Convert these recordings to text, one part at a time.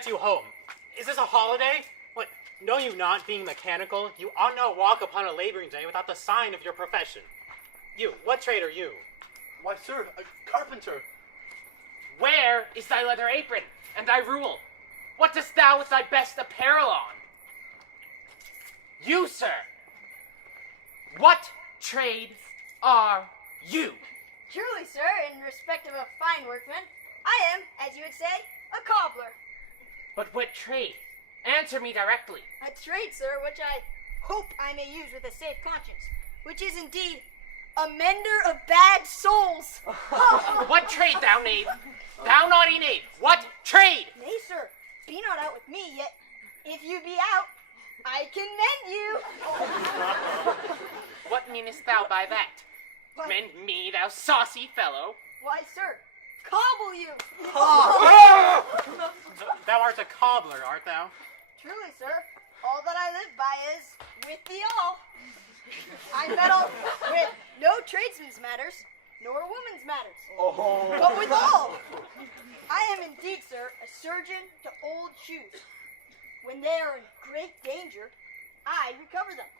get you home. Is this a holiday? What, know you not, being mechanical, you ought not walk upon a laboring day without the sign of your profession. You, what trade are you? Why, sir, a carpenter. Where is thy leather apron and thy rule? What dost thou with thy best apparel on? You, sir, what trade are you? Truly, sir, in respect of a fine workman, I am, as you would say, a cobbler. But what trade? Answer me directly. A trade, sir, which I hope I may use with a safe conscience, which is indeed a mender of bad souls. What trade, thou knave? Thou naughty knave, what trade? Nay, sir, be not out with me, yet if you be out, I can mend you. What meanest thou by that? Why- Mend me, thou saucy fellow. Why, sir, cobble you. Thou art a cobbler, art thou? Truly, sir, all that I live by is with thee all. I meddle with no tradesman's matters, nor woman's matters, but with all. I am indeed, sir, a surgeon to old shoes. When they are in great danger, I recover them.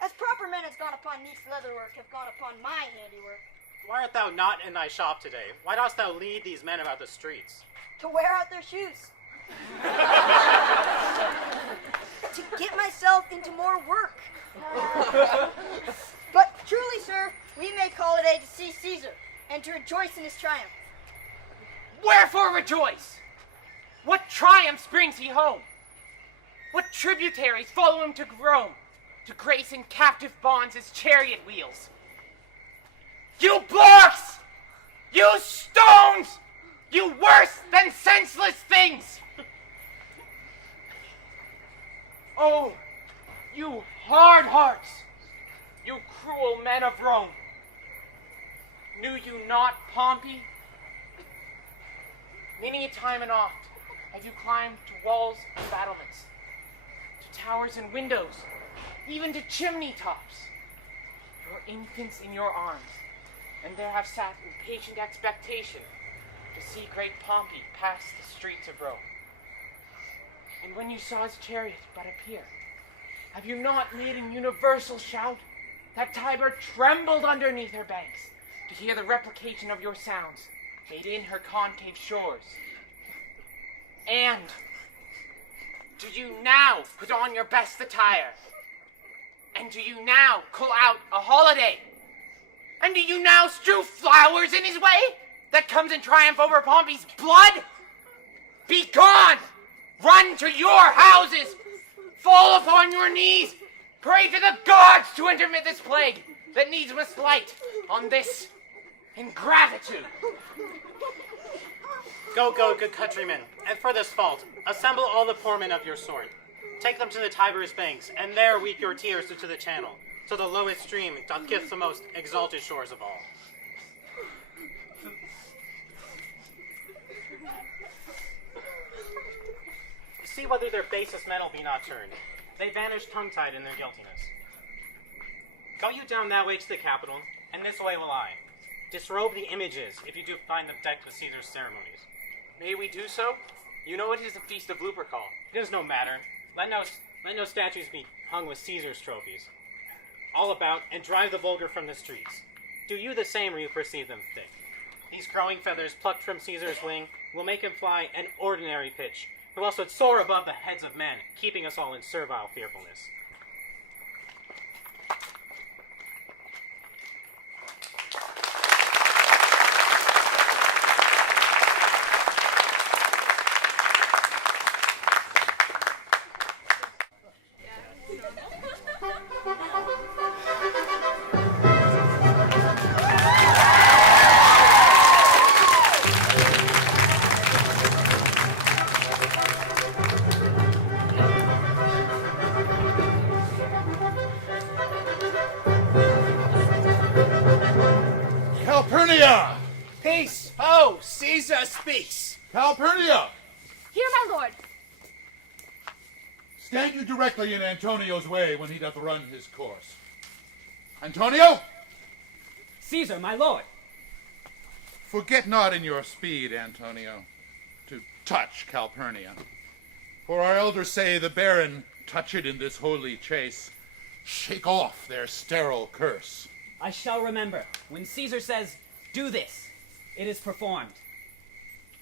As proper men has gone upon neat leatherwork have gone upon my handiwork. Why art thou not in thy shop today? Why dost thou lead these men about the streets? To wear out their shoes. To get myself into more work. But truly, sir, we make holiday to see Caesar and to rejoice in his triumph. Wherefore rejoice? What triumphs brings he home? What tributaries follow him to Rome, to grace in captive bonds his chariot wheels? You blocks! You stones! You worse than senseless things! Oh, you hard hearts! You cruel men of Rome! Knew you not Pompey? Many a time and oft have you climbed to walls and battlements, to towers and windows, even to chimney tops, your infants in your arms, and there have sat in patient expectation to see great Pompey pass the streets of Rome. And when you saw his chariot but appear, have you not made an universal shout that Tiber trembled underneath her banks to hear the replication of your sounds made in her concave shores? And do you now put on your best attire? And do you now call out a holiday? And do you now strew flowers in his way that comes in triumph over Pompey's blood? Be gone! Run to your houses! Fall upon your knees! Pray to the gods to intermit this plague that needs must light on this ingratitude. Go, good countrymen, and for this fault, assemble all the poor men of your sort. Take them to the Tiber's banks, and there weep your tears into the channel, so the lowest stream doth kiss the most exalted shores of all. See whether their basest metal be not turned. They vanish tongue-tied in their guiltiness. Go you down that way to the Capitol, and this way will I. Disrobe the images, if you do find them decked with Caesar's ceremonies. May we do so? You know it is the feast of Lupercal. It is no matter. Let no statues be hung with Caesar's trophies. All about, and drive the vulgar from the streets. Do you the same where you perceive them thick. These growing feathers plucked from Caesar's wing will make him fly an ordinary pitch, who else would soar above the heads of men, keeping us all in servile fearfulness. Calpurnia! Peace! Ho! Caesar speaks! Calpurnia! Here, my lord. Stand you directly in Antonio's way when he doth run his course. Antonio! Caesar, my lord. Forget not in your speed, Antonio, to touch Calpurnia. For our elders say the barren touch it in this holy chase, shake off their sterile curse. I shall remember. When Caesar says, do this, it is performed.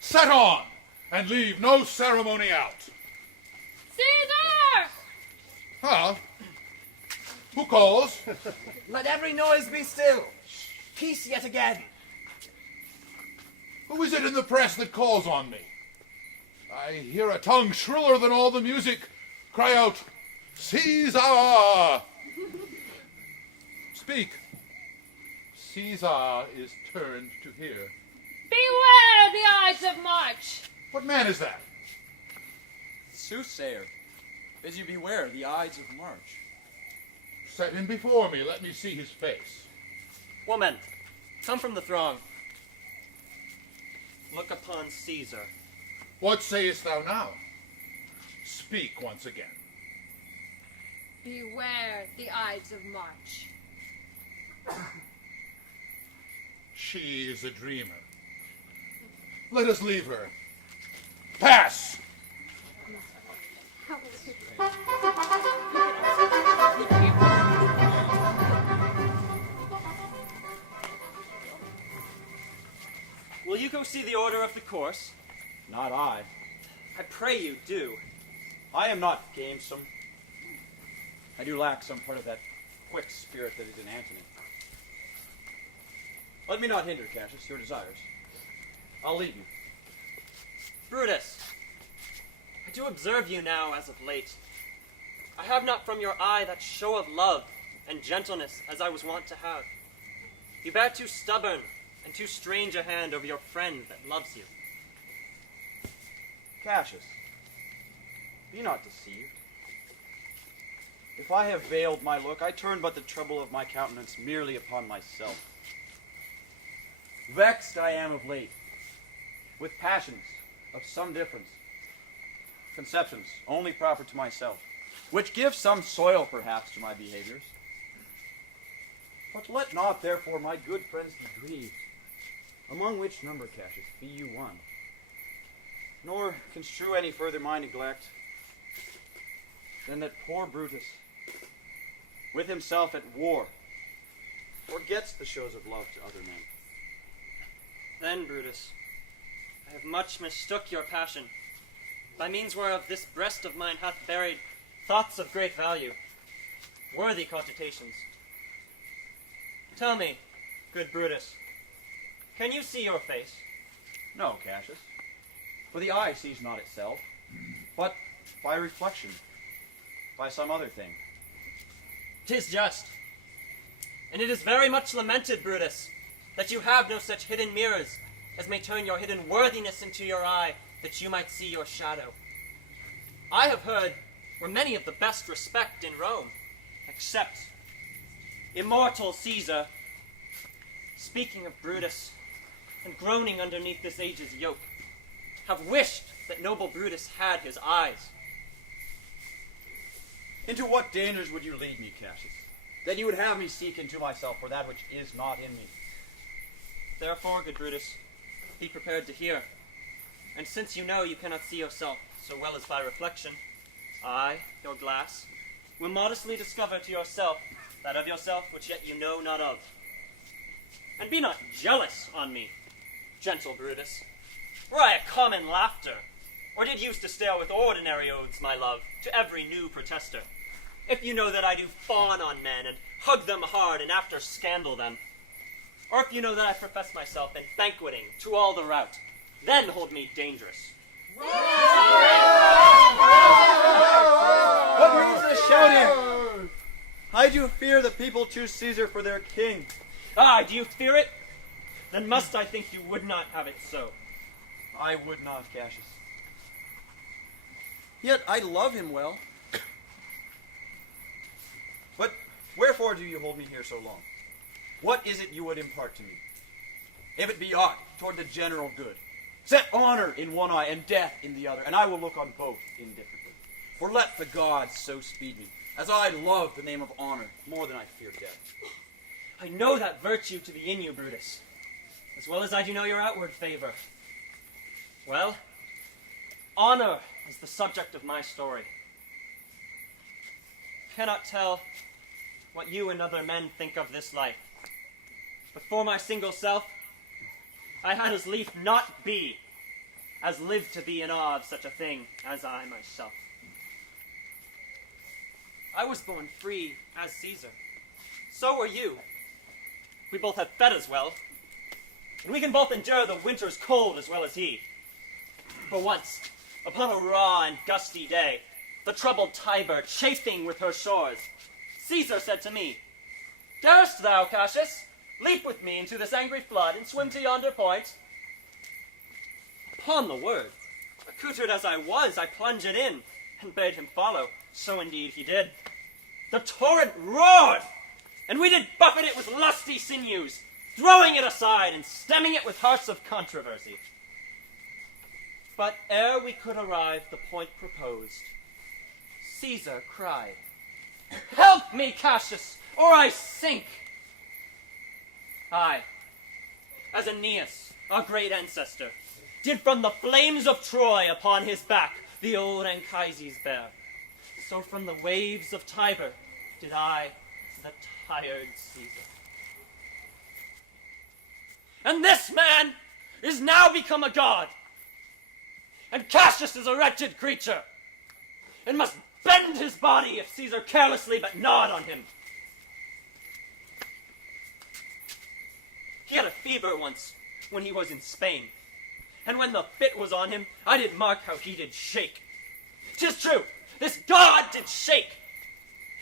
Set on, and leave no ceremony out. Caesar! Huh? Who calls? Let every noise be still. Peace yet again. Who is it in the press that calls on me? I hear a tongue shriller than all the music cry out, Caesar! Speak. Caesar is turned to hear. Beware the Ides of March! What man is that? Soothsayer, bids you beware the Ides of March. Set him before me, let me see his face. Woman, come from the throng. Look upon Caesar. What sayest thou now? Speak once again. Beware the Ides of March. She is a dreamer. Let us leave her. Pass! Will you go see the order of the course? Not I. I pray you do. I am not gamesome. I do lack some part of that quick spirit that is in Antony. Let me not hinder, Cassius, your desires. I'll lead you. Brutus, I do observe you now as of late. I have not from your eye that show of love and gentleness as I was wont to have. You bear too stubborn and too strange a hand over your friend that loves you. Cassius, be not deceived. If I have veiled my look, I turn but the trouble of my countenance merely upon myself. Vexed I am of late, with passions of some difference, conceptions only proper to myself, which give some soil perhaps to my behaviors. But let not therefore my good friends be grieved, among which number, Cassius, be you one, nor construe any further my neglect than that poor Brutus, with himself at war, forgets the shows of love to other men. Then, Brutus, I have much mistook your passion, by means whereof this breast of mine hath buried thoughts of great value, worthy cogitations. Tell me, good Brutus, can you see your face? No, Cassius, for the eye sees not itself, but by reflection, by some other thing. 'Tis just. And it is very much lamented, Brutus, that you have no such hidden mirrors as may turn your hidden worthiness into your eye, that you might see your shadow. I have heard were many of the best respect in Rome, except immortal Caesar, speaking of Brutus, and groaning underneath this age's yoke, have wished that noble Brutus had his eyes. Into what dangers would you lead me, Cassius, that you would have me seek into myself for that which is not in me? Therefore, good Brutus, be prepared to hear. And since you know you cannot see yourself so well as by reflection, I, your glass, will modestly discover to yourself that of yourself which yet you know not of. And be not jealous on me, gentle Brutus. Were I a common laughter, or did use to stare with ordinary oaths, my love, to every new protester, if you know that I do fawn on men and hug them hard and after scandal them, or if you know that I profess myself in banqueting to all the rout, then hold me dangerous. What means this shouting? I do fear the people choose Caesar for their king. Ah, do you fear it? Then must I think you would not have it so. I would not, Cassius. Yet I love him well. But wherefore do you hold me here so long? What is it you would impart to me? If it be aught toward the general good, set honor in one eye and death in the other, and I will look on both indifferently. For let the gods so speed me, as I love the name of honor more than I fear death. I know that virtue to be in you, Brutus, as well as I do know your outward favor. Well, honor is the subject of my story. I cannot tell what you and other men think of this life. But for my single self, I had as lief not be, as live to be in awe of such a thing as I myself. I was born free as Caesar. So were you. We both have fed as well, and we can both endure the winter's cold as well as he. For once, upon a raw and gusty day, the troubled Tiber chafing with her shores, Caesar said to me, "Darest thou, Cassius, leap with me into this angry flood and swim to yonder point?" Upon the word, accoutred as I was, I plunged in and bade him follow. So indeed he did. The torrent roared, and we did buffet it with lusty sinews, throwing it aside and stemming it with hearts of controversy. But ere we could arrive the point proposed, Caesar cried, "Help me, Cassius, or I sink!" I, as Aeneas, our great ancestor, did from the flames of Troy upon his back the old Anchises bear, so from the waves of Tiber did I the tired Caesar. And this man is now become a god, and Cassius is a wretched creature, and must bend his body if Caesar carelessly but nod on him. He had a fever once when he was in Spain, and when the fit was on him, I did mark how he did shake. 'Tis true, this god did shake.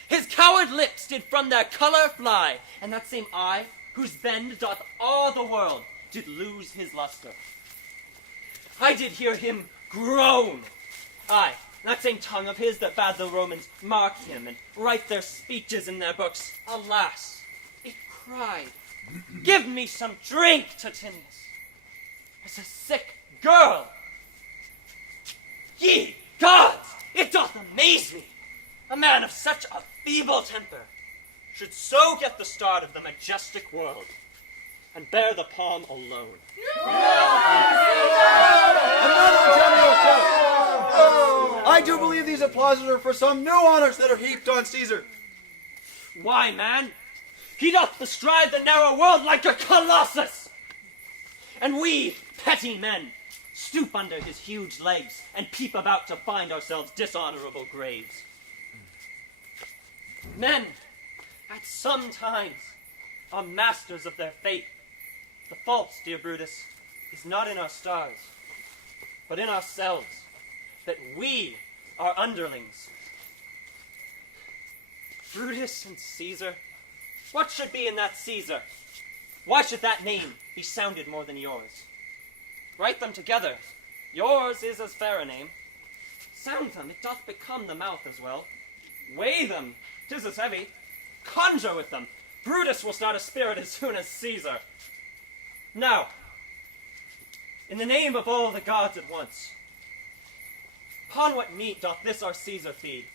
His coward lips did from their colour fly, and that same eye, whose bend doth awe the world, did lose his lustre. I did hear him groan. Aye, that same tongue of his that bade the Romans mark him and write their speeches in their books, alas, it cried, "Give me some drink, Titinius," as a sick girl. Ye gods, it doth amaze me. A man of such a feeble temper should so get the start of the majestic world, and bear the palm alone. Another general shout. I do believe these applauses are for some new honors that are heaped on Caesar. Why, man? He doth bestride the narrow world like a colossus, and we, petty men, stoop under his huge legs and peep about to find ourselves dishonorable graves. Men, at some times, are masters of their fate. The fault, dear Brutus, is not in our stars, but in ourselves, that we are underlings. Brutus and Caesar, what should be in that Caesar? Why should that name be sounded more than yours? Write them together. Yours is as fair a name. Sound them, it doth become the mouth as well. Weigh them, 'tis as heavy. Conjure with them. Brutus will start a spirit as soon as Caesar. Now, in the name of all the gods at once, upon what meat doth this our Caesar feed,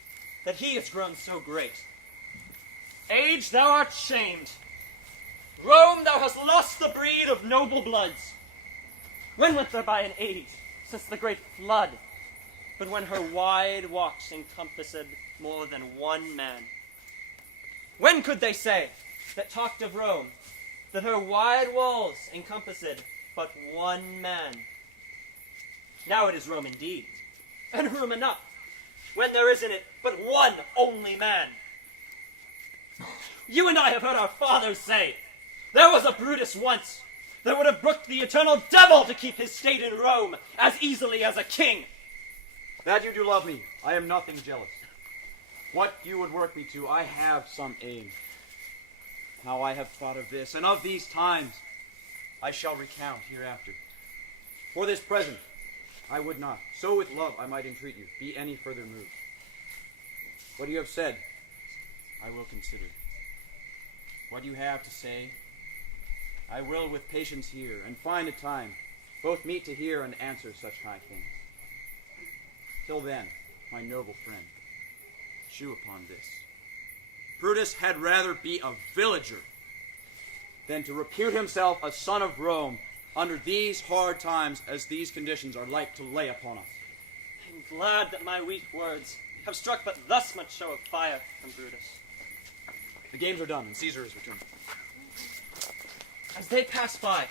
that he is grown so great? Age, thou art shamed. Rome, thou hast lost the breed of noble bloods. When went there by an age, since the great flood, but when her wide walks encompassed more than one man? When could they say, that talked of Rome, that her wide walls encompassed but one man? Now it is Rome indeed, and room enough, when there is in it but one only man. You and I have heard our fathers say, there was a Brutus once that would have brooked the eternal devil to keep his state in Rome as easily as a king. That you do love me, I am nothing jealous. What you would work me to, I have some aim. How I have thought of this, and of these times, I shall recount hereafter. For this present, I would not, so with love I might entreat you, be any further moved. What you have said, I will consider. What you have to say, I will with patience hear, and find a time, both meet to hear and answer such high things. Till then, my noble friend, chew upon this. Brutus had rather be a villager than to repute himself a son of Rome under these hard times as these conditions are like to lay upon us. glad that my weak words have struck but thus much show of fire from Brutus. The games are done, and Caesar is returned. As they pass by,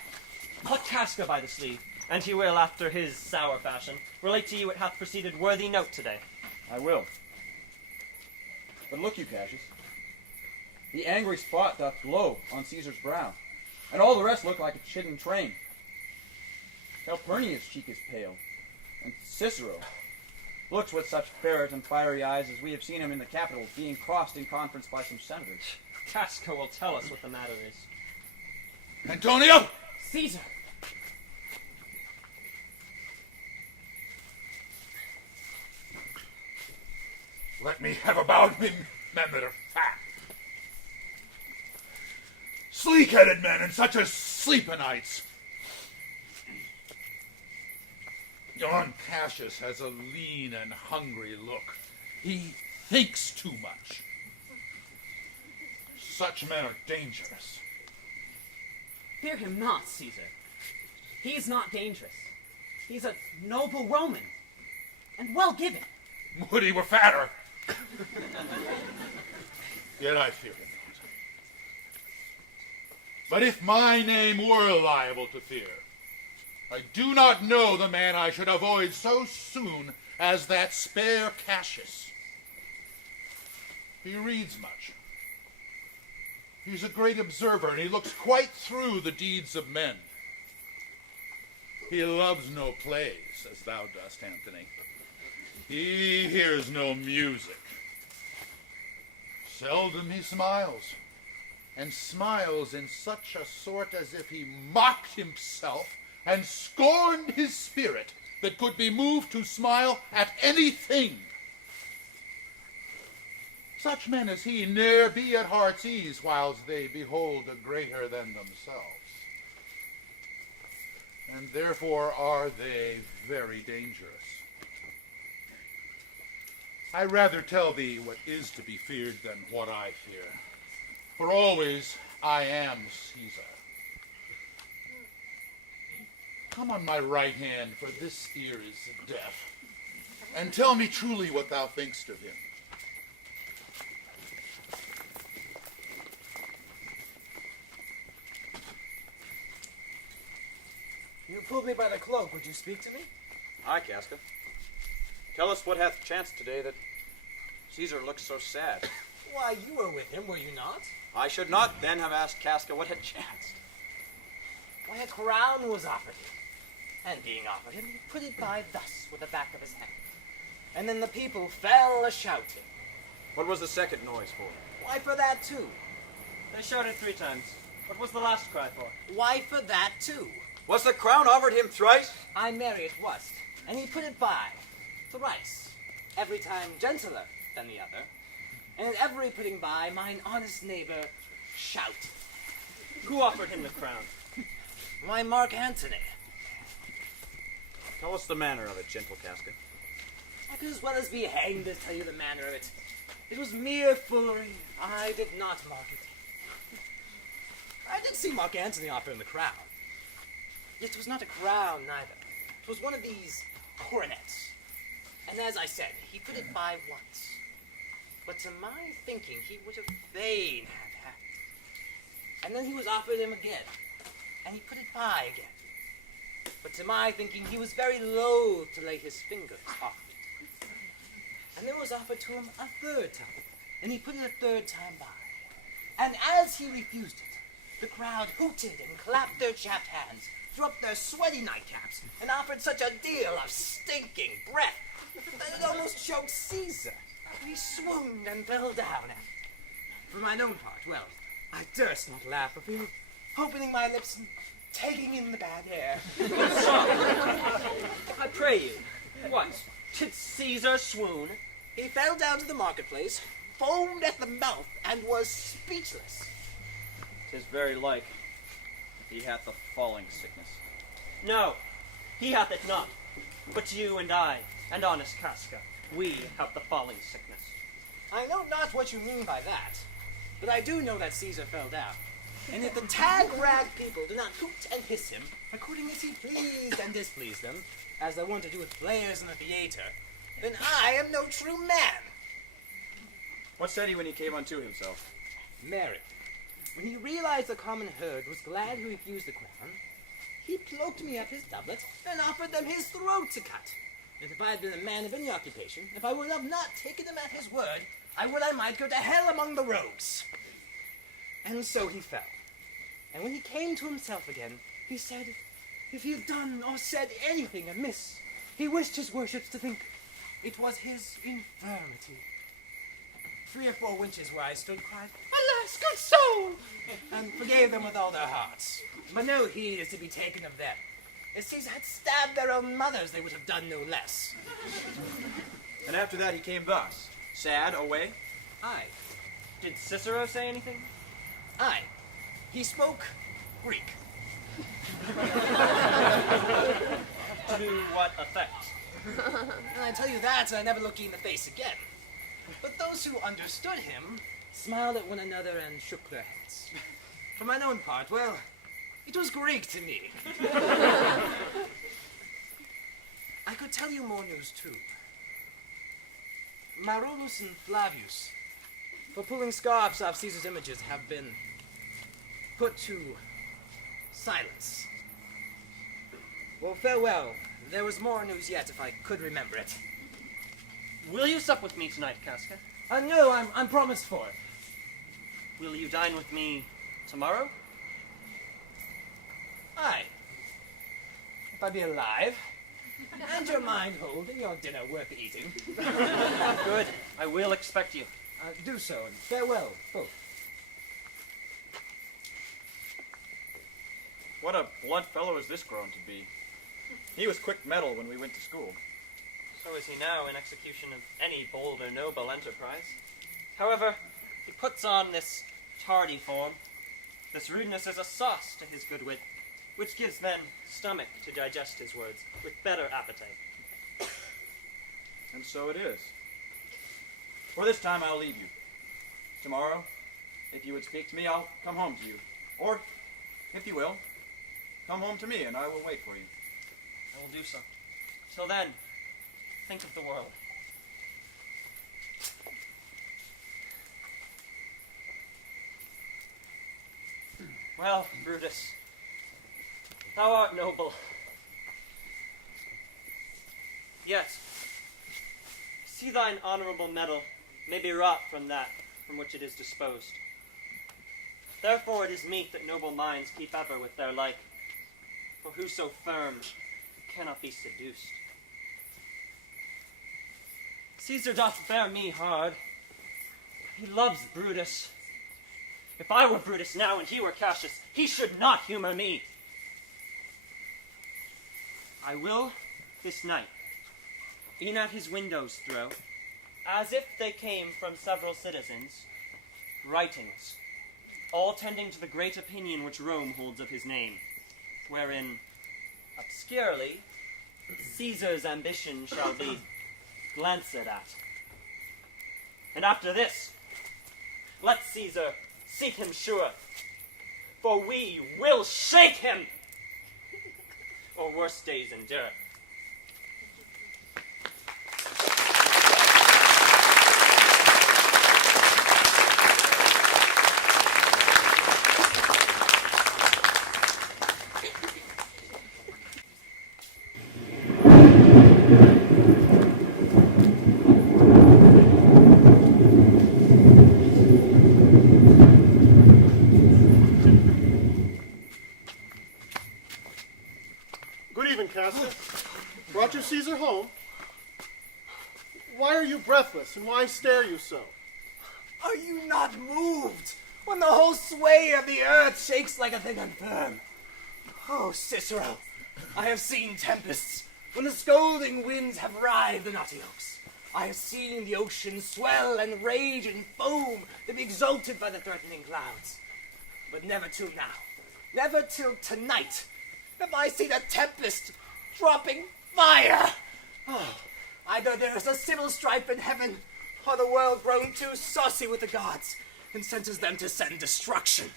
pluck Casca by the sleeve, and he will, after his sour fashion, relate to you it hath proceeded worthy note today. I will. But look you, Cassius. The angry spot doth glow on Caesar's brow, and all the rest look like a chidden train. Calpurnia's cheek is pale, and Cicero looks with such ferret and fiery eyes as we have seen him in the Capitol, being crossed in conference by some senators. Casca will tell us what the matter is. Antonio! Caesar! Let me have about me matter of fact. Sleek-headed men and such as sleep o' nights. Yon Cassius has a lean and hungry look. He thinks too much. Such men are dangerous. Fear him not, Caesar. He is not dangerous. He's a noble Roman, and well given. Would he were fatter. Yet I fear him not. But if my name were liable to fear, I do not know the man I should avoid so soon as that spare Cassius. He reads much. He's a great observer, and he looks quite through the deeds of men. He loves no plays, as thou dost, Anthony. He hears no music. Seldom he smiles, and smiles in such a sort as if he mocked himself and scorned his spirit that could be moved to smile at anything. Such men as he ne'er be at heart's ease whiles they behold a greater than themselves. And therefore are they very dangerous. I rather tell thee what is to be feared than what I fear. For always I am Caesar. Come on my right hand, for this ear is deaf, and tell me truly what thou thinkst of him. You pulled me by the cloak. Would you speak to me? Aye, Casca. Tell us what hath chanced today that Caesar looks so sad. Why, you were with him, were you not? I should not then have asked Casca what had chanced. Why, a crown was offered him. And being offered him, he put it by thus with the back of his hand. And then the people fell a-shouting. What was the second noise for? Why, for that too. They shouted 3 times. What was the last cry for? Why, for that too. Was the crown offered him thrice? I marry it was, and he put it by thrice, every time gentler than the other, and at every putting by mine honest neighbor shout. Who offered him the crown? My Mark Antony. Tell us the manner of it, gentle Casca. I could as well as be hanged to tell you the manner of it. It was mere foolery. I did not mark it. I did see Mark Antony offer him the crown. Yet it was not a crown, neither. It was one of these coronets. And as I said, he put it by once. But to my thinking, he would have fain have had it. And then he was offered him again. And he put it by again. But to my thinking, he was very loath to lay his fingers off it. And then was offered to him a third time. And he put it a third time by. And as he refused it, the crowd hooted and clapped their chapped hands, threw up their sweaty nightcaps, and offered such a deal of stinking breath that it almost choked Caesar. He swooned and fell down. For mine own part, well, I durst not laugh of him, opening my lips and taking in the bad air. I pray you, what? Did Caesar swoon? He fell down to the marketplace, foamed at the mouth, and was speechless. 'Tis very like. He hath the falling sickness. No, he hath it not. But you and I, and honest Casca, we have the falling sickness. I know not what you mean by that, but I do know that Caesar fell down. And if the tag-rag people do not hoot and hiss him, according as he pleased and displeased them, as they want to do with players in the theater, then I am no true man. What said he when he came unto himself? Mary, when he realized the common herd was glad he refused the crown, he plucked me up his doublet and offered them his throat to cut. And if I had been a man of any occupation, if I would have not taken him at his word, I might go to hell among the rogues. And so he fell. And when he came to himself again, he said, if he had done or said anything amiss, he wished his worships to think it was his infirmity. 3 or 4 wenches where I stood cried, alas, good soul! And forgave them with all their hearts. But no heed is to be taken of them. If Caesar had stabbed their own mothers, they would have done no less. And after that he came thus, sad, away? Aye. Did Cicero say anything? Aye. He spoke Greek. To what effect? And I tell you that, and I never looked you in the face again. But those who understood him smiled at one another and shook their heads. For my own part, well, it was Greek to me. I could tell you more news, too. Marolus and Flavius, for pulling scarfs off Caesar's images, have been put to silence. Well, farewell. There was more news yet, if I could remember it. Will you sup with me tonight, Casca? No, I'm promised for it. Will you dine with me tomorrow? Aye. If I be alive, and your mind hold, and your dinner worth eating. Good. I will expect you. Do so, and farewell, both. What a blunt fellow is this grown to be. He was quick mettle when we went to school. So is he now in execution of any bold or noble enterprise. However, he puts on this tardy form. This rudeness is a sauce to his good wit, which gives men stomach to digest his words with better appetite. And so it is. For this time I'll leave you. Tomorrow, if you would speak to me, I'll come home to you. Or, if you will, come home to me and I will wait for you. I will do so. Till then, think of the world. Well, Brutus, thou art noble. Yet, see thine honorable metal may be wrought from that from which it is disposed. Therefore it is meet that noble minds keep ever with their like, for who so firm cannot be seduced. Caesar doth bear me hard. He loves Brutus. If I were Brutus now and he were Cassius, he should not humor me. I will, this night, in at his windows throw, as if they came from several citizens, writings, all tending to the great opinion which Rome holds of his name, wherein, obscurely, Caesar's ambition shall be glanced at. And after this, let Caesar seek him sure, for we will shake him, or worse days endure. Brought your Caesar home? Why are you breathless, and why stare you so? Are you not moved when the whole sway of the earth shakes like a thing unfirm? Oh, Cicero, I have seen tempests when the scolding winds have writhed the knotty oaks. I have seen the ocean swell and rage and foam to be exalted by the threatening clouds. But never till now, never till tonight, have I seen a tempest dropping fire. Oh, either there is a civil strife in heaven, or the world grown too saucy with the gods, and senses them to send destruction.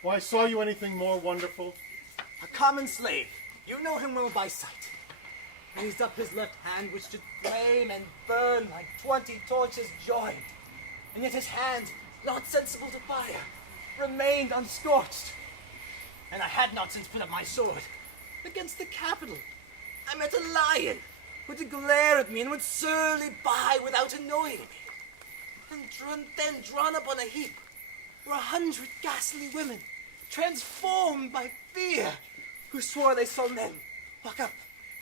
Why, saw you anything more wonderful? A common slave. You know him well by sight. raised up his left hand, which did flame and burn like 20 torches joined. And yet his hand, not sensible to fire, remained unscorched. And I had not since put up my sword. Against the Capitol, I met a lion, who would glare at me and would surly by without annoying me. And then drawn up on a heap were 100 ghastly women, transformed by fear, who swore they saw men walk up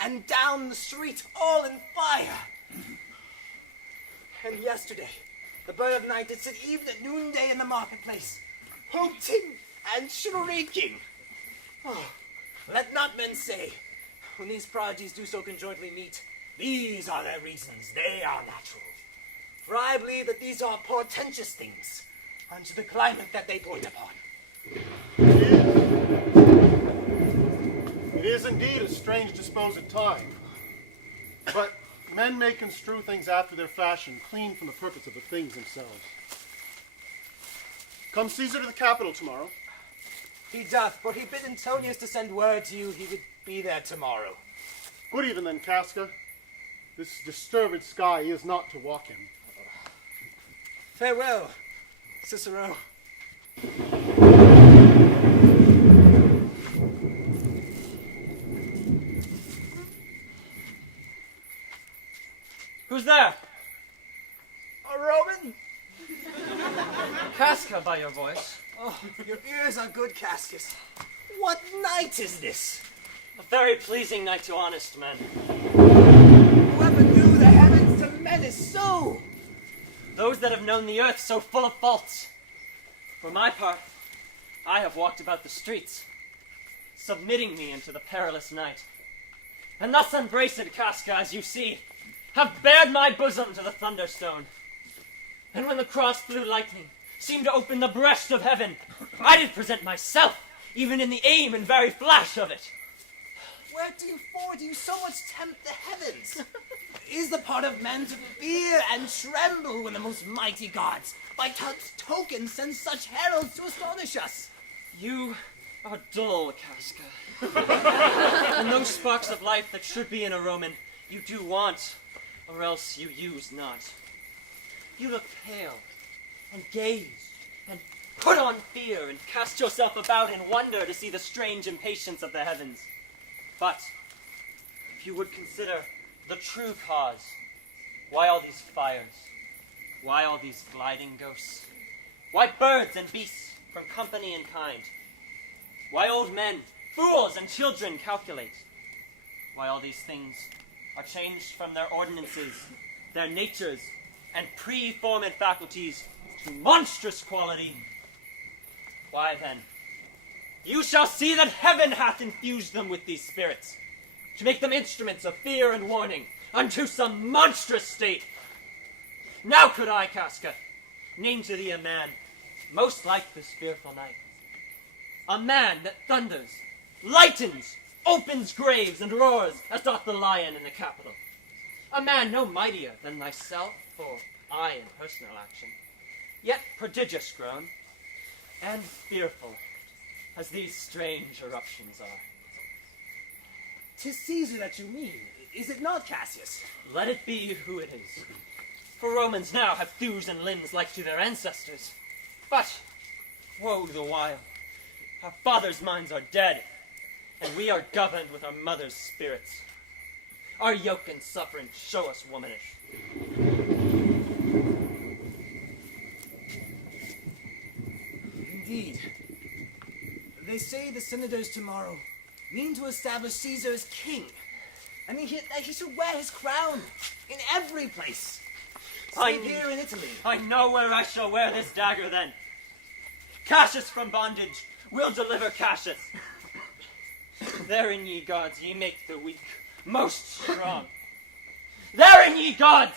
and down the street, all in fire. And yesterday, the bird of night did sit even at noonday in the marketplace, hooting and shrieking. Oh, let not men say, when these prodigies do so conjointly meet, these are their reasons, they are natural. For I believe that these are portentous things unto the climate that they point upon. It is indeed a strange disposed time. But men may construe things after their fashion, clean from the purpose of the things themselves. Come Caesar to the Capitol tomorrow. He doth, for he bid Antonius to send word to you he would be there tomorrow. Good even then, Casca. This disturbed sky is not to walk in. Farewell, Cicero. Who's there? A Roman? Casca, by your voice. Oh, your ears are good, Cassius. What night is this? A very pleasing night to honest men. Whoever knew the heavens to menace so? Those that have known the earth so full of faults. For my part, I have walked about the streets, submitting me into the perilous night. And thus embraced Casca, as you see, have bared my bosom to the thunderstone. And when the cross-blue lightning seemed to open the breast of heaven, I did present myself, even in the aim and very flash of it. Wherefore do you so much tempt the heavens? Is the part of man to fear and tremble when the most mighty gods, by tokens, send such heralds to astonish us? You are dull, Casca. And those sparks of life that should be in a Roman, you do want, or else you use not. You look pale, and gaze, and put on fear, and cast yourself about in wonder to see the strange impatience of the heavens. But, if you would consider the true cause, why all these fires? Why all these gliding ghosts? Why birds and beasts from company and kind? Why old men, fools, and children calculate? Why all these things are changed from their ordinances, their natures, and preformed faculties to monstrous quality? Why then, you shall see that heaven hath infused them with these spirits, to make them instruments of fear and warning unto some monstrous state. Now could I, Casca, name to thee a man most like this fearful night. A man that thunders, lightens, opens graves, and roars as doth the lion in the Capitol. A man no mightier than thyself, for I in personal action, yet prodigious grown, and fearful as these strange eruptions are. 'Tis Caesar that you mean, is it not, Cassius? Let it be who it is. For Romans now have thews and limbs like to their ancestors. But, woe the while, our fathers' minds are dead, and we are governed with our mother's spirits. Our yoke and suffering show us womanish. Indeed. They say the senators tomorrow mean to establish Caesar as king, and that he should wear his crown in every place. Save here in Italy. I know where I shall wear this dagger then. Cassius from bondage will deliver Cassius. Therein, ye gods, ye make the weak most strong. Therein, ye gods,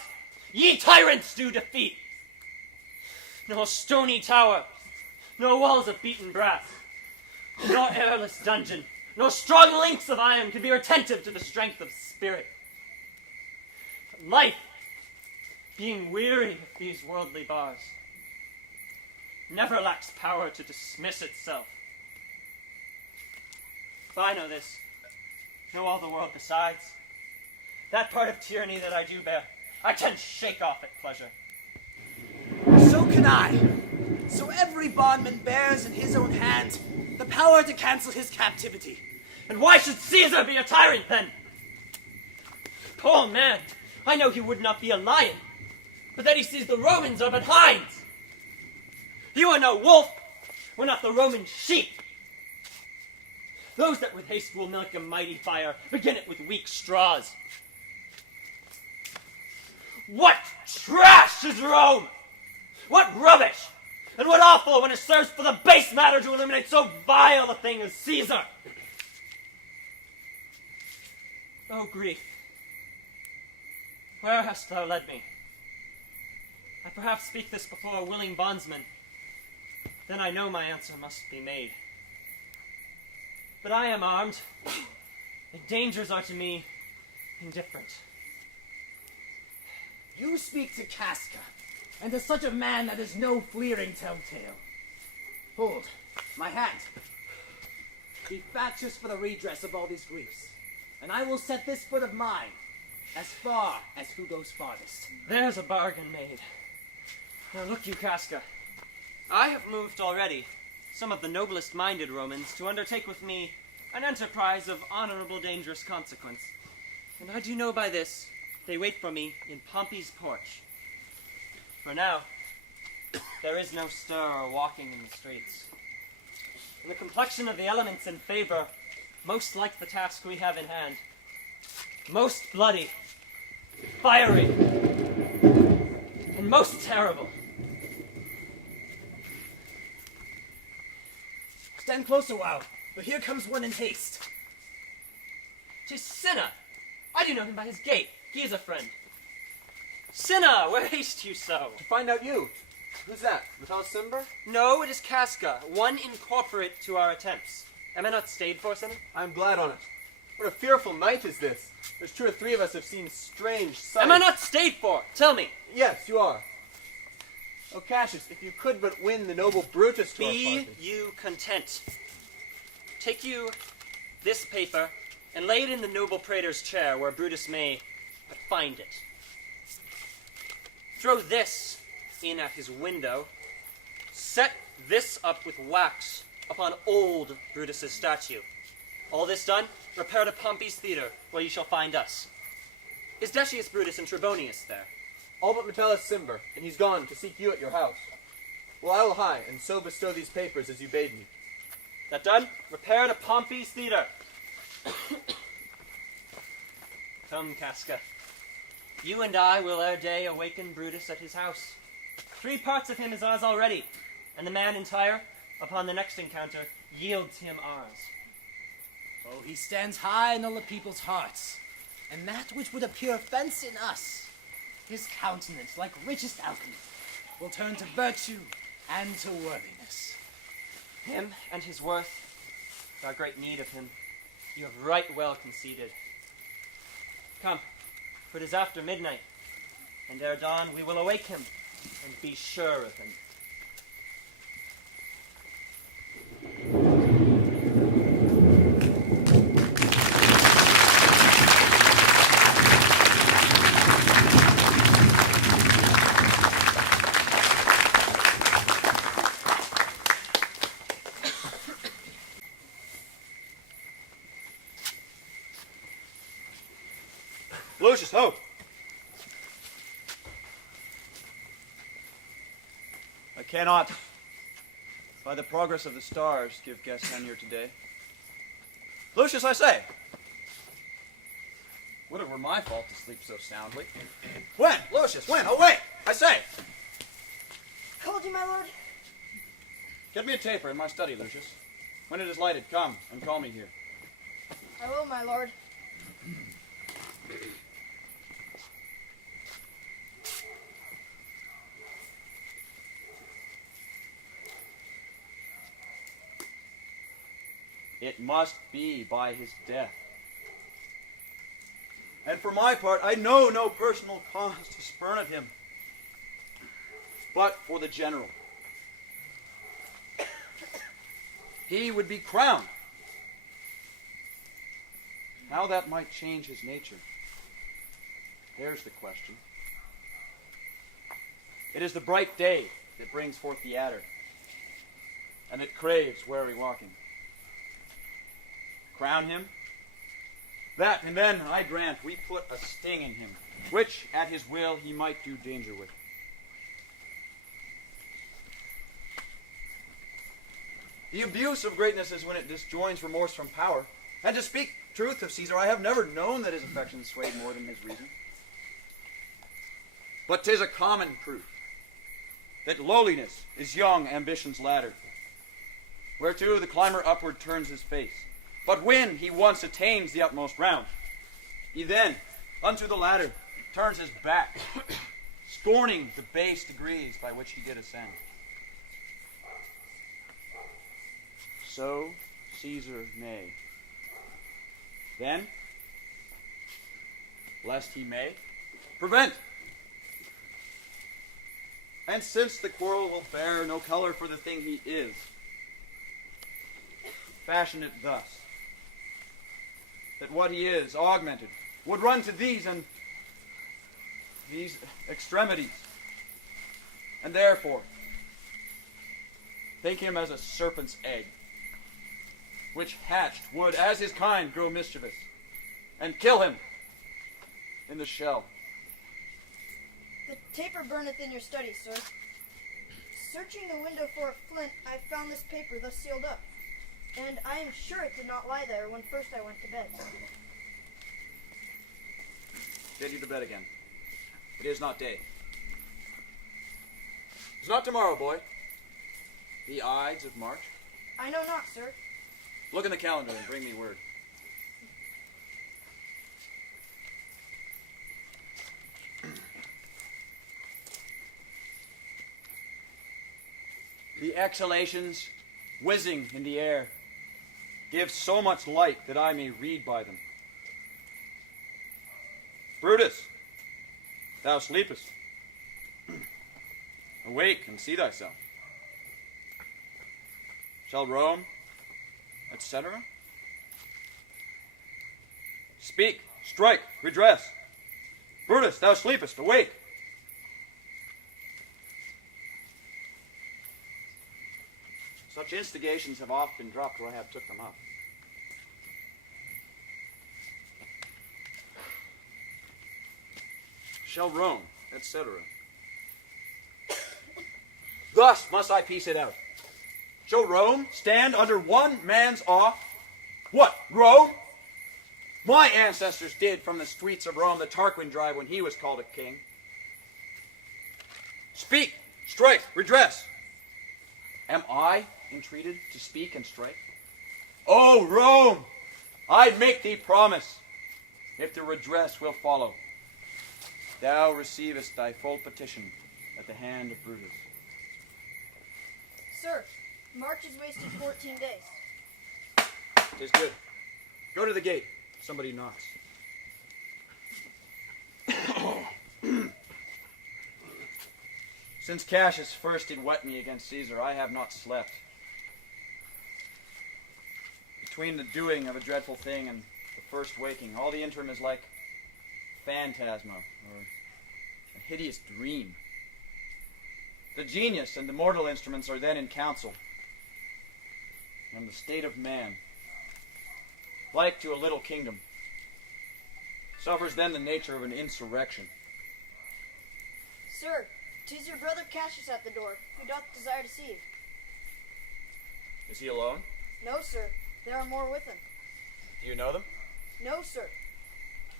ye tyrants do defeat. No stony tower, no walls of beaten brass, no airless dungeon, no strong links of iron can be retentive to the strength of spirit. But life, being weary of these worldly bars, never lacks power to dismiss itself. If I know this, know all the world besides, That part of tyranny that I do bear, I can shake off at pleasure. So can I. So every bondman bears in his own hand the power to cancel his captivity. And why should Caesar be a tyrant then? Poor man, I know he would not be a lion, but that he sees the Romans are but hinds. You are no wolf, we're not the Roman sheep. Those that with haste will milk a mighty fire, begin it with weak straws. What trash is Rome? What rubbish! And what awful when it serves for the base matter to eliminate so vile a thing as Caesar! Oh, grief, where hast thou led me? I perhaps speak this before a willing bondsman. Then I know my answer must be made. But I am armed, and dangers are to me indifferent. You speak to Casca, and to such a man that is no fleering telltale. Hold, my hand. Be factious for the redress of all these griefs, and I will set this foot of mine as far as who goes farthest. There's a bargain made. Now look you, Casca. I have moved already some of the noblest minded Romans to undertake with me an enterprise of honorable dangerous consequence. And I do know by this they wait for me in Pompey's porch. For now, there is no stir or walking in the streets. And the complexion of the elements in favor, most like the task we have in hand, most bloody, fiery, and most terrible. Stand close a while, but here comes one in haste. 'Tis Cinna. I do know him by his gait. He is a friend. Cinna, where haste you so? To find out you. Who's that? Metellus Cimber? No, it is Casca, one incorporate to our attempts. Am I not stayed for, Cinna? I'm glad on it. What a fearful night is this. There's 2 or 3 of us have seen strange sights. Am I not stayed for? Tell me. Yes, you are. Oh, Cassius, if you could but win the noble Brutus to our Be party. you content. Take you this paper and lay it in the noble praetor's chair where Brutus may but find it. Throw this in at his window. Set this up with wax upon old Brutus's statue. All this done, repair to Pompey's theater, where you shall find us. Is Decius Brutus and Trebonius there? All but Metellus Cimber, and he's gone to seek you at your house. Well, I will hie, and so bestow these papers as you bade me. That done, repair to Pompey's theater. Come, Casca. You and I will ere day awaken Brutus at his house. 3 parts of him is ours already, and the man entire, upon the next encounter, yields him ours. Oh, he stands high in all the people's hearts, and that which would appear offense in us, his countenance, like richest alchemy, will turn to virtue and to worthiness. Him and his worth, our great need of him, you have right well conceded. Come, for it is after midnight, and ere dawn we will awake him, and be sure of him. Lucius, ho! I cannot, by the progress of the stars, give guest tenure today. Lucius, I say! Would it were my fault to sleep so soundly. When? Lucius, when? Oh, wait! I say! Called you, my lord. Get me a taper in my study, Lucius. When it is lighted, come and call me here. I will, my lord. It must be by his death. And for my part, I know no personal cause to spurn at him, but for the general. He would be crowned. How that might change his nature. There's the question. It is the bright day that brings forth the adder, and it craves wary walking. Crown him? That, and then, I grant, we put a sting in him, which, at his will, he might do danger with. The abuse of greatness is when it disjoins remorse from power. And to speak truth of Caesar, I have never known that his affections swayed more than his reason. But 'tis a common proof that lowliness is young ambition's ladder, whereto the climber upward turns his face. But when he once attains the utmost round, he then unto the ladder turns his back, scorning the base degrees by which he did ascend. So Caesar may. Then, lest he may, prevent. And since the quarrel will bear no color for the thing he is, fashion it thus, that what he is, augmented, would run to these and these extremities. And therefore, think him as a serpent's egg, which hatched would, as his kind, grow mischievous, and kill him in the shell. The taper burneth in your study, sir. Searching the window for a flint, I found this paper thus sealed up, and I am sure it did not lie there when first I went to bed. Get you to bed again. It is not day. It's not tomorrow, boy. The Ides of March. I know not, sir. Look in the calendar and bring me word. The exhalations whizzing in the air give so much light that I may read by them. Brutus, thou sleepest. Awake and see thyself. Shall Rome, etc.? Speak, strike, redress. Brutus, thou sleepest, awake. Such instigations have oft been dropped where I have took them up. Shall Rome, etc. Thus must I piece it out. Shall Rome stand under one man's awe? What, Rome? My ancestors did from the streets of Rome the Tarquin drive when he was called a king. Speak, strike, redress. Am I entreated to speak and strike? O Rome, I make thee promise, if the redress will follow, thou receivest thy full petition at the hand of Brutus. Sir, March is wasted 14 days. 'Tis good. Go to the gate. Somebody knocks. Since Cassius first did whet me against Caesar, I have not slept. Between the doing of a dreadful thing and the first waking, all the interim is like phantasma or a hideous dream. The genius and the mortal instruments are then in council, and the state of man, like to a little kingdom, suffers then the nature of an insurrection. Sir, 'tis your brother Cassius at the door, who doth desire to see you. Is he alone? No, sir, there are more with him. Do you know them? No, sir.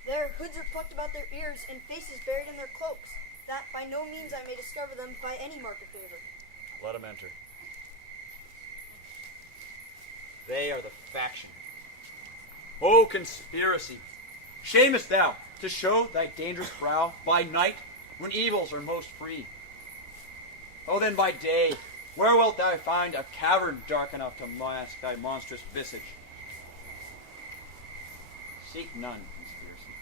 Their hoods are plucked about their ears and faces buried in their cloaks, that by no means I may discover them by any mark of favor. Let him enter. They are the faction. O conspiracy! Shamest thou to show thy dangerous brow by night when evils are most free? O then by day, where wilt thou find a cavern dark enough to mask thy monstrous visage? Seek none, conspiracy.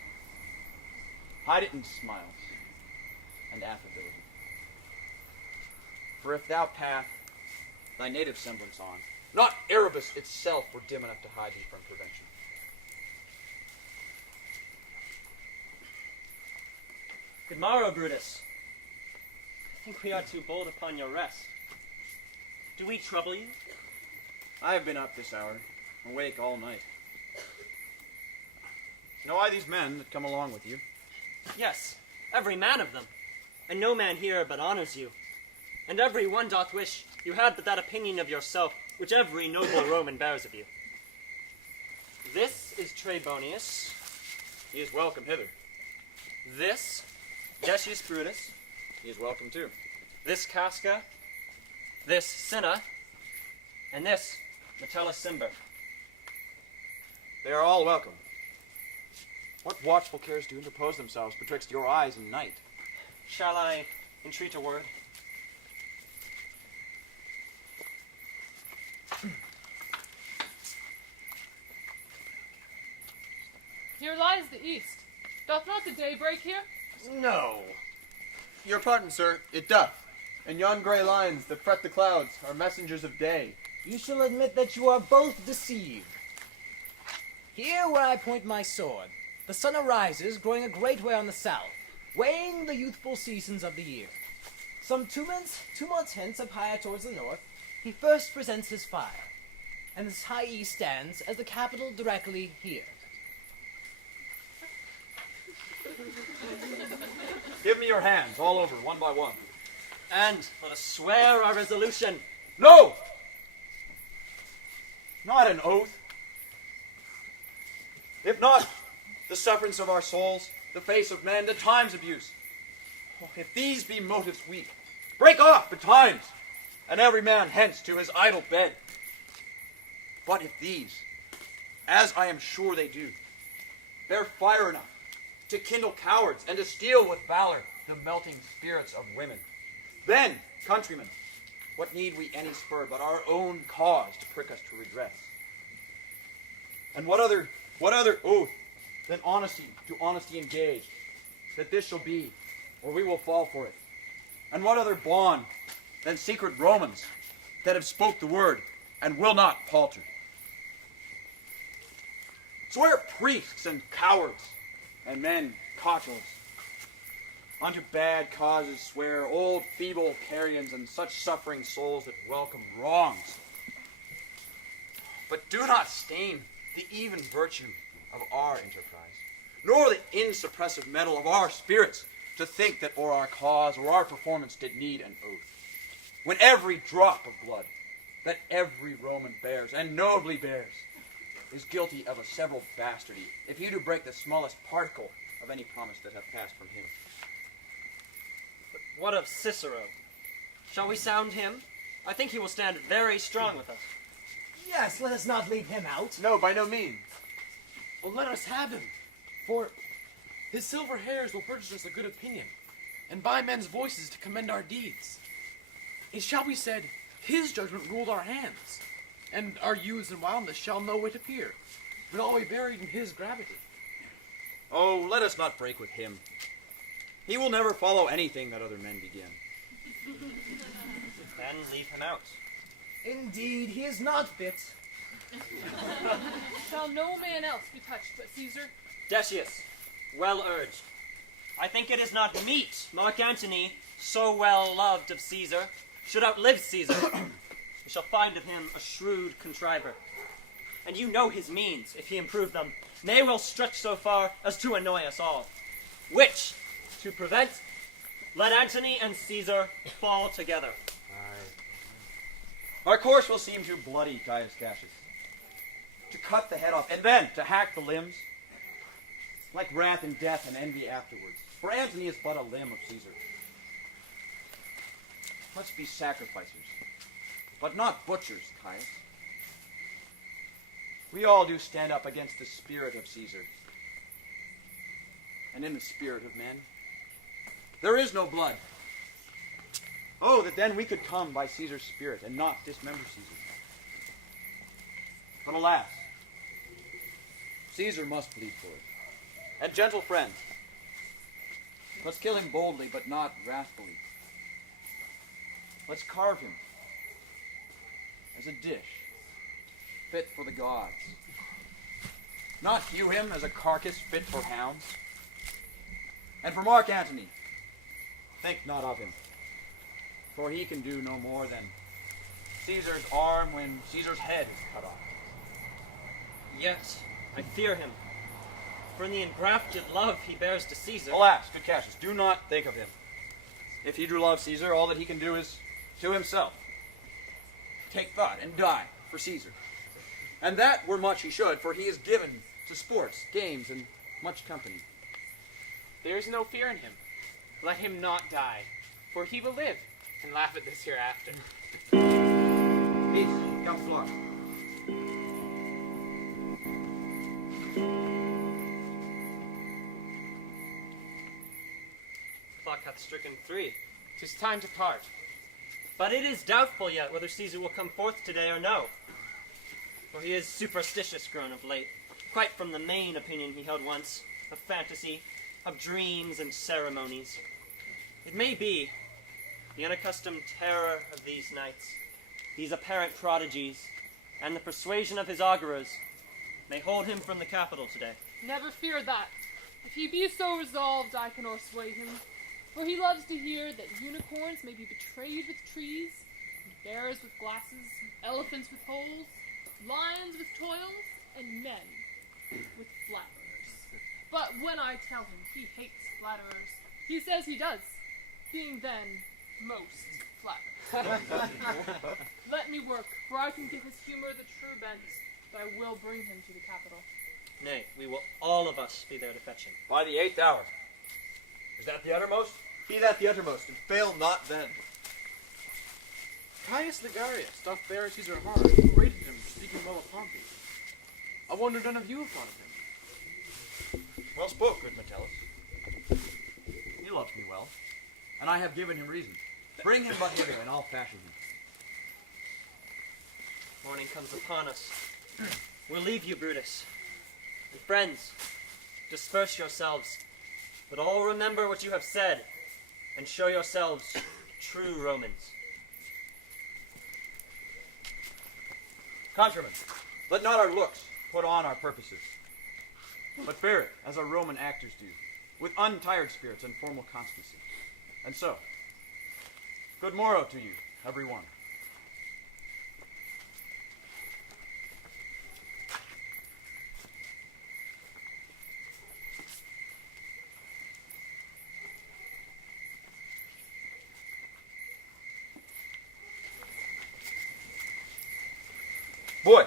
Hide it in smiles and affability. For if thou path thy native semblance on, not Erebus itself were dim enough to hide thee from prevention. Good morrow, Brutus. I think we are too bold upon your rest. Do we trouble you? I have been up this hour, awake all night. Know I these men that come along with you? Yes, every man of them. And no man here but honors you. And every one doth wish you had but that opinion of yourself which every noble Roman bears of you. This is Trebonius. He is welcome hither. This, Decius Brutus. He is welcome too. This Casca. This Cinna. And this Metellus Cimber. They are all welcome. What watchful cares do interpose themselves betwixt your eyes and night? Shall I entreat a word? Here lies the east. Doth not the day break here? No. Your pardon, sir, it doth. And yon grey lines that fret the clouds are messengers of day. You shall admit that you are both deceived. Here where I point my sword, the sun arises, growing a great way on the south, weighing the youthful seasons of the year. Some 2 months hence, up higher towards the north, he first presents his fire, and this high east stands as the capital directly here. Give me your hands, all over, one by one. And let us swear our resolution. No! Not an oath. If not, the sufferance of our souls, the face of men, the time's abuse. Oh, if these be motives weak, break off betimes, and every man hence to his idle bed. But if these, as I am sure they do, bear fire enough to kindle cowards and to steel with valor the melting spirits of women, then, countrymen, what need we any spur but our own cause to prick us to redress? And what other oath than honesty to honesty engaged, that this shall be, or we will fall for it? And what other bond than secret Romans that have spoke the word and will not palter? Swear priests and cowards, and men cockles. Unto bad causes swear old feeble carrions and such suffering souls that welcome wrongs. But do not stain the even virtue of our enterprise, nor the insuppressive metal of our spirits, to think that or our cause or our performance did need an oath. When every drop of blood that every Roman bears, and nobly bears, is guilty of a several bastardy, if he do break the smallest particle of any promise that hath passed from him. But what of Cicero? Shall we sound him? I think he will stand very strong with us. Yes, let us not leave him out. No, by no means. Well, let us have him, for his silver hairs will purchase us a good opinion, and by men's voices to commend our deeds. It shall be said, his judgment ruled our hands, and our youths and wildness shall no whit appear, but all be buried in his gravity. Oh, let us not break with him. He will never follow anything that other men begin. Then leave him out. Indeed, he is not fit. Shall no man else be touched but Caesar? Decius, well urged. I think it is not meet Mark Antony, so well loved of Caesar, should outlive Caesar. We shall find of him a shrewd contriver. And you know his means, if he improve them, nay, will stretch so far as to annoy us all. Which, to prevent, let Antony and Caesar fall together. Our course will seem too bloody, Caius Cassius. To cut the head off, and then to hack the limbs, like wrath and death and envy afterwards. For Antony is but a limb of Caesar. Let's be sacrificers, but not butchers, Caius. We all do stand up against the spirit of Caesar. And in the spirit of men, there is no blood. Oh, that then we could come by Caesar's spirit and not dismember Caesar. But alas, Caesar must bleed for it. And gentle friends, let's kill him boldly, but not wrathfully. Let's carve him as a dish fit for the gods. Not hew him as a carcass fit for hounds. And for Mark Antony, think not of him. For he can do no more than Caesar's arm when Caesar's head is cut off. Yet I fear him, for in the engrafted love he bears to Caesar. Alas, good Cassius, do not think of him. If he do love Caesar, all that he can do is to himself take thought and die for Caesar. And that were much he should, for he is given to sports, games, and much company. There is no fear in him. Let him not die, for he will live and laugh at this hereafter. Peace, come floor. Clock hath stricken 3. 'Tis time to part. But it is doubtful yet whether Caesar will come forth today or no. For he is superstitious grown of late, quite from the main opinion he held once, of fantasy, of dreams and ceremonies. It may be the unaccustomed terror of these nights, these apparent prodigies, and the persuasion of his augurers may hold him from the capital today. Never fear that. If he be so resolved, I can o'ersway him. For he loves to hear that unicorns may be betrayed with trees, and bears with glasses, and elephants with holes, lions with toils, and men with flatterers. But when I tell him he hates flatterers, he says he does, being then most flattered. Let me work, for I can give his humor the true bent, but I will bring him to the capital. Nay, we will all of us be there to fetch him. By the 8th hour. Is that the uttermost? Be that the uttermost, and fail not then. Caius Ligarius doth bear Caesar hard, who rated him for speaking well of Pompey. I wonder none of you have thought of him. Well spoke, good Metellus. He loves me well, and I have given him reason. Bring him but hither, and I'll fashion him. Morning comes upon us. We'll leave you, Brutus. And friends, disperse yourselves, but all remember what you have said, and show yourselves true Romans. Countrymen, let not our looks put on our purposes, but bear it as our Roman actors do, with untired spirits and formal constancy. And so, good morrow to you, every one. Boy,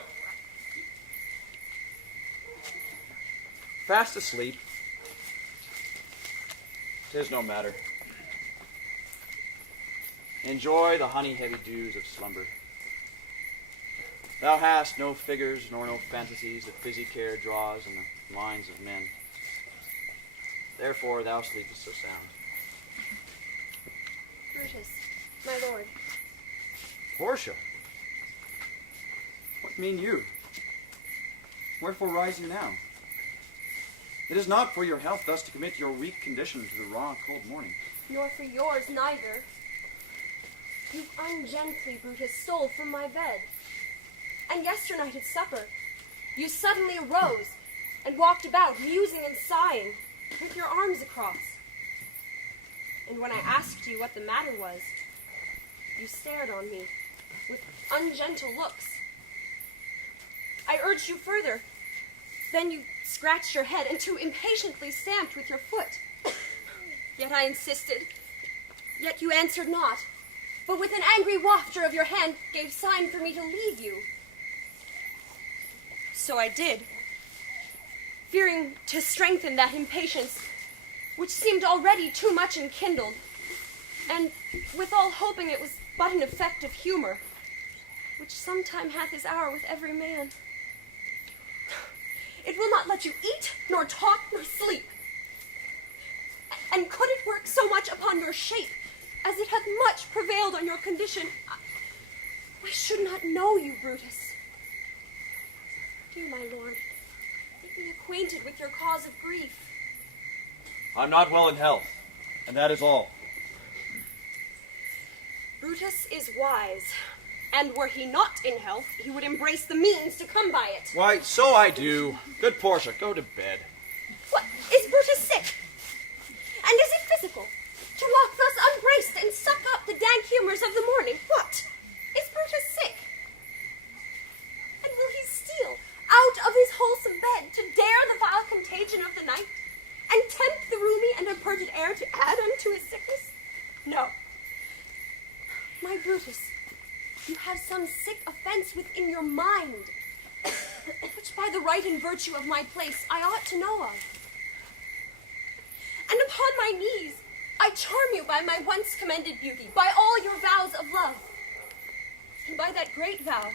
fast asleep. 'Tis no matter. Enjoy the honey-heavy dews of slumber. Thou hast no figures nor no fantasies that busy care draws in the minds of men. Therefore thou sleepest so sound. Brutus, my lord. Portia, what mean you? Wherefore rise you now? It is not for your health thus to commit your weak condition to the raw, cold morning. Nor for yours neither. You ungently, Brutus, stole from my bed. And yesternight at supper, you suddenly arose and walked about, musing and sighing, with your arms across. And when I asked you what the matter was, you stared on me with ungentle looks. I urged you further. Then you scratched your head and too impatiently stamped with your foot. Yet I insisted. Yet you answered not, but with an angry wafture of your hand gave sign for me to leave you. So I did, fearing to strengthen that impatience, which seemed already too much enkindled, and withal hoping it was but an effect of humor, which sometime hath his hour with every man. It will not let you eat, nor talk, nor sleep. And could it work so much upon your shape, as it hath much prevailed on your condition, I should not know you, Brutus. Dear my lord, make me acquainted with your cause of grief. I'm not well in health, and that is all. Brutus is wise, and were he not in health, he would embrace the means to come by it. Why, so I do. Good Portia, go to bed. What, is Brutus sick? And is it physical to walk thus My Brutus, you have some sick offense within your mind, which by the right and virtue of my place I ought to know of. And upon my knees, I charm you by my once commended beauty, by all your vows of love, and by that great vow,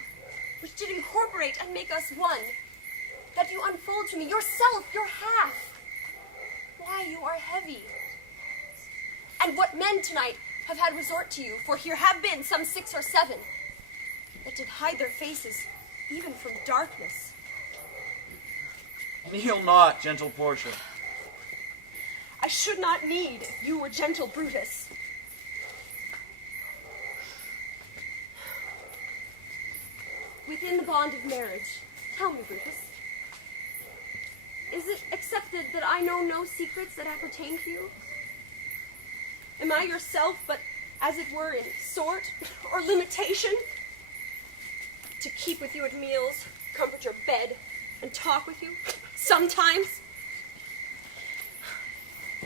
which did incorporate and make us one, that you unfold to me yourself, your half. Why, you are heavy. And what men tonight have had resort to you, for here have been some 6 or 7, that did hide their faces, even from darkness. Kneel not, gentle Portia. I should not need if you were gentle Brutus. Within the bond of marriage, tell me, Brutus, is it accepted that I know no secrets that appertain to you? Am I yourself but, as it were, in sort or limitation? To keep with you at meals, comfort your bed, and talk with you, sometimes?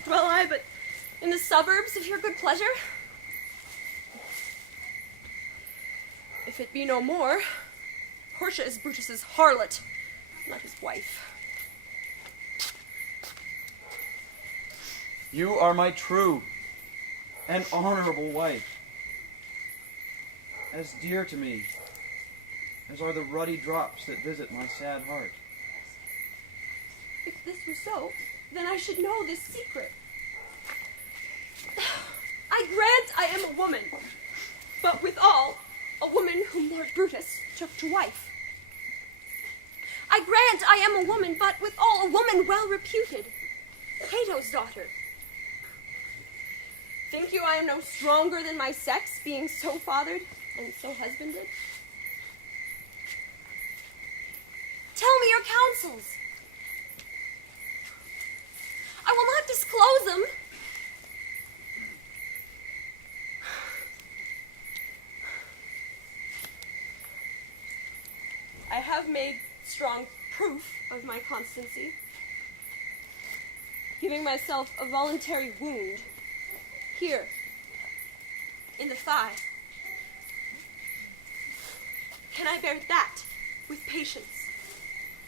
Dwell I but in the suburbs of your good pleasure? If it be no more, Portia is Brutus's harlot, not his wife. You are my true and honorable wife, as dear to me as are the ruddy drops that visit my sad heart. If this were so, then I should know this secret. I grant I am a woman, but withal, a woman whom Lord Brutus took to wife. I grant I am a woman, but withal a woman well reputed, Cato's daughter. Think you I am no stronger than my sex, being so fathered and so husbanded? Tell me your counsels. I will not disclose them. I have made strong proof of my constancy, giving myself a voluntary wound here, in the thigh. Can I bear that with patience,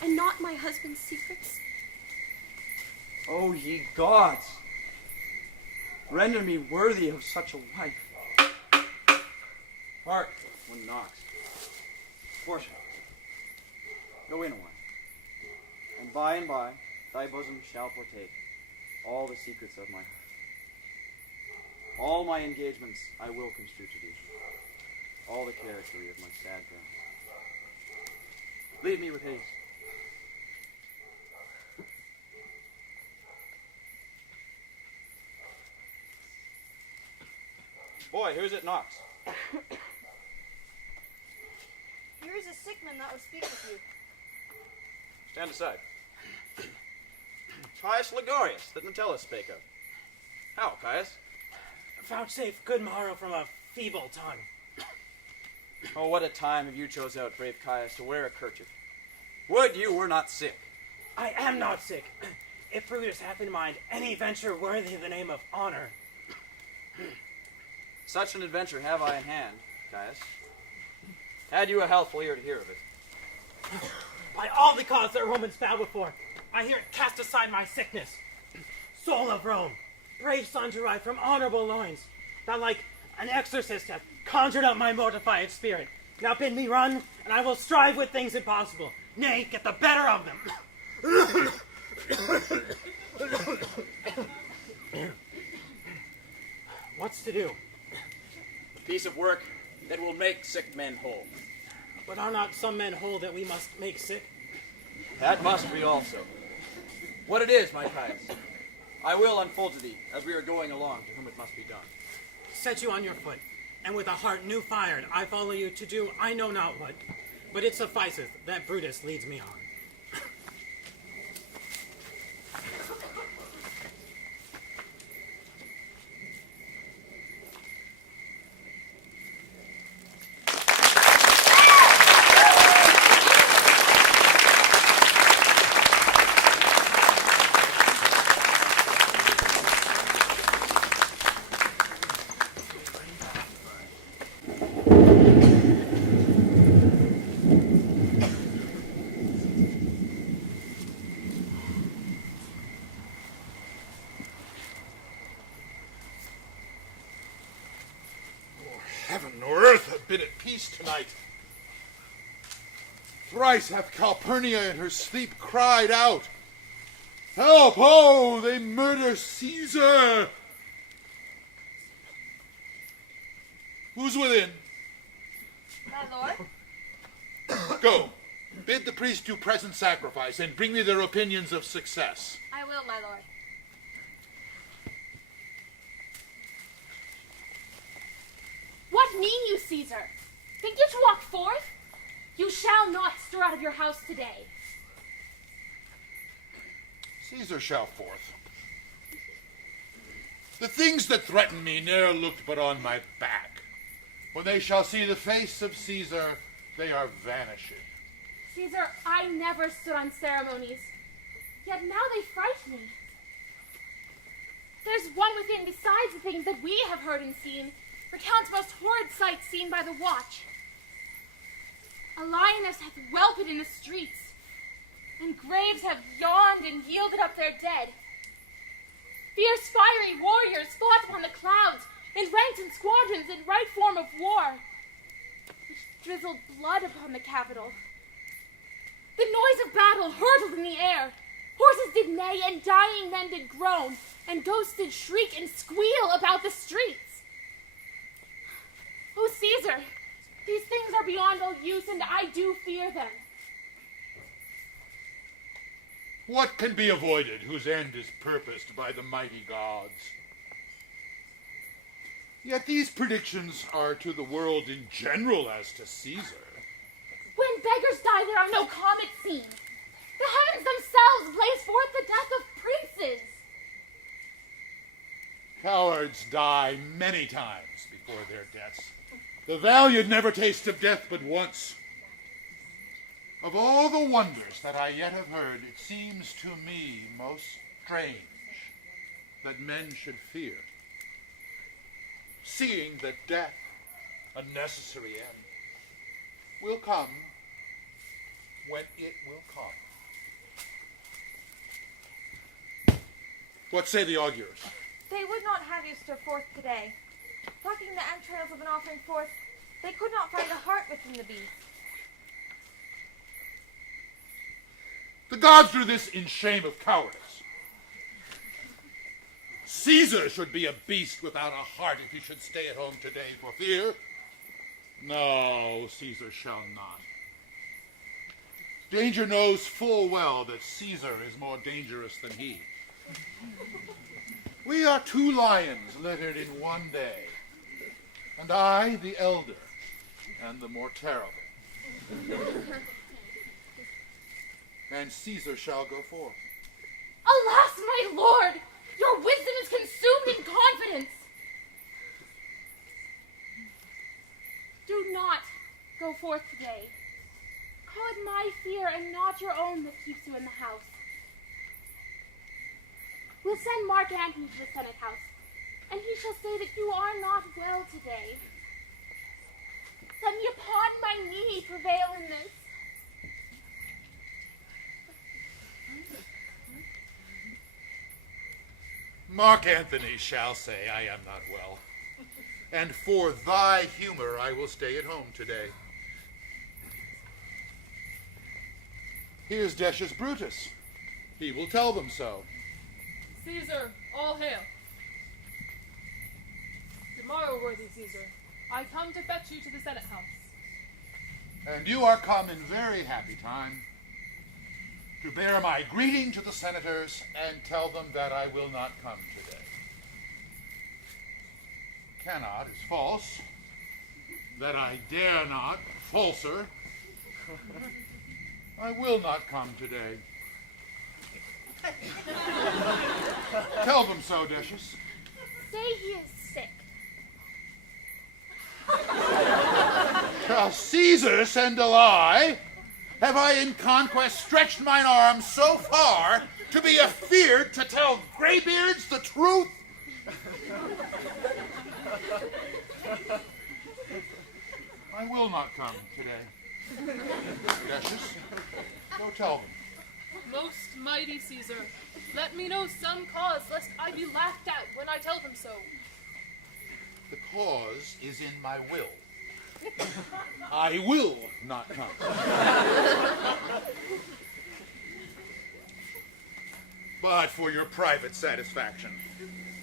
and not my husband's secrets? O ye gods, render me worthy of such a wife. Hark, one knocks. Portia, go in a while, and by thy bosom shall partake all the secrets of my heart. All my engagements I will construe to thee, all the charactery of my sad brow. Leave me with haste. Boy, who's it knocks? Here is a sick man that would speak with you. Stand aside. Caius Ligorius, that Metellus spake of. How, Caius? Vouchsafe good morrow from a feeble tongue. Oh, what a time have you chose out, brave Caius, to wear a kerchief. Would you were not sick. I am not sick. If Brutus hath in mind any venture worthy of the name of honor. Such an adventure have I in hand, Caius. Had you a healthful ear to hear of it. By all the cause that Romans bow before, I here cast aside my sickness. Soul of Rome, brave son derived from honorable loins, that like an exorcist hath conjured up my mortified spirit. Now bid me run, and I will strive with things impossible. Nay, get the better of them. What's to do? A piece of work that will make sick men whole. But are not some men whole that we must make sick? That must we also. What it is, my Caius, I will unfold to thee as we are going along, to whom it must be done. Set you on your foot, and with a heart new fired, I follow you to do I know not what, but it sufficeth that Brutus leads me on. heaven or earth have been at peace tonight. Thrice hath Calpurnia in her sleep cried out, "Help, ho, they murder Caesar!" Who's within? My lord. Go, bid the priest do present sacrifice, and bring me their opinions of success. I will, my lord. What mean you, Caesar? Think you to walk forth? You shall not stir out of your house today. Caesar shall forth. The things that threaten me ne'er looked but on my back. When they shall see the face of Caesar, they are vanishing. Caesar, I never stood on ceremonies, yet now they fright me. There's one within besides the things that we have heard and seen, recounts most horrid sights seen by the watch. A lioness hath whelped in the streets, and graves have yawned and yielded up their dead. Fierce fiery warriors fought upon the clouds, in ranks and squadrons in right form of war, which drizzled blood upon the Capitol. The noise of battle hurtled in the air. Horses did neigh, and dying men did groan, and ghosts did shriek and squeal about the streets. O Caesar, these things are beyond all use, and I do fear them. What can be avoided whose end is purposed by the mighty gods? Yet these predictions are to the world in general as to Caesar. When beggars die, there are no comets seen. The heavens themselves blaze forth the death of princes. Cowards die many times before their deaths. The valiant never taste of death but once. Of all the wonders that I yet have heard, it seems to me most strange that men should fear, seeing that death, a necessary end, will come when it will come. What say the augurs? They would not have you stir forth today. Plucking the entrails of an offering forth, they could not find a heart within the beast. The gods do this in shame of cowardice. Caesar should be a beast without a heart if he should stay at home today for fear. No, Caesar shall not. Danger knows full well that Caesar is more dangerous than he. We are two lions littered in one day, and I the elder and the more terrible. And Caesar shall go forth. Alas, my lord, your wisdom is consumed in confidence. Do not go forth today. Call it my fear and not your own that keeps you in the house. We'll send Mark Antony to the Senate house, and he shall say that you are not well today. Let me upon my knee prevail in this. Mark Antony shall say I am not well, and for thy humor I will stay at home today. Here's Decius Brutus. He will tell them so. Caesar, all hail. Good morrow, worthy Caesar. I come to fetch you to the Senate house. And you are come in very happy time to bear my greeting to the senators and tell them that I will not come today. Cannot is false. That I dare not, falser. I will not come today. Tell them so, Decius. Say he is sick. Shall Caesar send a lie? Have I in conquest stretched mine arm so far to be afeard to tell graybeards the truth? I will not come today. Decius, go tell them. Most mighty Caesar, let me know some cause, lest I be laughed at when I tell them so. The cause is in my will. I will not come. But for your private satisfaction,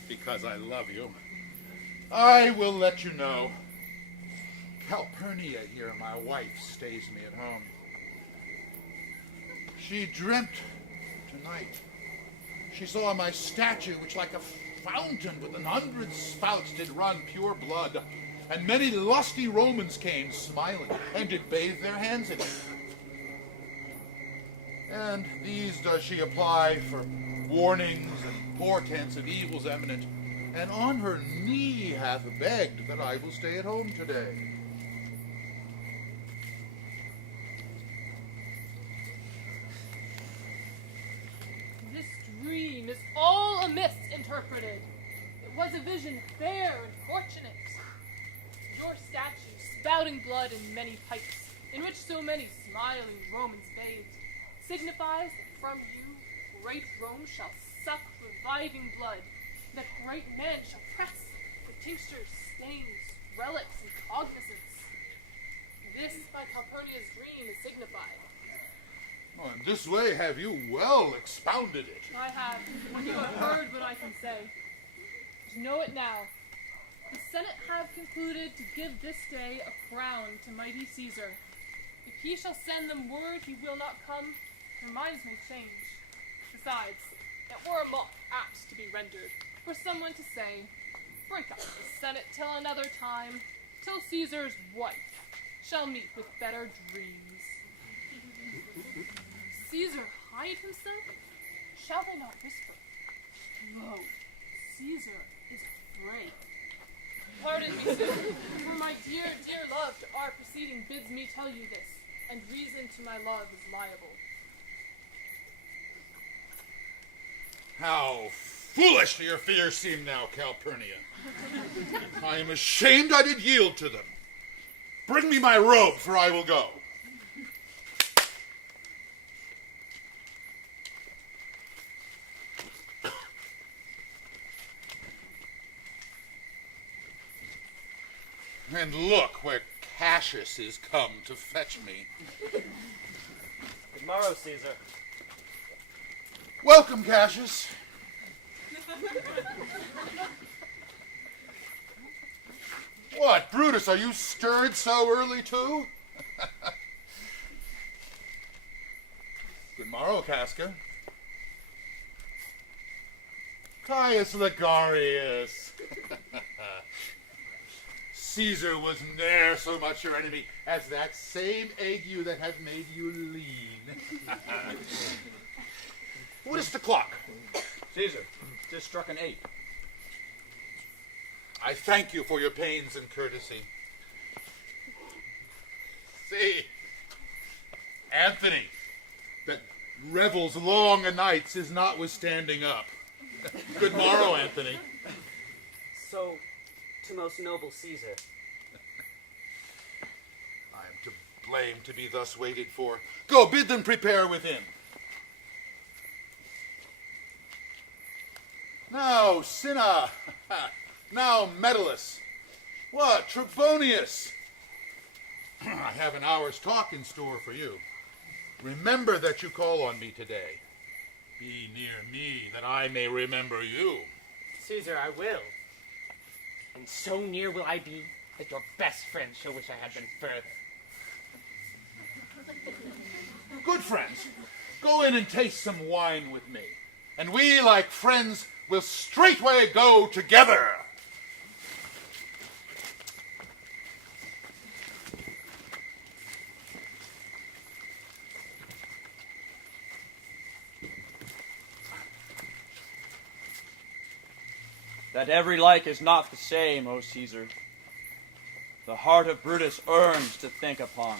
because I love you, I will let you know. Calpurnia here, my wife, stays me at home. She dreamt tonight. She saw my statue, which like a fountain with 100 spouts did run pure blood, and many lusty Romans came smiling, and did bathe their hands in it. And these does she apply for warnings and portents of evils imminent, and on her knee hath begged that I will stay at home today. This dream is all amiss interpreted. It was a vision fair and fortunate. Your statue, spouting blood in many pipes, in which so many smiling Romans bathed, signifies that from you great Rome shall suck reviving blood, that great men shall press with tinctures, stains, relics, and cognizance. This by Calpurnia's dream is signified. Oh, in this way have you well expounded it. I have, and you have heard what I can say. But know it now. The Senate have concluded to give this day a crown to mighty Caesar. If he shall send them word he will not come, their minds may change. Besides, it were a mock apt to be rendered for someone to say, break up the Senate till another time, till Caesar's wife shall meet with better dreams. Caesar hide himself? Shall they not whisper? No, Caesar is afraid. Pardon me, sir, for my dear, dear love to our proceeding bids me tell you this, and reason to my love is liable. How foolish do your fears seem now, Calpurnia. I am ashamed I did yield to them. Bring me my robe, for I will go. And look where Cassius is come to fetch me. Good morrow, Caesar. Welcome, Cassius. What, Brutus, are you stirred so early too? Good morrow, Casca. Caius Ligarius. Caesar was ne'er so much your enemy as that same ague that hath made you lean. What is the clock? Caesar, 'tis struck an 8. I thank you for your pains and courtesy. See, Anthony, that revels long a nights is notwithstanding up. Good morrow, Anthony. So, to most noble Caesar. I am to blame to be thus waited for. Go, bid them prepare within. Now, Cinna. Now, Metellus. What, Trebonius? I have an hour's talk in store for you. Remember that you call on me today. Be near me that I may remember you. Caesar, I will. And so near will I be that your best friend shall wish I had been further. Good friends, go in and taste some wine with me, and we, like friends, will straightway go together. That every like is not the same, O Caesar. The heart of Brutus yearns to think upon.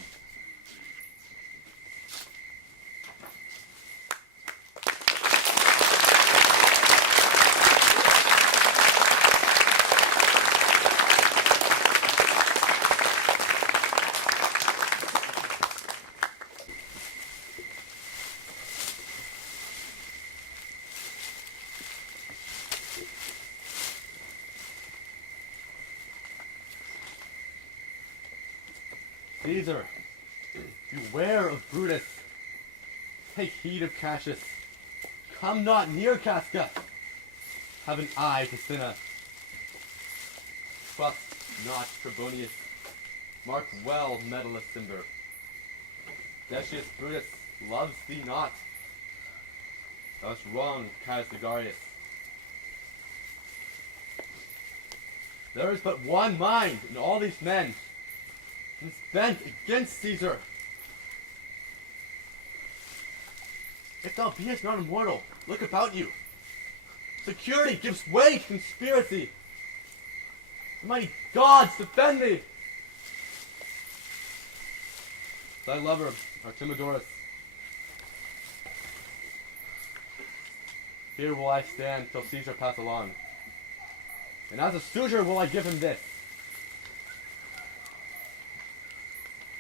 Caesar, beware of Brutus. Take heed of Cassius. Come not near Casca. Have an eye to Cinna. Trust not Trebonius. Mark well Metellus Cimber. Decius Brutus loves thee not. Thou hast wronged Castigarius. There is but one mind in all these men, and it's bent against Caesar. If thou beest not immortal, look about you. Security gives way to conspiracy. The mighty gods defend thee. Thy lover, Artemidorus. Here will I stand till Caesar pass along. And as a suitor will I give him this.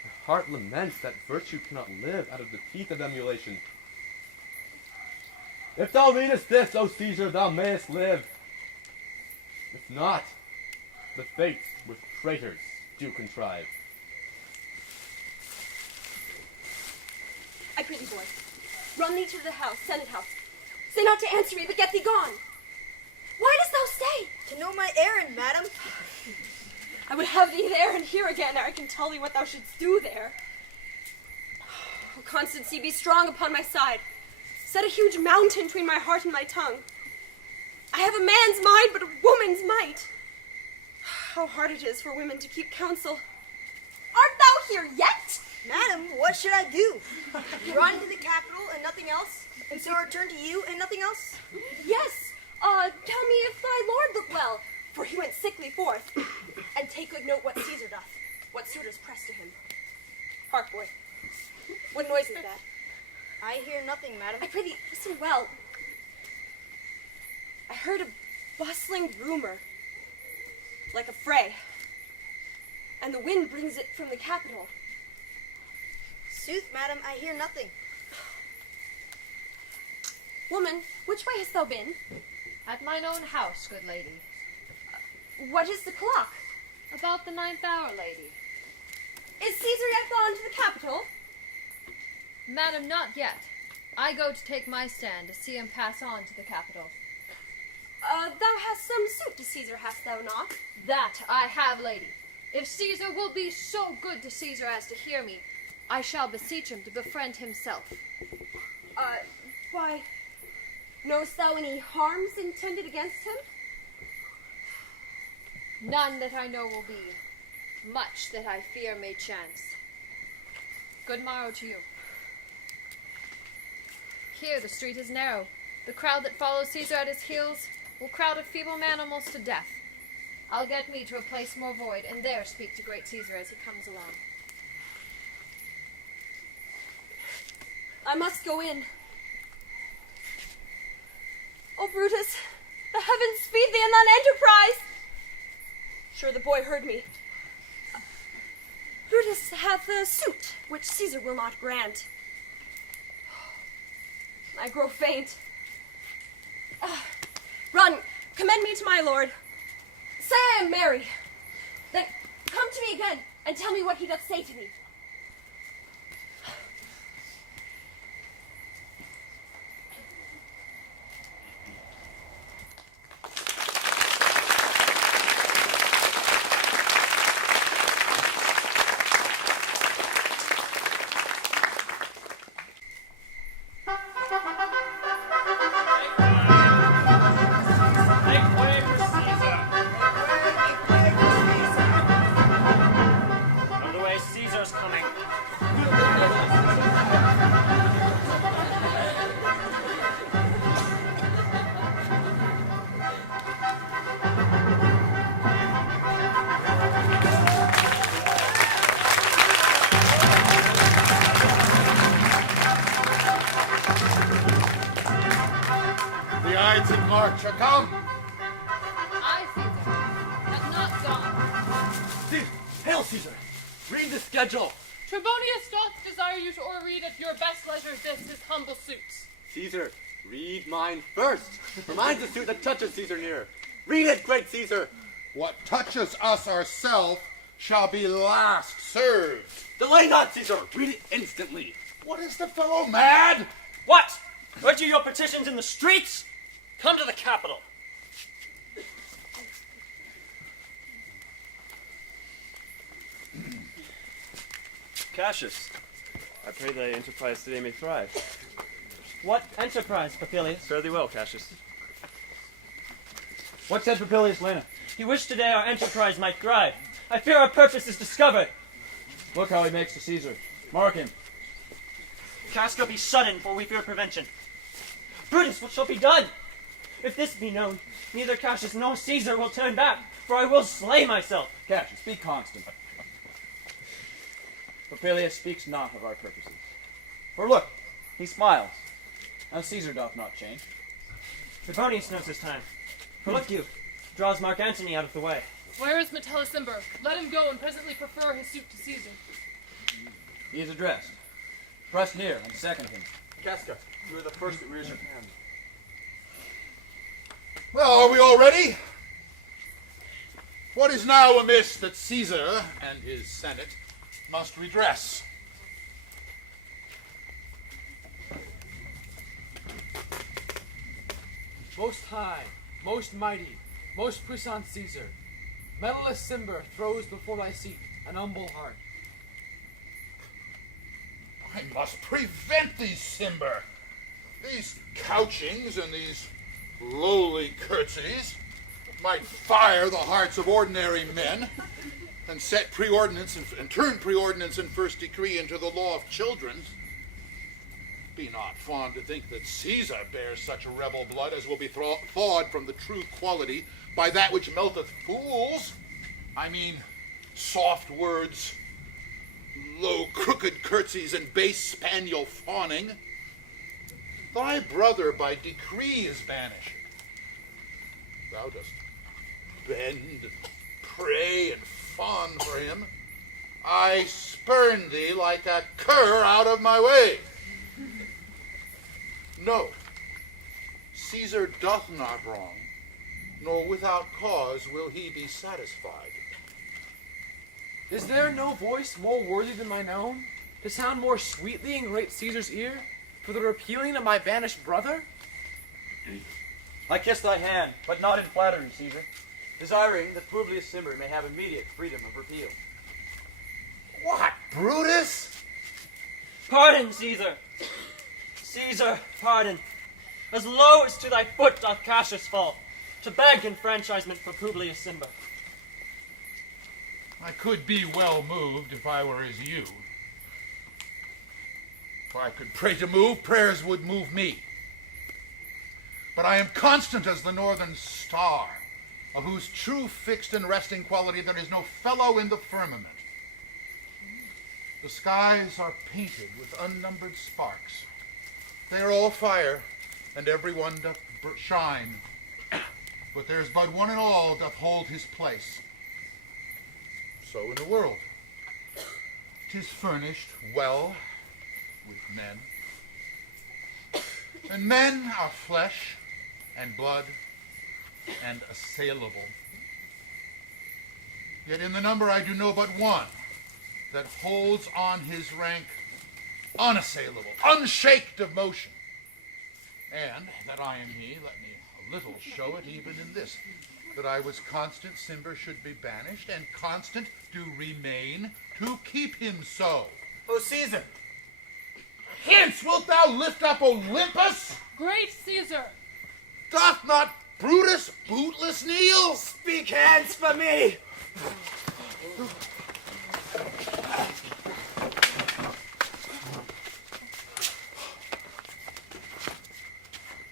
My heart laments that virtue cannot live out of the teeth of emulation. If thou readest this, O Caesar, thou mayest live. If not, the fates with traitors do contrive. I prithee, boy, run thee to the house, Senate house. Say not to answer me, but get thee gone. Why dost thou stay? To know my errand, madam. I would have thee there and here again, ere I can tell thee what thou shouldst do there. Oh, Constancy, be strong upon my side. Set a huge mountain between my heart and my tongue. I have a man's mind, but a woman's might. How hard it is for women to keep counsel. Art thou here yet? Madam, what should I do? Run to the capital and nothing else? And so return to you and nothing else? Yes. Tell me if thy lord look well, for he went sickly forth. And take good note what Caesar doth, what suitors press to him. Hark, boy. What noise is that? I hear nothing, madam. I prithee, listen well. I heard a bustling rumor, like a fray, and the wind brings it from the capital. Sooth, madam, I hear nothing. Woman, which way hast thou been? At mine own house, good lady. What is the clock? About the 9th hour, lady. Is Caesar yet gone to the capital? Madam, not yet. I go to take my stand to see him pass on to the capital. Thou hast some suit to Caesar, hast thou not? That I have, lady. If Caesar will be so good to Caesar as to hear me, I shall beseech him to befriend himself. Why, knowest thou any harms intended against him? None that I know will be. Much that I fear may chance. Good morrow to you. Here the street is narrow. The crowd that follows Caesar at his heels will crowd a feeble man almost to death. I'll get me to a place more void, and there speak to great Caesar as he comes along. I must go in. Oh, Brutus, the heavens speed thee in thine enterprise! Sure the boy heard me. Brutus hath a suit, which Caesar will not grant. I grow faint. Run, commend me to my lord. Say I am merry. Then come to me again, and tell me what he doth say to me. March, come! I, Caesar, have not gone. Caesar! Hail, Caesar! Read the schedule! Trebonius doth desire you to o'erread at your best leisure this his humble suit. Caesar, read mine first, for mine's the suit that touches Caesar near. Read it, great Caesar! What touches us ourselves shall be last served. Delay not, Caesar. Read it instantly. What is the fellow mad? What? Urge you your petitions in the streets? Come to the Capitol. Cassius, I pray thy enterprise today may thrive. What enterprise, Papilius? Fare thee well, Cassius. What said Papilius Lena? He wished today our enterprise might thrive. I fear our purpose is discovered. Look how he makes to Caesar. Mark him. Casca be sudden, for we fear prevention. Brutus, what shall be done? If this be known, neither Cassius nor Caesar will turn back, for I will slay myself. Cassius, be constant. Papilius speaks not of our purposes. For look, he smiles. Now Caesar doth not change. Trebonius knows his time. For look you, draws Mark Antony out of the way. Where is Metellus Cimber? Let him go and presently prefer his suit to Caesar. He is addressed. Press near and second him. Casca, you are the first that rears your hand. Well, are we all ready? What is now amiss that Caesar and his Senate must redress? Most high, most mighty, most puissant Caesar, Metellus Cimber throws before thy seat an humble heart. I must prevent these, Cimber. These couchings and these lowly curtsies might fire the hearts of ordinary men and set preordinance and turn preordinance and first decree into the law of children. Be not fond to think that Caesar bears such rebel blood as will be thawed from the true quality by that which melteth fools. I mean, soft words, low crooked curtsies, and base spaniel fawning. Thy brother by decree is banished. Thou dost bend and pray and fawn for him. I spurn thee like a cur out of my way. No, Caesar doth not wrong, nor without cause will he be satisfied. Is there no voice more worthy than mine own, to sound more sweetly in great Caesar's ear, for the repealing of my banished brother? I kiss thy hand, but not in flattery, Caesar, desiring that Publius Cimber may have immediate freedom of repeal. What, Brutus? Pardon, Caesar. Caesar, pardon. As low as to thy foot doth Cassius fall, to beg enfranchisement for Publius Cimber. I could be well moved if I were as you. If I could pray to move, prayers would move me. But I am constant as the northern star, of whose true fixed and resting quality there is no fellow in the firmament. The skies are painted with unnumbered sparks. They are all fire, and every one doth shine. But there's but one in all doth hold his place. So in the world. 'Tis furnished well with men. And men are flesh and blood and assailable. Yet in the number I do know but one that holds on his rank unassailable, unshaked of motion. And that I am he, let me a little show it even in this, that I was constant, Cimber should be banished, and constant do remain to keep him so. O Caesar! Hence wilt thou lift up Olympus? Great Caesar! Doth not Brutus bootless kneel? Speak hands for me!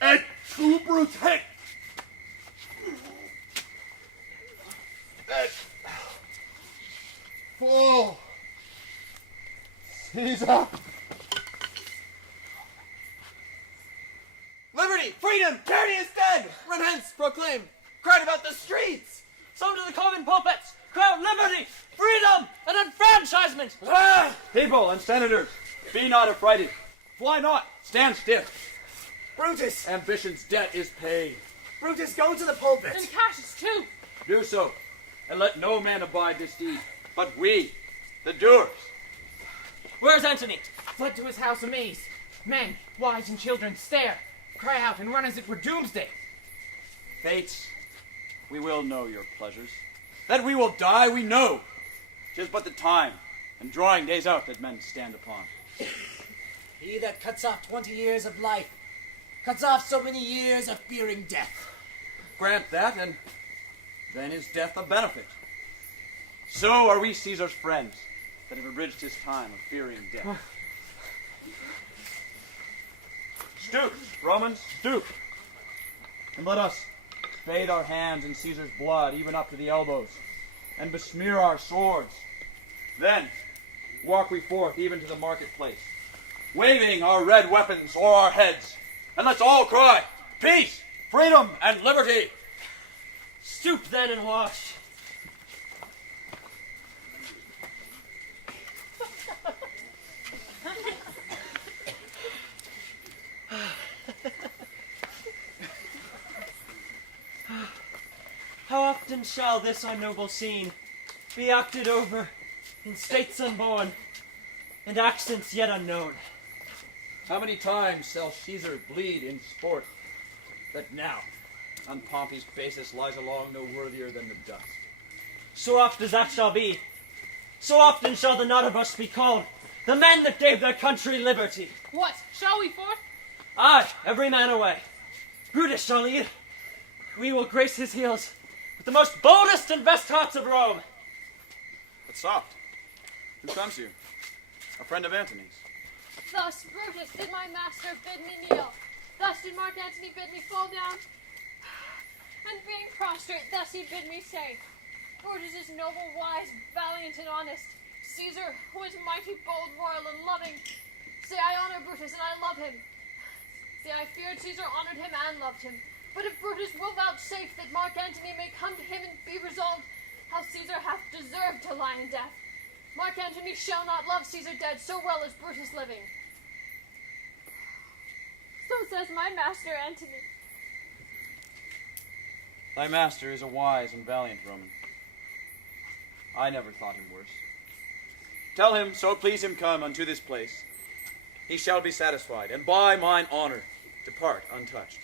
Et tu, Brutus! Hey! Fall! Caesar! Liberty! Freedom! Tyranny is dead! Run hence! Proclaim! Cried about the streets! Some to the common pulpits! Cry out liberty, freedom, and enfranchisement! Ah! People and senators, be not affrighted. Fly not, stand stiff. Brutus! Ambition's debt is paid. Brutus, go to the pulpit! And Cassius, too! Do so, and let no man abide this deed. but we, the doers. Where's Antony? Fled to his house amazed. Men, wives, and children stare, cry out, and run as it were doomsday. Fates, we will know your pleasures. That we will die, we know. 'Tis but the time and drawing days out that men stand upon. He that cuts off 20 years of life cuts off so many years of fearing death. Grant that, and then is death a benefit. So are we Caesar's friends that have abridged his time of fearing death. Stoop, Romans, stoop. And let us bathe our hands in Caesar's blood, even up to the elbows, and besmear our swords. Then walk we forth even to the marketplace, waving our red weapons o'er our heads, and let's all cry, peace, freedom, and liberty. Stoop then and wash. How often shall this our noble scene be acted over in states unborn and accents yet unknown? How many times shall Caesar bleed in sport, that now on Pompey's basis lies along no worthier than the dust? So oft as that shall be, so often shall the not of us be called the men that gave their country liberty. What, shall we forth? Aye, every man away. Brutus shall lead. We will grace his heels with the most boldest and best hearts of Rome. But soft. Who comes here? A friend of Antony's. Thus, Brutus, did my master bid me kneel. Thus did Mark Antony bid me fall down. And being prostrate, thus he bid me say, Brutus is noble, wise, valiant, and honest. Caesar, who is mighty, bold, royal, and loving. Say, I honor Brutus, and I love him. Say, I feared Caesar, honored him, and loved him. But if Brutus will vouchsafe that Mark Antony may come to him and be resolved how Caesar hath deserved to lie in death, Mark Antony shall not love Caesar dead so well as Brutus living. So says my master Antony. Thy master is a wise and valiant Roman. I never thought him worse. Tell him, so please him come unto this place, he shall be satisfied, and by mine honor depart untouched.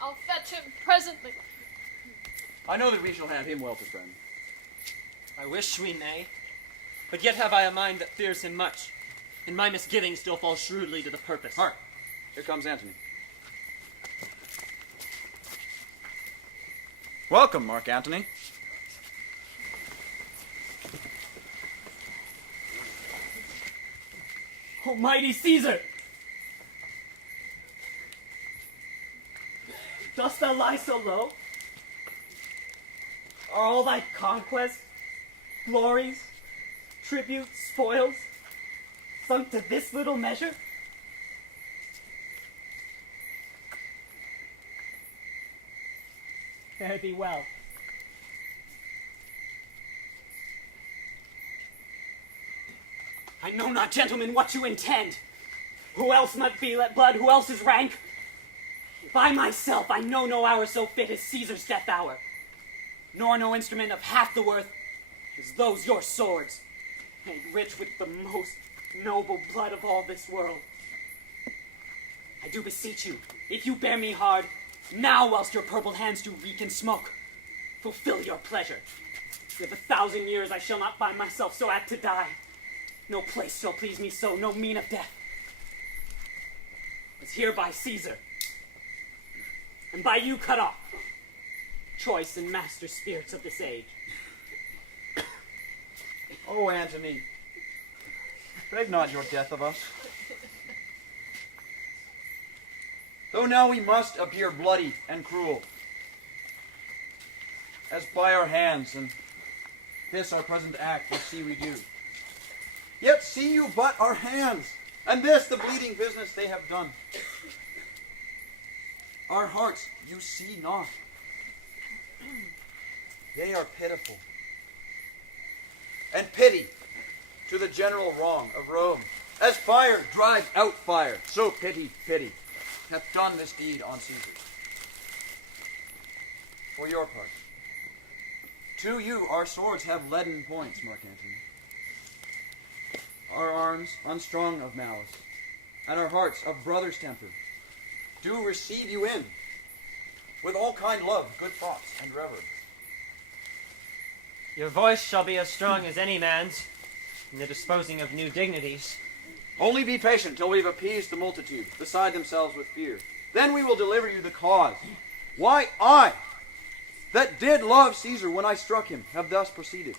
I'll fetch him presently. I know that we shall have him well to friend. I wish we may, but yet have I a mind that fears him much, and my misgivings still fall shrewdly to the purpose. Hark, here comes Antony. Welcome, Mark Antony. Almighty Caesar! Dost thou lie so low? Are all thy conquests, glories, tributes, spoils, sunk to this little measure? Fare thee well. I know not, gentlemen, what you intend. Who else might be let blood? Who else is rank? By myself, I know no hour so fit as Caesar's death hour, nor no instrument of half the worth as those your swords, made rich with the most noble blood of all this world. I do beseech you, if you bear me hard, now whilst your purple hands do reek and smoke, fulfill your pleasure. If 1,000 years I shall not find myself so apt to die, no place shall please me so, no mean of death, as here by Caesar, and by you cut off, choice and master spirits of this age. Oh, Antony, crave not your death of us. Though now we must appear bloody and cruel, as by our hands and this our present act will see we do. Yet see you but our hands, and this the bleeding business they have done. Our hearts you see not. They are pitiful. And pity to the general wrong of Rome. As fire drives out fire, so pity hath done this deed on Caesar. For your part, To you, our swords have leaden points, Mark Antony. Our arms unstrung of malice, and our hearts of brother's temper, do receive you in, with all kind love, good thoughts, and reverence. Your voice shall be as strong as any man's in the disposing of new dignities. Only be patient till we've appeased the multitude, beside themselves with fear. Then we will deliver you the cause. Why I, that did love Caesar when I struck him, have thus proceeded.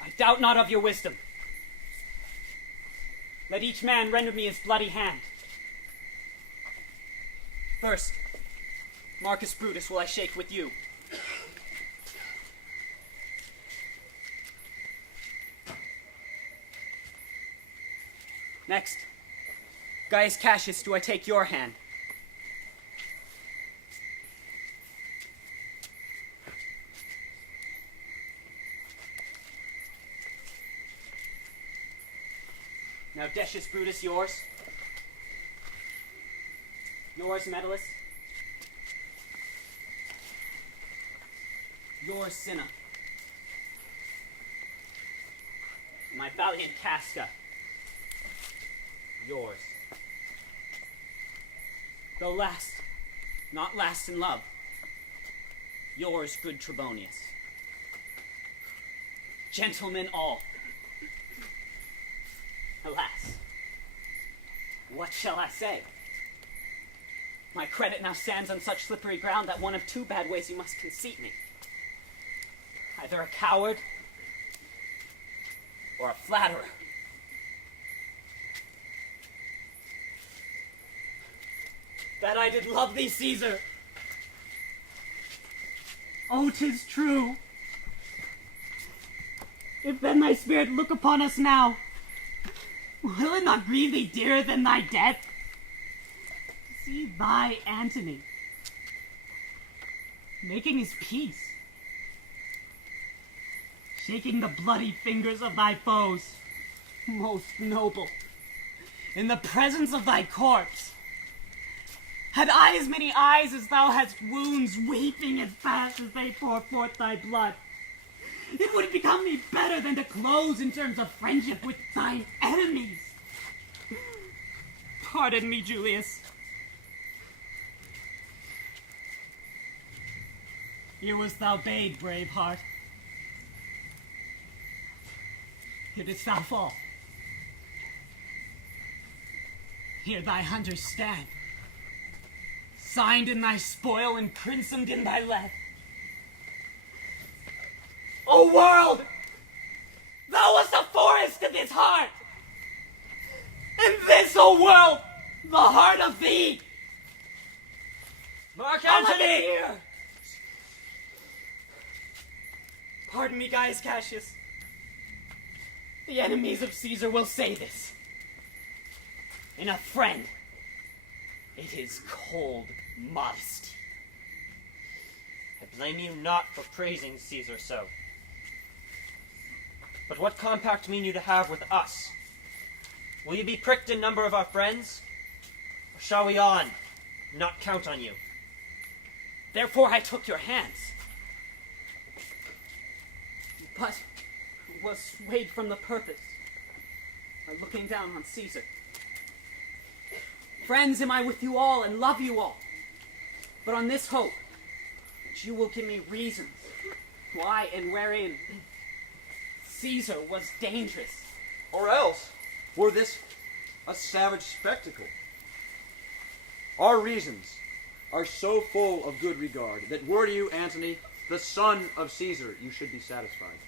I doubt not of your wisdom. Let each man render me his bloody hand. First, Marcus Brutus will I shake with you. Next, Gaius Cassius, do I take your hand. Now, Decius Brutus, yours. Yours, Metellus. Yours, Cinna. My valiant Casca. Yours. Though last, not last in love. Yours, good Trebonius. Gentlemen all. Alas, what shall I say? My credit now stands on such slippery ground that one of two bad ways you must conceit me. Either a coward or a flatterer. That I did love thee, Caesar. Oh, 'tis true. If then thy spirit look upon us now, will it not grieve thee dearer than thy death? See thy Antony, making his peace, shaking the bloody fingers of thy foes, most noble, in the presence of thy corpse. Had I as many eyes as thou hadst wounds, weeping as fast as they pour forth thy blood, it would become me better than to close in terms of friendship with thine enemies. Pardon me, Julius. Here wast thou bade, brave heart. Here didst thou fall. Here thy hunters stand, signed in thy spoil and crimsoned in thy lead. O world! Thou wast a forest of his heart! And this, O world, the heart of thee! Mark Antony! Here! Pardon me, Gaius Cassius. The enemies of Caesar will say this. In a friend, it is cold modesty. I blame you not for praising Caesar so. But what compact mean you to have with us? Will you be pricked in number of our friends? Or shall we on, not count on you? Therefore I took your hands. But was swayed from the purpose by looking down on Caesar. Friends, am I with you all and love you all, but on this hope that you will give me reasons why and wherein Caesar was dangerous. Or else, were this a savage spectacle? Our reasons are so full of good regard that were you, Antony, the son of Caesar, you should be satisfied.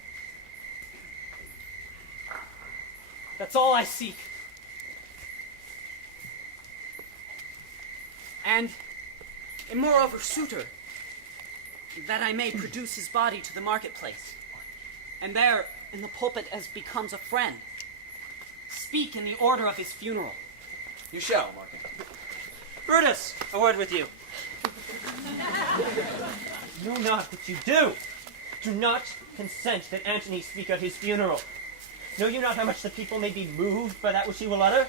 That's all I seek. And moreover, suitor, that I may produce his body to the marketplace, and there, in the pulpit as becomes a friend, speak in the order of his funeral. You shall, Marcus. Brutus, a word with you. Know not what you do. Do not consent that Antony speak at his funeral. Know you not how much the people may be moved by that which he will utter?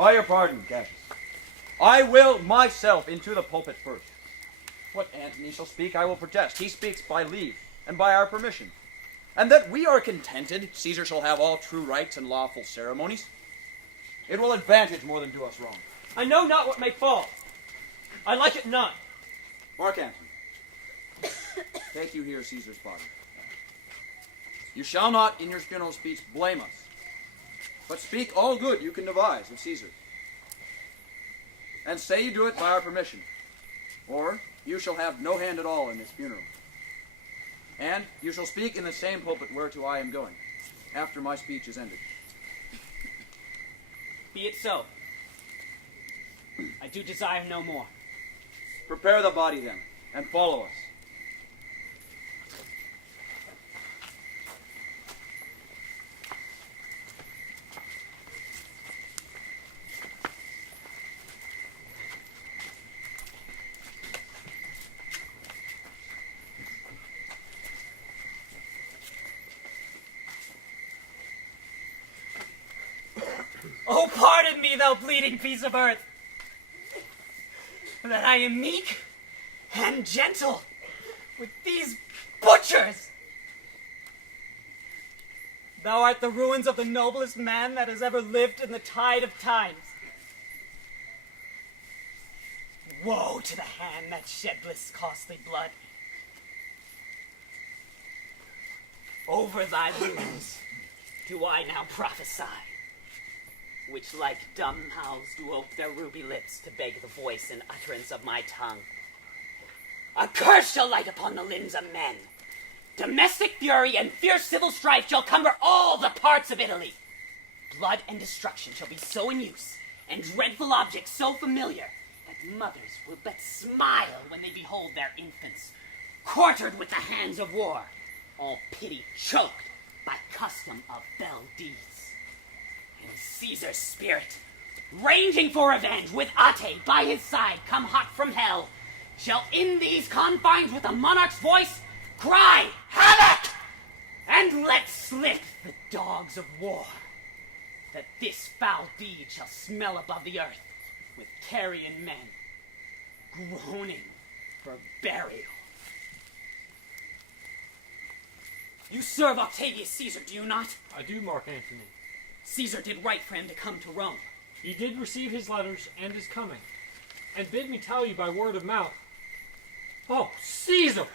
By your pardon, Cassius, I will myself into the pulpit first. What Antony shall speak, I will protest. He speaks by leave and by our permission. And that we are contented, Caesar shall have all true rights and lawful ceremonies. It will advantage more than do us wrong. I know not what may fall. I like it not. Mark Antony, take you here Caesar's body. You shall not, in your funeral speech, blame us, but speak all good you can devise of Caesar. And say you do it by our permission, or you shall have no hand at all in this funeral. And you shall speak in the same pulpit whereto I am going, after my speech is ended. Be it so. I do desire no more. Prepare the body then, and follow us. Oh, pardon me, thou bleeding piece of earth, that I am meek and gentle with these butchers. Thou art the ruins of the noblest man that has ever lived in the tide of times. Woe to the hand that shed this costly blood. Over thy wounds do I now prophesy, which like dumb mouths do ope their ruby lips to beg the voice and utterance of my tongue. A curse shall light upon the limbs of men. Domestic fury and fierce civil strife shall cumber all the parts of Italy. Blood and destruction shall be so in use, and dreadful objects so familiar, that mothers will but smile when they behold their infants, quartered with the hands of war, all pity choked by custom of fell deeds. And Caesar's spirit, ranging for revenge, with Ate by his side, come hot from hell, shall in these confines with a monarch's voice cry, havoc! And let slip the dogs of war, that this foul deed shall smell above the earth with carrion men, groaning for burial. You serve Octavius Caesar, do you not? I do, Mark Antony. Caesar did right for him to come to Rome. He did receive his letters and is coming, and bid me tell you by word of mouth. Oh, Caesar!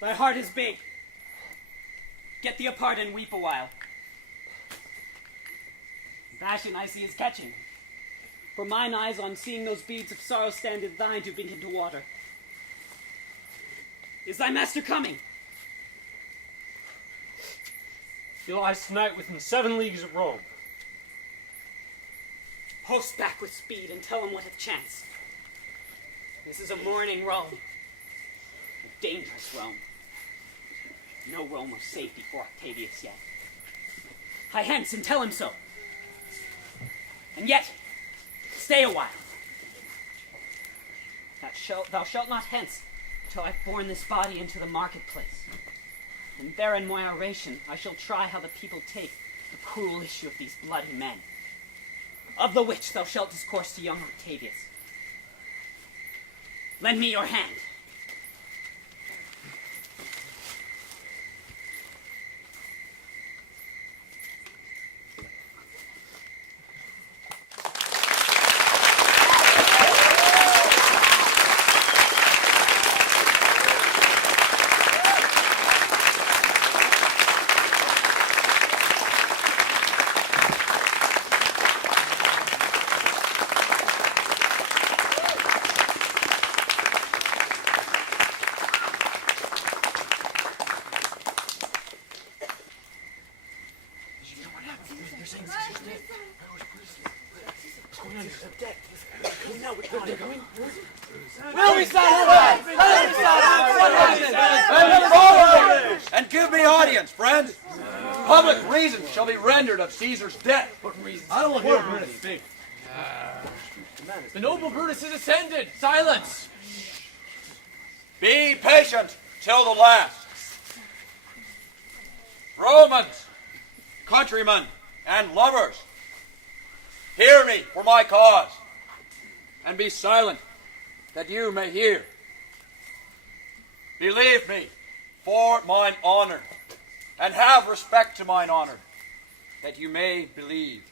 Thy heart is big. Get thee apart and weep a while. Passion I see is catching, for mine eyes on seeing those beads of sorrow stand in thine do begin to water. Is thy master coming? He lies tonight within 7 leagues of Rome. Host back with speed and tell him what hath chanced. This is a mourning Rome, a dangerous Rome. No Rome of safety for Octavius yet. Hie hence and tell him so. And yet, stay a while. Thou shalt not hence till I've borne this body into the marketplace. And there in my oration I shall try how the people take the cruel issue of these bloody men, of the which thou shalt discourse to young Octavius. Lend me your hand. And give me audience, friend. Public reason shall be rendered of Caesar's death. What reason? I don't want to hear Brutus speak. The noble Brutus is ascended. Silence. Be patient till the last. Romans, countrymen, and lovers, hear me for my cause, and be silent, that you may hear. Believe me for mine honor, and have respect to mine honor, that you may believe.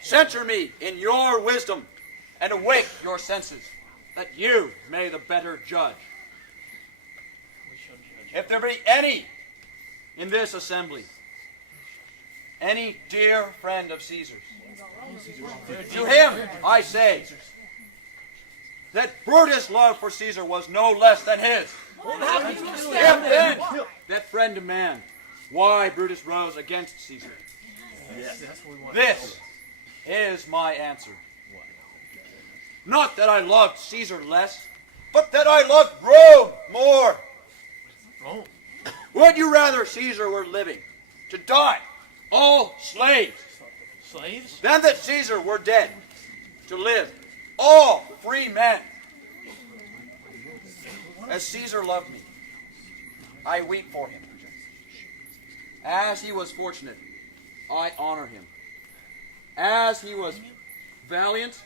Censure me in your wisdom, and awake your senses, that you may the better judge. If there be any in this assembly, any dear friend of Caesar's, to him I say that Brutus' love for Caesar was no less than his. If then that friend demand why Brutus rose against Caesar, this is my answer. Not that I loved Caesar less, but that I loved Rome more. Would you rather Caesar were living, to die, all slaves, than that Caesar were dead, to live, all free men? As Caesar loved me, I weep for him. As he was fortunate, I honor him. As he was valiant,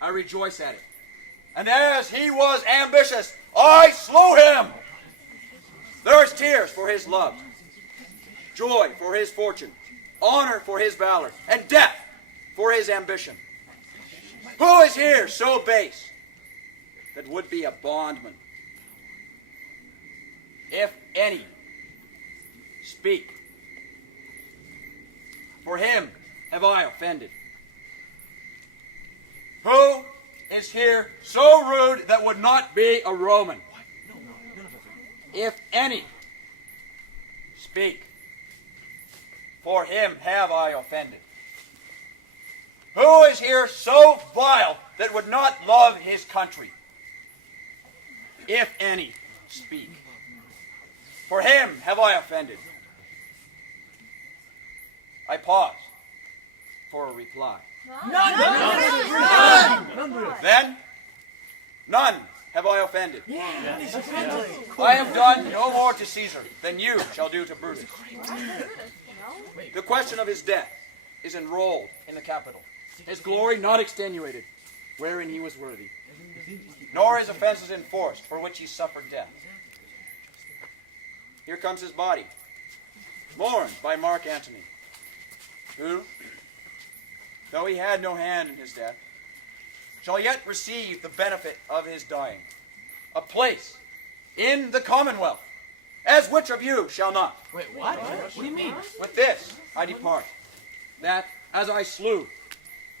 I rejoice at it. And as he was ambitious, I slew him. There is tears for his love, joy for his fortune, honor for his valor, and death for his ambition. Who is here so base that would be a bondman? If any, speak. For him have I offended. Who is here so rude that would not be a Roman? If any, speak. For him have I offended. Who is here so vile that would not love his country? If any, speak. For him have I offended. I pause for a reply. None. Then, none have I offended. I have done no more to Caesar than you shall do to Brutus. The question of his death is enrolled in the Capitol. His glory not extenuated, wherein he was worthy, nor his offenses enforced, for which he suffered death. Here comes his body, mourned by Mark Antony, who, though he had no hand in his death, shall yet receive the benefit of his dying, a place in the Commonwealth, as which of you shall not? Wait, what? What do you mean? With this I depart, that as I slew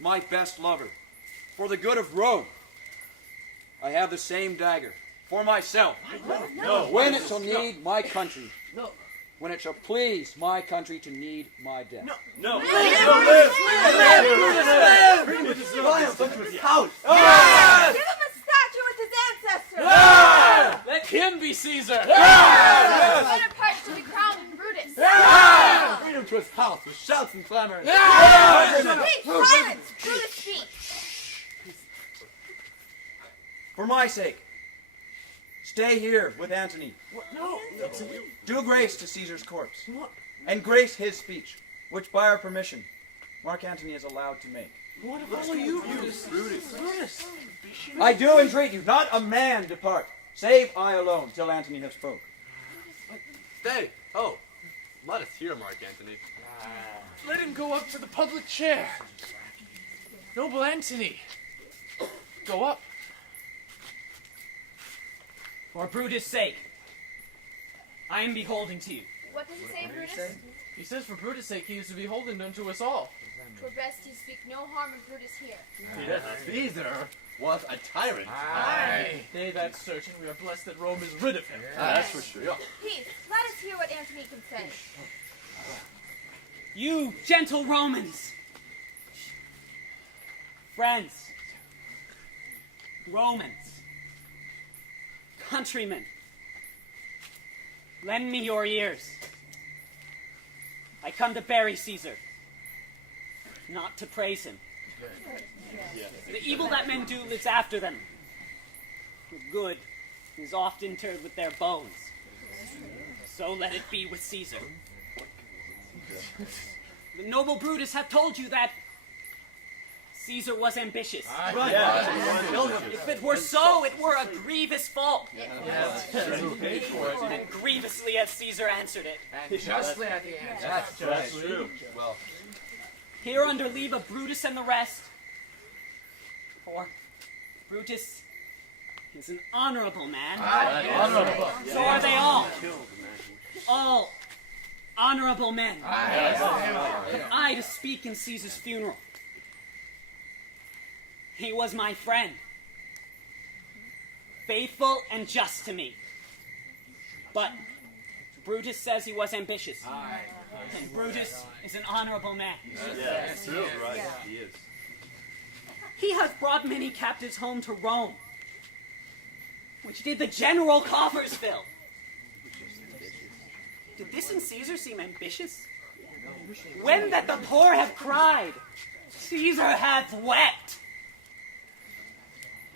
my best lover for the good of Rome, I have the same dagger for myself. No. When it shall need my country. No. When it shall please my country to need my death. No. House. Give him a statue with his ancestors! Let him be Caesar! Better part to be crowned in Brutus. Bring him to his house with shouts and clamor. Speak! Silence! Brutus, speak! For my sake, stay here with Antony. No. Do grace to Caesar's corpse, and grace his speech, which by our permission, Mark Antony is allowed to make. What about you, Brutus? I do entreat you, not a man depart, save I alone, till Antony have spoke. Stay. Oh, let us hear Mark Antony. Let him go up to the public chair. Noble Antony, go up. For Brutus' sake, I am beholden to you. What does he say, Brutus? He says for Brutus' sake he is to be beholden unto us all. Twere best he speak no harm of Brutus here. Yes, Caesar was a tyrant. Aye. Nay, that's certain. We are blessed that Rome is rid of him. That's for sure. Peace. Let us hear what Antony can say. You gentle Romans, friends, Romans, countrymen, lend me your ears. I come to bury Caesar, not to praise him. The evil that men do lives after them. The good is oft interred with their bones. So let it be with Caesar. The noble Brutus hath told you that Caesar was ambitious. If it were so, it were a grievous fault. And grievously has Caesar answered it. And justly at the answer. That's true. Well, Here under leave of Brutus and the rest. For Brutus is an honorable man. honorable. So are they all. All honorable men. I to speak in Caesar's funeral. He was my friend. Faithful and just to me. But Brutus says he was ambitious. And Brutus is an honorable man. Yes, true, right? He is. He hath brought many captives home to Rome, which did the general coffers fill. Did this in Caesar seem ambitious? When that the poor have cried, Caesar hath wept.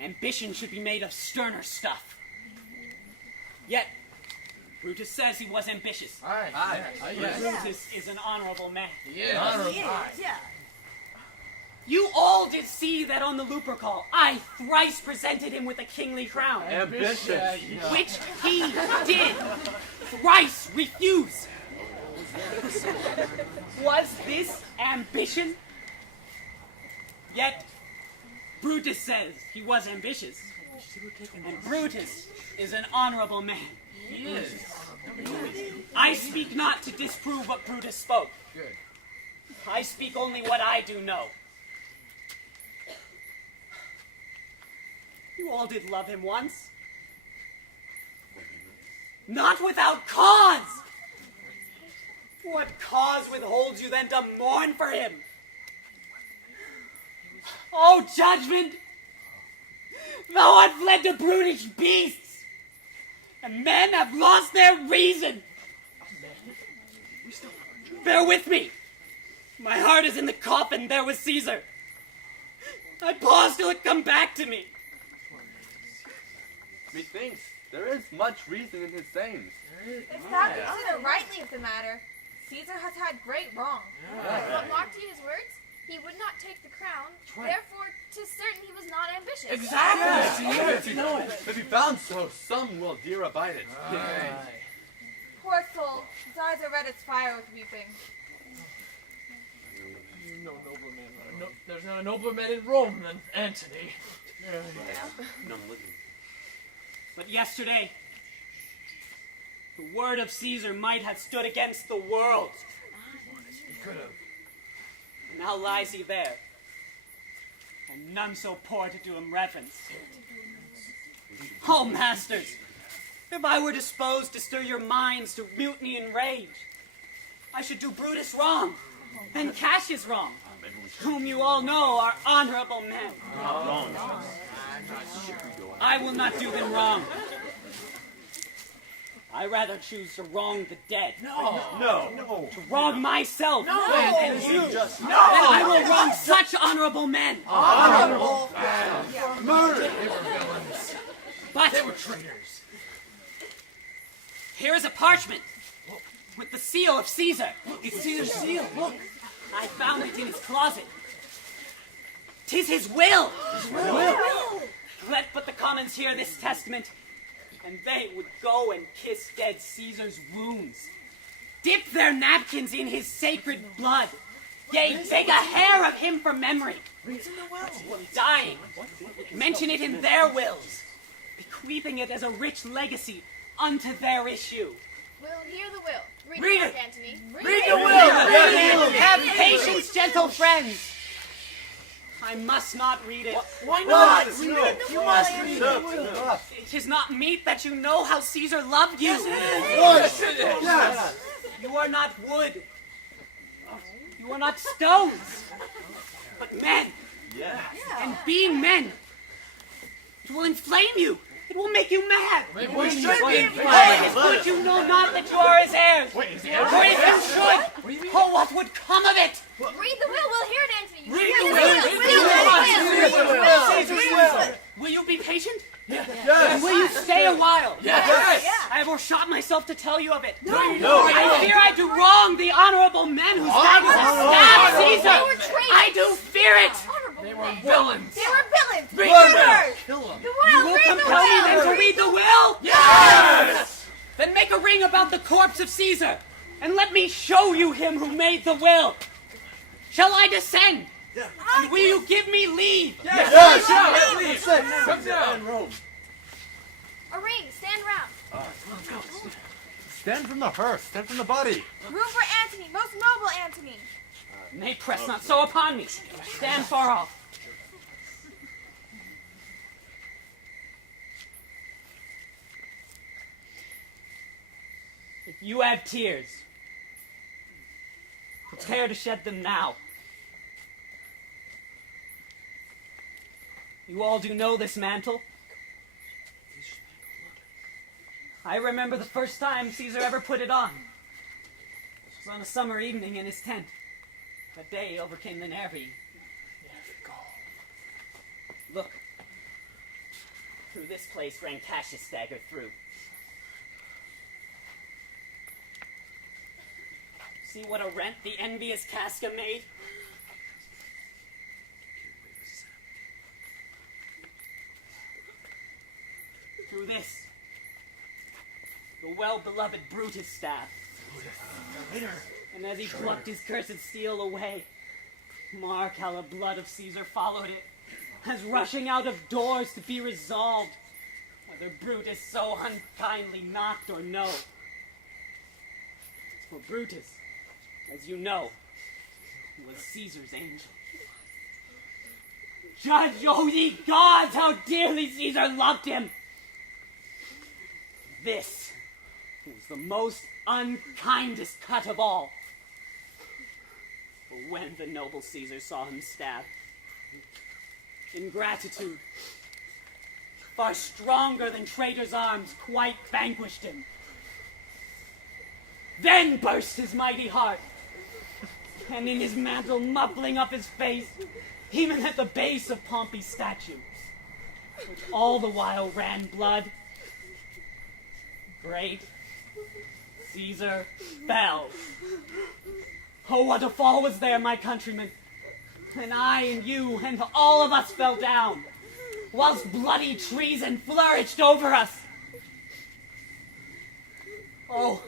Ambition should be made of sterner stuff. Yet, Brutus says he was ambitious. Brutus is an honorable man. Yeah. You all did see that on the Lupercal I thrice presented him with a kingly crown. Ambitious. Which he did thrice refuse. Was this ambition? Yet, Brutus says he was ambitious. And Brutus is an honorable man. He is. I speak not to disprove what Brutus spoke. Good. I speak only what I do know. You all did love him once. Not without cause! What cause withholds you then to mourn for him? Oh, judgment! Thou art fled to brutish beasts, and men have lost their reason. Bear with me. My heart is in the coffin there with Caesar. I pause till it come back to me. Methinks there is much reason in his sayings. If thou consider rightly of the matter, Caesar has had great wrong. But marked ye his words? He would not take the crown, therefore 'tis certain he was not ambitious. If he found so, some will dear abide it. Poor soul, his eyes are red as fire with weeping. No nobleman. There's not a nobler man in Rome than Antony. But yesterday, the word of Caesar might have stood against the world. He could have. And now lies he there, and none so poor to do him reverence. Oh, masters, if I were disposed to stir your minds to mutiny and rage, I should do Brutus wrong, and Cassius wrong, whom you all know are honorable men. I will not do them wrong. I rather choose to wrong the dead. No. To wrong myself. And you just Then I will wrong such honorable men. honorable murder. But They were traitors. here is a parchment with the seal of Caesar. It's Caesar's seal. Look. I found it in his closet. 'Tis his will. Let but the commons hear this testament, and they would go and kiss dead Caesar's wounds, dip their napkins in his sacred blood, yea, take a hair of him for memory. Dying, mention it in their wills, bequeathing it as a rich legacy unto their issue. We'll hear the will. Read Mark it. Antony. Read the will! Have patience, gentle friends. I must not read it. Why not? You must read it. It is not meet that you know how Caesar loved you. Yes. You are not wood. You are not stones. But men. And being men, it will inflame you. It will make you mad. Maybe we should be inflamed. But you know not that you are his heirs. Wait, is he For if you should, oh, what would come of it? Read the will. We'll hear it, Antony. Read the will. Caesar's will. Will you be patient? Yes. And will you stay a while? Yes. I have overshot myself to tell you of it. No. I fear I do wrong the honorable men whose daggers have stabbed Caesar. They were traitors. I do fear it. They were villains. They were villains. Murder. The will. You will Read the compel me will. then to read the will? Yes! Then make a ring about the corpse of Caesar, and let me show you him who made the will. Shall I descend? Yeah. And will you give me leave? Yes. Come down. A ring. Stand round. Stand from the hearth. Stand from the body. Room for Antony. Most noble Antony. Nay, press not so upon me. Stand far off. If you have tears, prepare to shed them now. You all do know this mantle. I remember the first time Caesar ever put it on. It was on a summer evening in his tent. That day overcame the nervy. Look. Through this place ran Cassius staggered through. See what a rent the envious Casca made? Through this, the well-beloved Brutus stabbed. And as he plucked his cursed steel away, mark how the blood of Caesar followed it, as rushing out of doors to be resolved, whether Brutus so unkindly knocked or no. For Brutus, as you know, was Caesar's angel. Judge, O ye gods, how dearly Caesar loved him! This was the most unkindest cut of all. For when the noble Caesar saw him stabbed, ingratitude, far stronger than traitor's arms, quite vanquished him. Then burst his mighty heart, and in his mantle muffling up his face, even at the base of Pompey's statue, which all the while ran blood. Great Caesar fell. Oh, what a fall was there, my countrymen! And I and you and all of us fell down, whilst bloody treason flourished over us. Oh,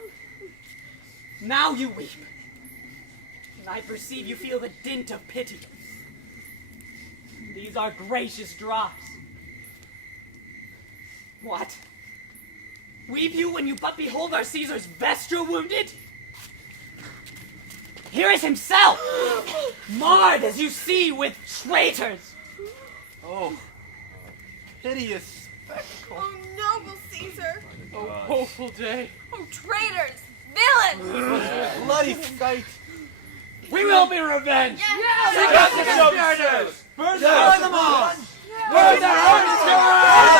now you weep, and I perceive you feel the dint of pity. These are gracious drops. What? Weep you when you but behold our Caesar's vesture wounded? Here is himself, marred as you see with traitors. Oh, hideous spectacle. Oh, noble Caesar. Oh, hopeful day. Oh, traitors. Villains. Bloody sight. We will be revenged. Yes. Take out the conspirators. Burn them all. Burn their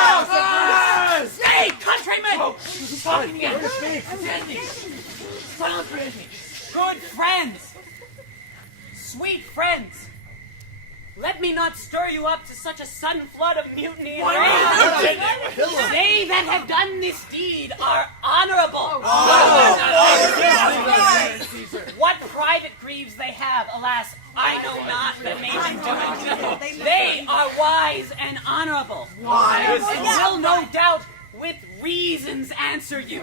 houses! Hey, countrymen! Oh, talking again. Good friends, sweet friends, let me not stir you up to such a sudden flood of mutiny and rage. They that have done this deed are honorable. What private griefs they have, alas, I know not that made them do it. They are wise and honorable, and will no doubt with reasons answer you.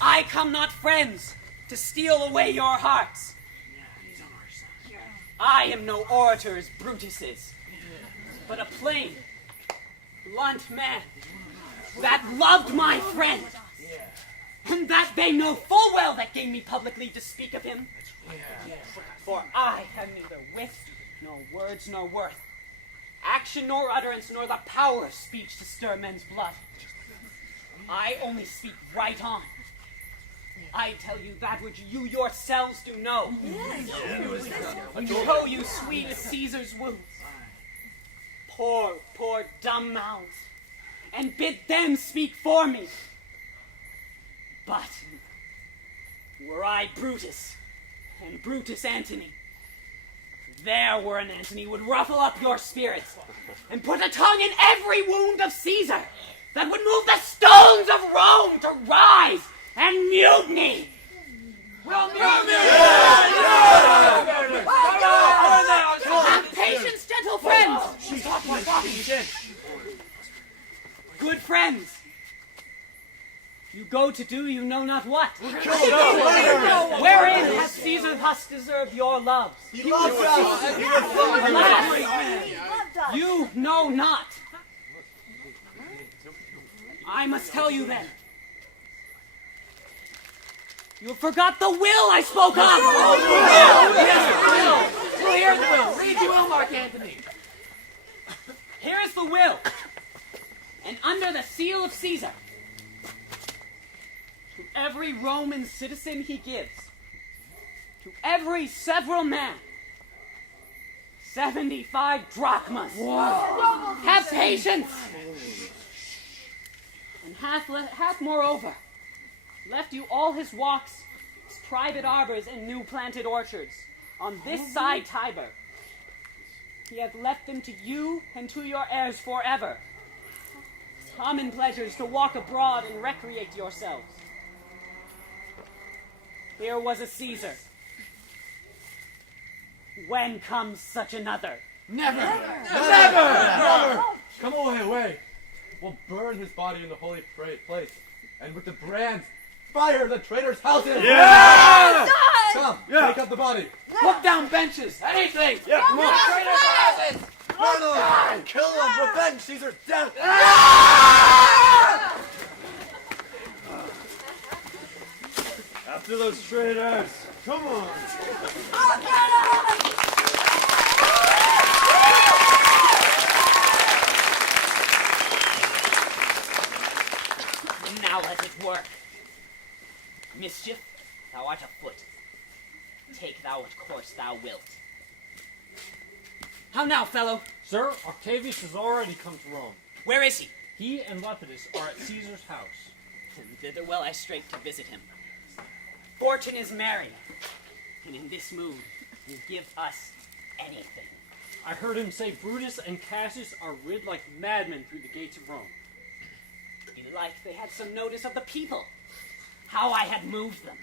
I come not, friends, to steal away your hearts. I am no orator as Brutus is, but a plain, blunt man that loved my friend, and that they know full well that gave me publicly to speak of him. For I have neither wit, nor words, nor worth, action nor utterance, nor the power of speech to stir men's blood. I only speak right on. I tell you that which you yourselves do know. Know you sweet as Caesar's wounds. Poor dumb mouths, and bid them speak for me. But were I Brutus, and Brutus Antony, there were an Antony would ruffle up your spirits, and put a tongue in every wound of Caesar. that would move the stones of Rome to rise and mutiny. We'll Have patience, gentle friends. Good friends. You go to do you know not what. Wherein has Caesar thus deserved your loves? He loves us. You know not. I must tell you then. You forgot the will I spoke of. Well, here's the will. Read the will, Mark Antony. Here is the will. And under the seal of Caesar, to every Roman citizen he gives, to every several man, 75 drachmas. Whoa. Have patience. And hath moreover left you all his walks, his private arbors and new planted orchards on this side Tiber. He hath left them to you and to your heirs forever. Common pleasures to walk abroad and recreate yourselves. Here was a Caesar. When comes such another? Never! Come away. We'll burn his body in the holy place, and with the brands, fire the traitors' houses! Yeah! Come, take up the body. Put down benches. Anything. Yeah, come on. Traitors' houses. Burn them! Kill them! Revenge Caesar's death! After those traitors! Come on! Now let it work. Mischief, thou art afoot. Take thou what course thou wilt. How now, fellow? Sir, Octavius has already come to Rome. Where is he? He and Lepidus are at Caesar's house. And thither will I straight to visit him. Fortune is merry, and in this mood will give us anything. I heard him say Brutus and Cassius are rid like madmen through the gates of Rome. Belike they had some notice of the people, how I had moved them.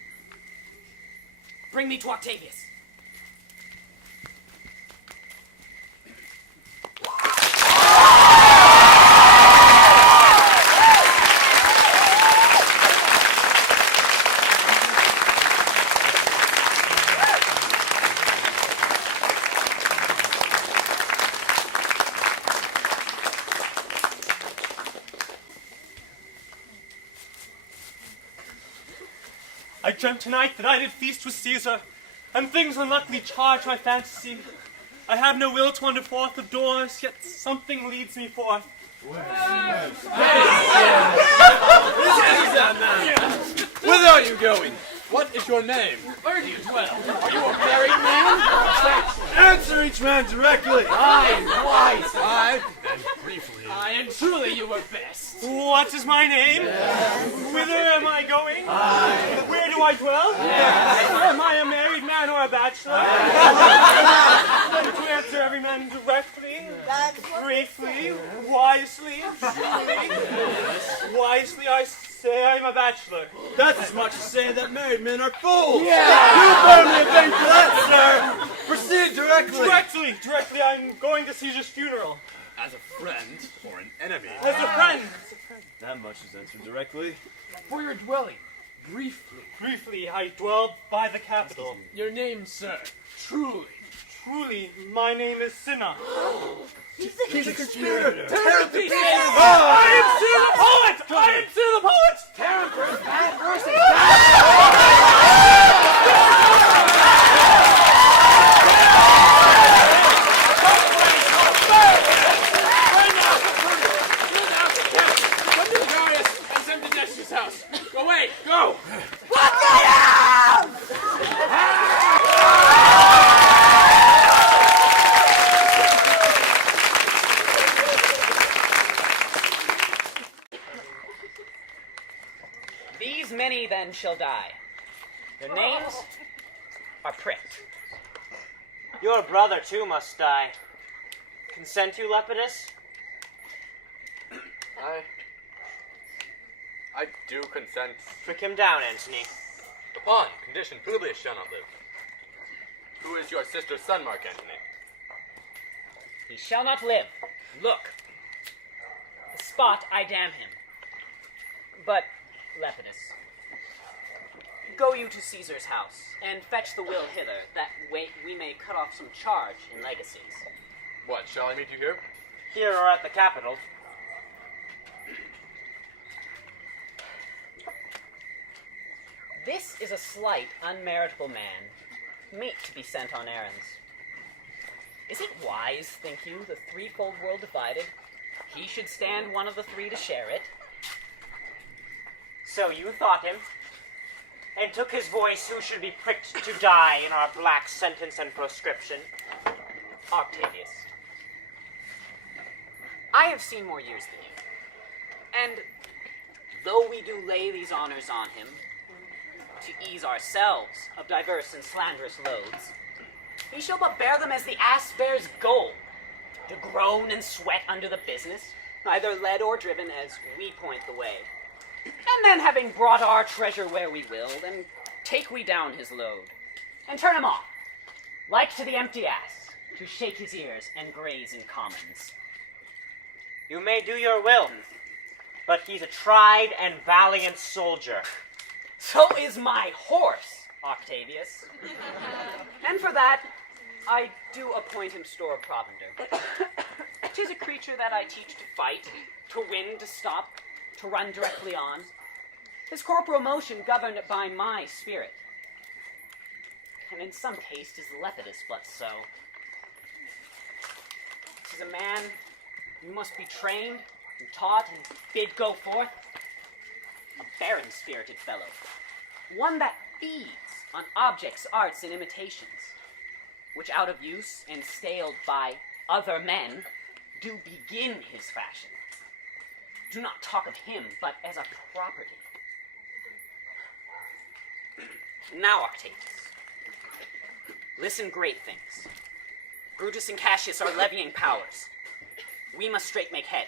Bring me to Octavius. I dreamt tonight that I did feast with Caesar, and things unluckily charged my fantasy. I have no will to wander forth of doors, yet something leads me forth. Whither are you going? What is your name? Where do you dwell? Are you a married man? Answer each man directly! Aye, and wise. Aye, and briefly. Aye, and truly you were best. What is my name? Whither am I going? Where do I dwell? Am I a married man or a bachelor? To answer every man directly, briefly, wisely, truly. Wisely I say I'm a bachelor. That's as much as saying that married men are fools! Yeah. You firmly think that, sir! Proceed directly! Directly, I'm going to Caesar's funeral. As a friend or an enemy? As a friend. That much is answered directly. For your dwelling, briefly. Briefly, I dwell by the capital. Your name, sir, truly. Truly, my name is Cinna. He's a conspirator! Tear to pieces! I am Sir the Poet! I am Sir the Poet! Tear him for his bad verses! Come to Darius and send to Nestor's house. Go away, go! Look at him! These many then shall die. Their names are pricked. Your brother too must die. Consent you, Lepidus? Aye. I do consent. Prick him down, Antony. Upon condition Publius shall not live. Who is your sister's son, Mark Antony? He shall not live. Look. The spot I damn him. But, Lepidus, go you to Caesar's house, and fetch the will hither, that we may cut off some charge in legacies. What, shall I meet you here? Here or at the Capitol. This is a slight, unmeritable man, meet to be sent on errands. Is it wise, think you, the threefold world divided, he should stand one of the three to share it? So you thought him, and took his voice who should be pricked to die in our black sentence and proscription? Octavius, I have seen more years than you, and though we do lay these honors on him, to ease ourselves of diverse and slanderous loads, he shall but bear them as the ass bears gold, to groan and sweat under the business, neither led or driven as we point the way. And then, having brought our treasure where we will, then take we down his load, and turn him off, like to the empty ass, to shake his ears and graze in commons. You may do your will, but he's a tried and valiant soldier. So is my horse, Octavius. And for that, I do appoint him store of provender. 'Tis a creature that I teach to fight, to win, to stop, to run directly on. His corporal motion governed by my spirit. And in some taste is Lepidus but so. 'Tis a man you must be trained and taught and bid go forth. A barren-spirited fellow, one that feeds on objects, arts, and imitations, which out of use and staled by other men do begin his fashion. Do not talk of him, but as a property. Now, Octavius, listen, great things. Brutus and Cassius are levying powers. We must straight make head.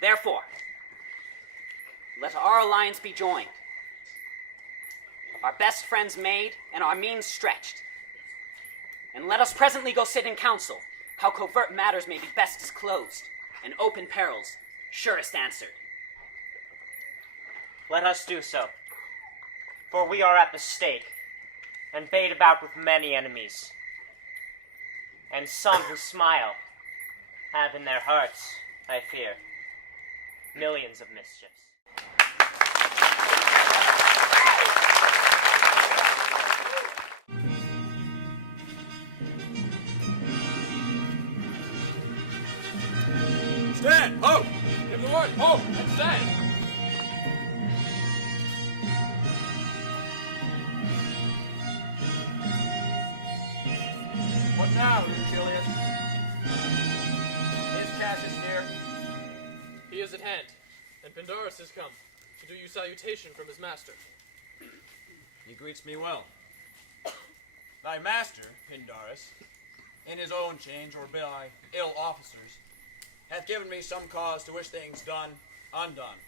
Therefore, let our alliance be joined, our best friends made, and our means stretched. And let us presently go sit in council, how covert matters may be best disclosed, and open perils surest answered. Let us do so, for we are at the stake, and bait about with many enemies. And some who smile have in their hearts, I fear, millions of mischiefs. Stand! Ho! Give the word! Ho! And stand! What now, Julius? Is Cassius near? He is at hand, and Pindarus has come to do you salutation from his master. He greets me well. Thy master, Pindarus, in his own change or by ill officers, hath given me some cause to wish things done undone.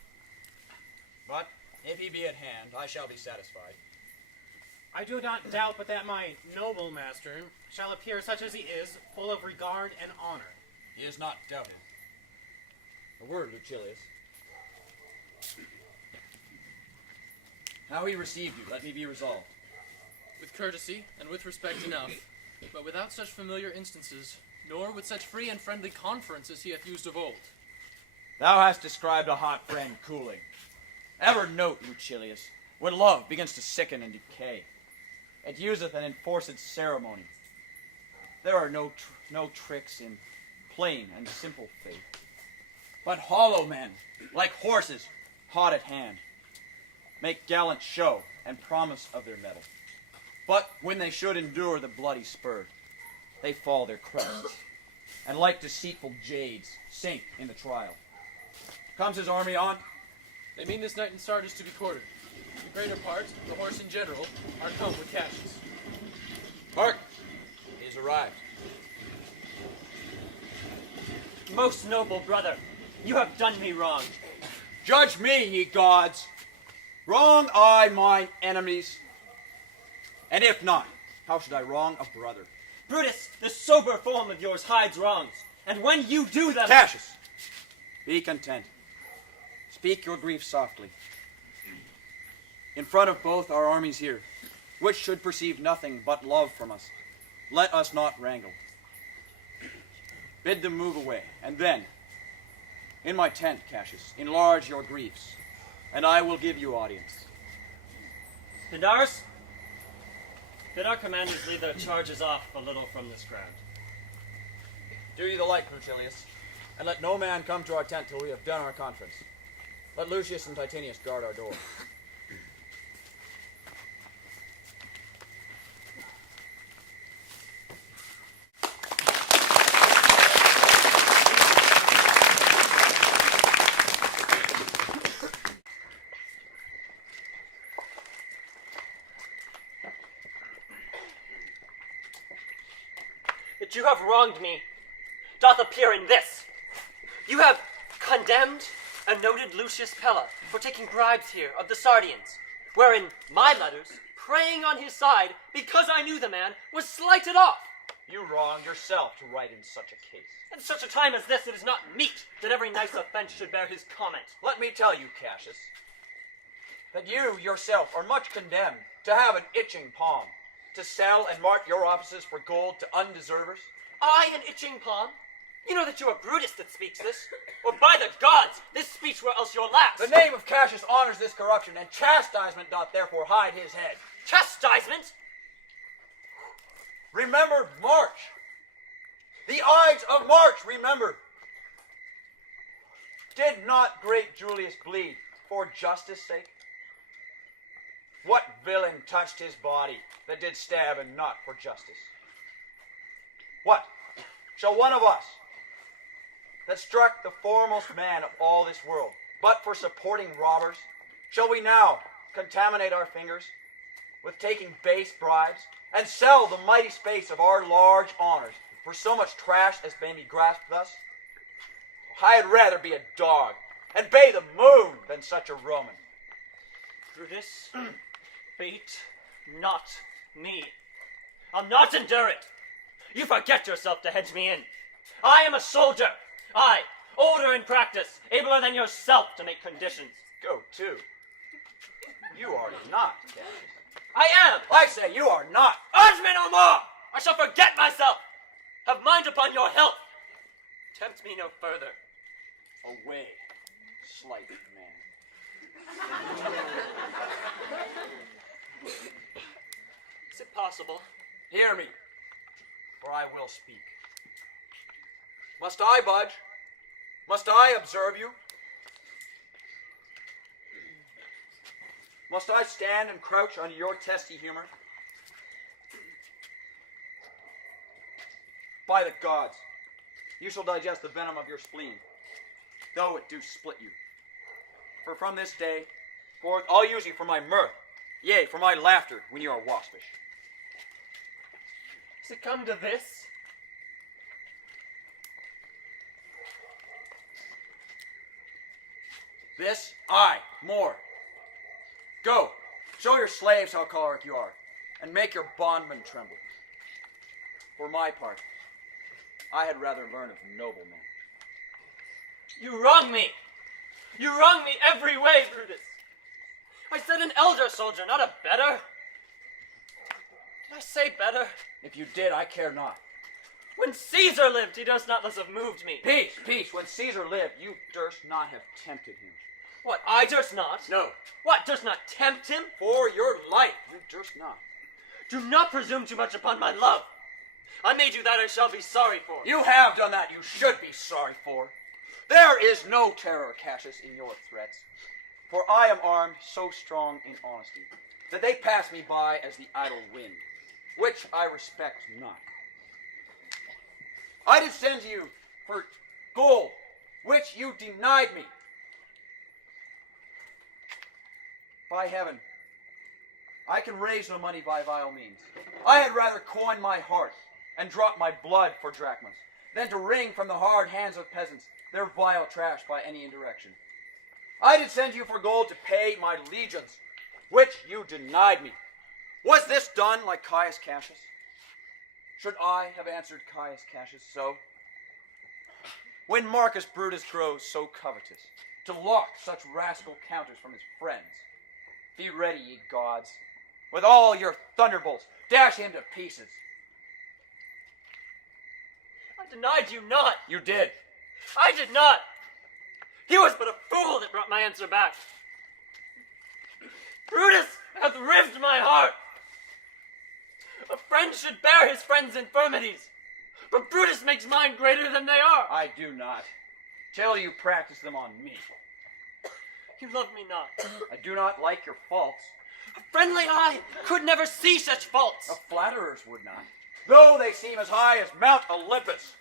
But if he be at hand, I shall be satisfied. I do not doubt but that my noble master shall appear such as he is, full of regard and honor. He is not doubted. A word, Lucilius. How he received you, let me be resolved. With courtesy and with respect enough, but without such familiar instances, nor with such free and friendly conference as he hath used of old. Thou hast described a hot friend cooling. Ever note, Lucilius, when love begins to sicken and decay, it useth an enforced ceremony. There are no tricks in plain and simple faith, but hollow men, like horses, hot at hand, make gallant show and promise of their mettle. But when they should endure the bloody spur, they fall their crests, and like deceitful jades, sink in the trial. Comes his army on? They mean this night in Sardis to be quartered. The greater part, the horse in general, are come with Cassius. Hark! He has arrived. Most noble brother, you have done me wrong. Judge me, ye gods. Wrong I mine enemies? And if not, how should I wrong a brother? Brutus, the sober form of yours hides wrongs, and when you do them... Cassius, be content. Speak your grief softly. In front of both our armies here, which should perceive nothing but love from us, let us not wrangle. Bid them move away, and then, in my tent, Cassius, enlarge your griefs, and I will give you audience. Pindarus, bid our commanders lead their charges off a little from this ground. Do ye the like, Lucilius, and let no man come to our tent till we have done our conference. Let Lucius and Titanius guard our door. That you have wronged me doth appear in this. You have condemned a noted Lucius Pella for taking bribes here of the Sardians, wherein my letters, praying on his side, because I knew the man, was slighted off. You wronged yourself to write in such a case. In such a time as this, it is not meet that every nice offense should bear his comment. Let me tell you, Cassius, that you yourself are much condemned to have an itching palm, to sell and mart your offices for gold to undeservers. I, an itching palm? You know that you are Brutus that speaks this. Or by the gods, this speech were else your last. The name of Cassius honors this corruption, and chastisement doth therefore hide his head. Chastisement? Remember March. The Ides of March, remember. Did not great Julius bleed for justice' sake? What villain touched his body that did stab and not for justice? What? Shall one of us that struck the foremost man of all this world, but for supporting robbers, shall we now contaminate our fingers with taking base bribes and sell the mighty space of our large honors for so much trash as may be grasped thus? I had rather be a dog and bay the moon than such a Roman. Brutus, beat not me. I'll not endure it. You forget yourself to hedge me in. I am a soldier. I, older in practice, abler than yourself to make conditions. Go to. You are not, Cassius. I am. I say you are not. Urge me no more. I shall forget myself. Have mind upon your health. Tempt me no further. Away, slighted man. Is it possible? Hear me, or I will speak. Must I budge? Must I observe you? Must I stand and crouch under your testy humor? By the gods, you shall digest the venom of your spleen, though it do split you. For from this day forth I'll use you for my mirth, yea, for my laughter when you are waspish. Has it come to this? This, aye, more. Go, show your slaves how choleric you are, and make your bondmen tremble. For my part, I had rather learn of noblemen. You wrong me. You wrong me every way, Brutus. I said an elder soldier, not a better. Did I say better? If you did, I care not. When Caesar lived, he durst not thus have moved me. Peace, peace. When Caesar lived, you durst not have tempted him. What, I durst not? No. What, durst not tempt him? For your life, you durst not. Do not presume too much upon my love. I made you that I shall be sorry for. You have done that you should be sorry for. There is no terror, Cassius, in your threats. For I am armed so strong in honesty that they pass me by as the idle wind, which I respect not. I did send to you for gold, which you denied me. By heaven, I can raise no money by vile means. I had rather coin my heart and drop my blood for drachmas than to wring from the hard hands of peasants their vile trash by any indirection. I did send you for gold to pay my legions, which you denied me. Was this done like Caius Cassius? Should I have answered Caius Cassius so? When Marcus Brutus grows so covetous, to lock such rascal counters from his friends, be ready, ye gods, with all your thunderbolts, dash him to pieces. I denied you not. You did. I did not. He was but a fool that brought my answer back. Brutus hath rived my heart. A friend should bear his friend's infirmities, but Brutus makes mine greater than they are. I do not, till you practice them on me. You love me not. I do not like your faults. A friendly eye could never see such faults. The flatterers would not, though they seem as high as Mount Olympus.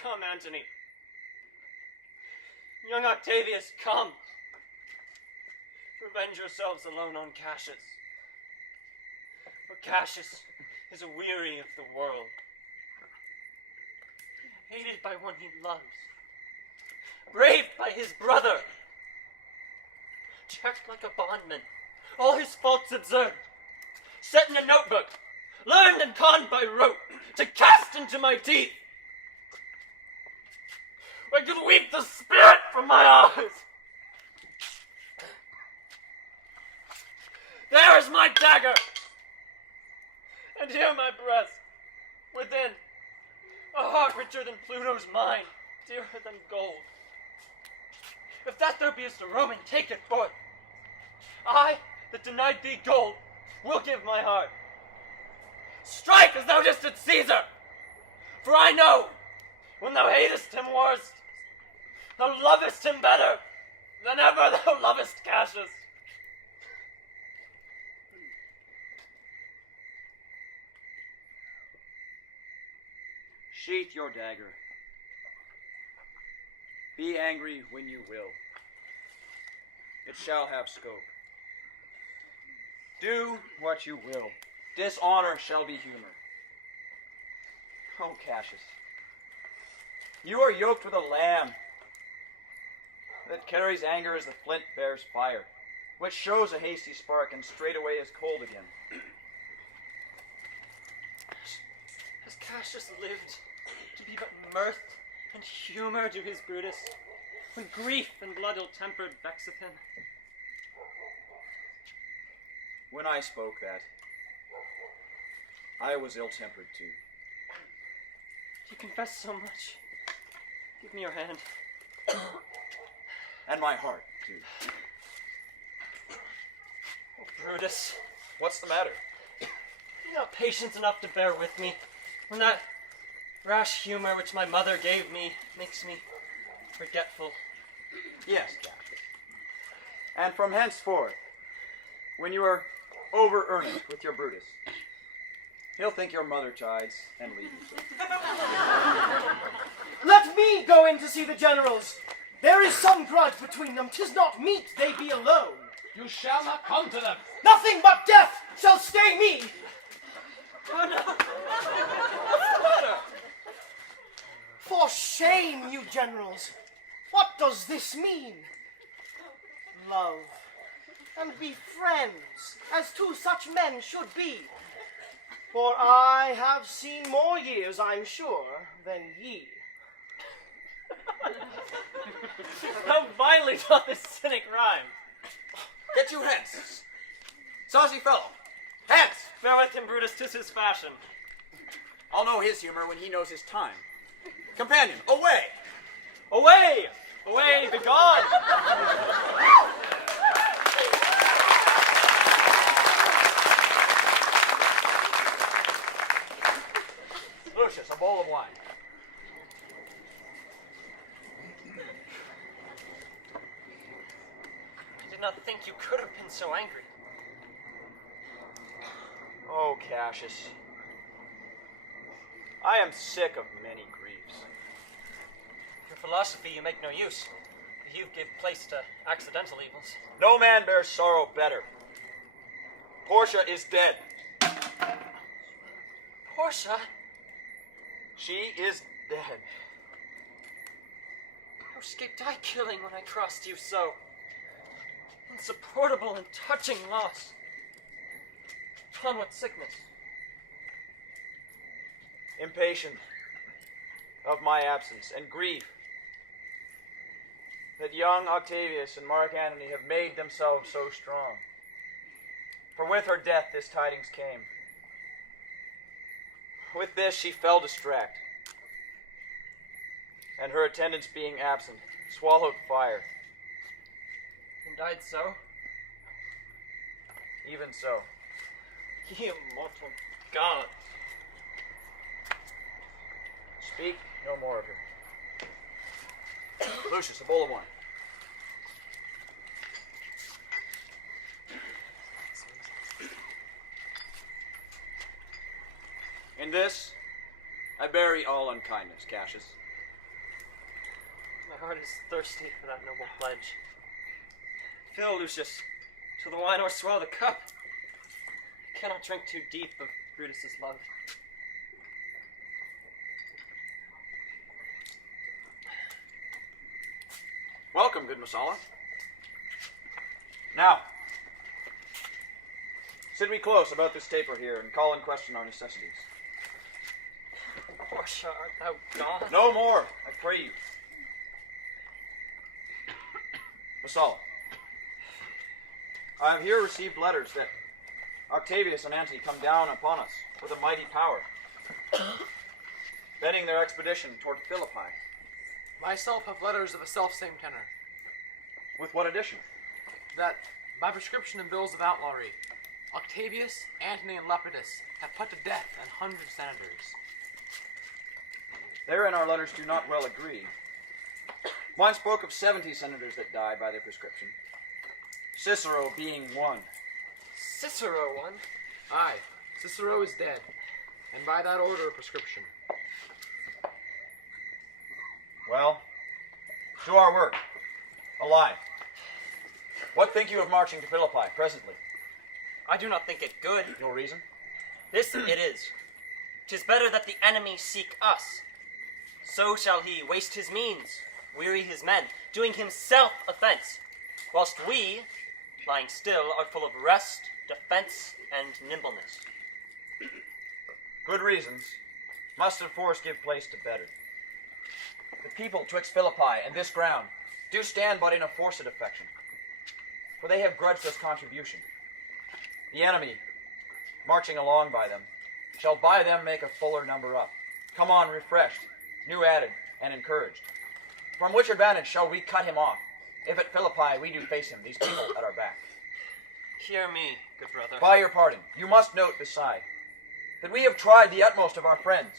Come, Antony. Young Octavius, come. Revenge yourselves alone on Cassius. For Cassius is aweary of the world. Hated by one he loves. Braved by his brother. Checked like a bondman. All his faults observed. Set in a notebook. Learned and conned by rote. To cast into my teeth. I can weep the spirit from my eyes. There is my dagger. And here my breast. Within, a heart richer than Pluto's mine, dearer than gold. If that there beest a Roman, take it forth. I, that denied thee gold, will give my heart. Strike as thou didst at Caesar. For I know, when thou hatest him worst, thou lovest him better than ever thou lovest Cassius. Sheath your dagger. Be angry when you will. It shall have scope. Do what you will. Dishonor shall be humor. Oh, Cassius, you are yoked with a lamb that carries anger as the flint bears fire, which shows a hasty spark and straightway is cold again. Has Cassius lived to be but mirth and humor to his Brutus, when grief and blood ill-tempered vexeth him? When I spoke that, I was ill-tempered too. You confess so much. Give me your hand. And my heart, too. Oh, Brutus. What's the matter? You're not patient enough to bear with me when that rash humor which my mother gave me makes me forgetful. Yes, Cassius. And from henceforth, when you are over-earnest with your Brutus, he'll think your mother chides and leave you. Let me go in to see the generals. There is some grudge between them. 'Tis not meet they be alone. You shall not come to them. Nothing but death shall stay me. Oh, no. What's the matter? For shame, you generals. What does this mean? Love and be friends, as two such men should be. For I have seen more years, I'm sure, than ye. How vilely doth this cynic rhyme. Get you hence, saucy fellow. Hence! Bear with him, Brutus, 'tis his fashion. I'll know his humor when he knows his time. Companion, away! Away! Away, begone! Lucius, a bowl of wine. I did not think you could have been so angry. Oh, Cassius, I am sick of many griefs. Your philosophy you make no use. You give place to accidental evils. No man bears sorrow better. Portia is dead. Portia? She is dead. How escaped I killing when I crossed you so? Insupportable and touching loss. Upon what sickness? Impatient of my absence and grief that young Octavius and Mark Antony have made themselves so strong. For with her death this tidings came. With this she fell distract, and her attendants being absent, swallowed fire. And died so? Even so. Ye immortal God. Speak no more of her. Lucius, a bowl of wine. In this, I bury all unkindness, Cassius. My heart is thirsty for that noble pledge. Fill, Lucius, to the wine or swallow the cup. I cannot drink too deep of Brutus's love. Welcome, good Messala. Now, sit we close about this taper here and call in question our necessities. Portia, art thou gone? No more, I pray you. Messala, I have here received letters that Octavius and Antony come down upon us with a mighty power, bending their expedition toward Philippi. Myself have letters of a self-same tenor. With what addition? That, by prescription and bills of outlawry, Octavius, Antony, and Lepidus have put to death 100 senators. Therein our letters do not well agree. Mine spoke of 70 senators that died by their prescription, Cicero being one. Cicero one? Aye, Cicero is dead, and by that order of prescription. Well, to our work. Alive. What think you of marching to Philippi presently? I do not think it good. Your reason? This it is. 'Tis better that the enemy seek us. So shall he waste his means, weary his men, doing himself offense, whilst we, lying still, are full of rest, defense, and nimbleness. Good reasons must of force give place to better. The people twixt Philippi and this ground do stand but in a forced affection, for they have grudged us contribution. The enemy, marching along by them, shall by them make a fuller number up, come on refreshed, new added, and encouraged. From which advantage shall we cut him off, if at Philippi we do face him, these people at our back? Hear me, good brother. By your pardon, you must note beside, that we have tried the utmost of our friends.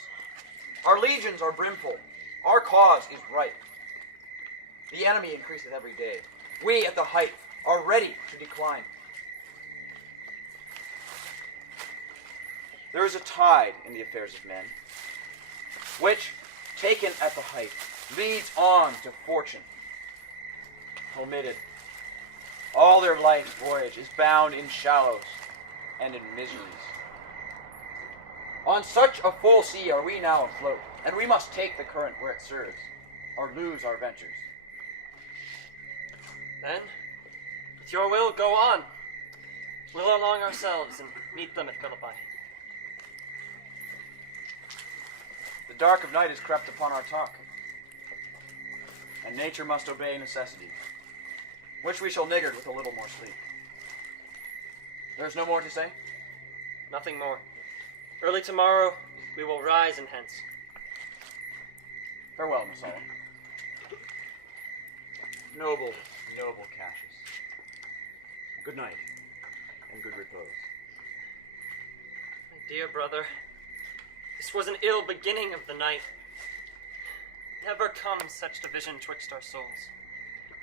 Our legions are brimful. Our cause is right. The enemy increaseth every day. We, at the height, are ready to decline. There is a tide in the affairs of men, which, taken at the height, leads on to fortune. Omitted, all their life's voyage is bound in shallows and in miseries. On such a full sea are we now afloat, and we must take the current where it serves, or lose our ventures. Then, with your will, go on. We'll along ourselves and meet them at Philippi. The dark of night has crept upon our talk, and nature must obey necessity, which we shall niggard with a little more sleep. There's no more to say? Nothing more. Early tomorrow, we will rise and hence. Farewell, Messala. Noble, noble Cassius. Good night, and good repose. My dear brother, this was an ill beginning of the night. Never comes such division twixt our souls.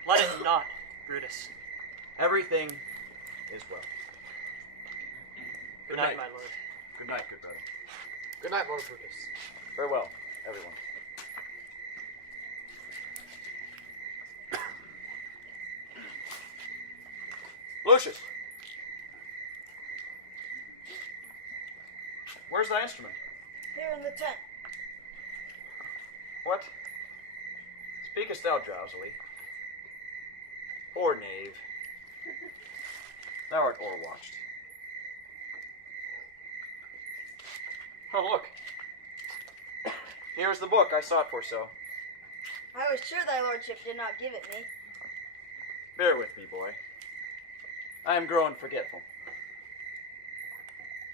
Let it not, Brutus. Everything is well. Good night, my lord. Good night, good brother. Good night, Lord Brutus. Farewell, everyone. Lucius! Where's thy instrument? Here in the tent. What? Speakest thou drowsily? Poor knave. Thou art o'erwatched. Oh, look. Here is the book I sought for so. I was sure thy lordship did not give it me. Bear with me, boy. I am grown forgetful.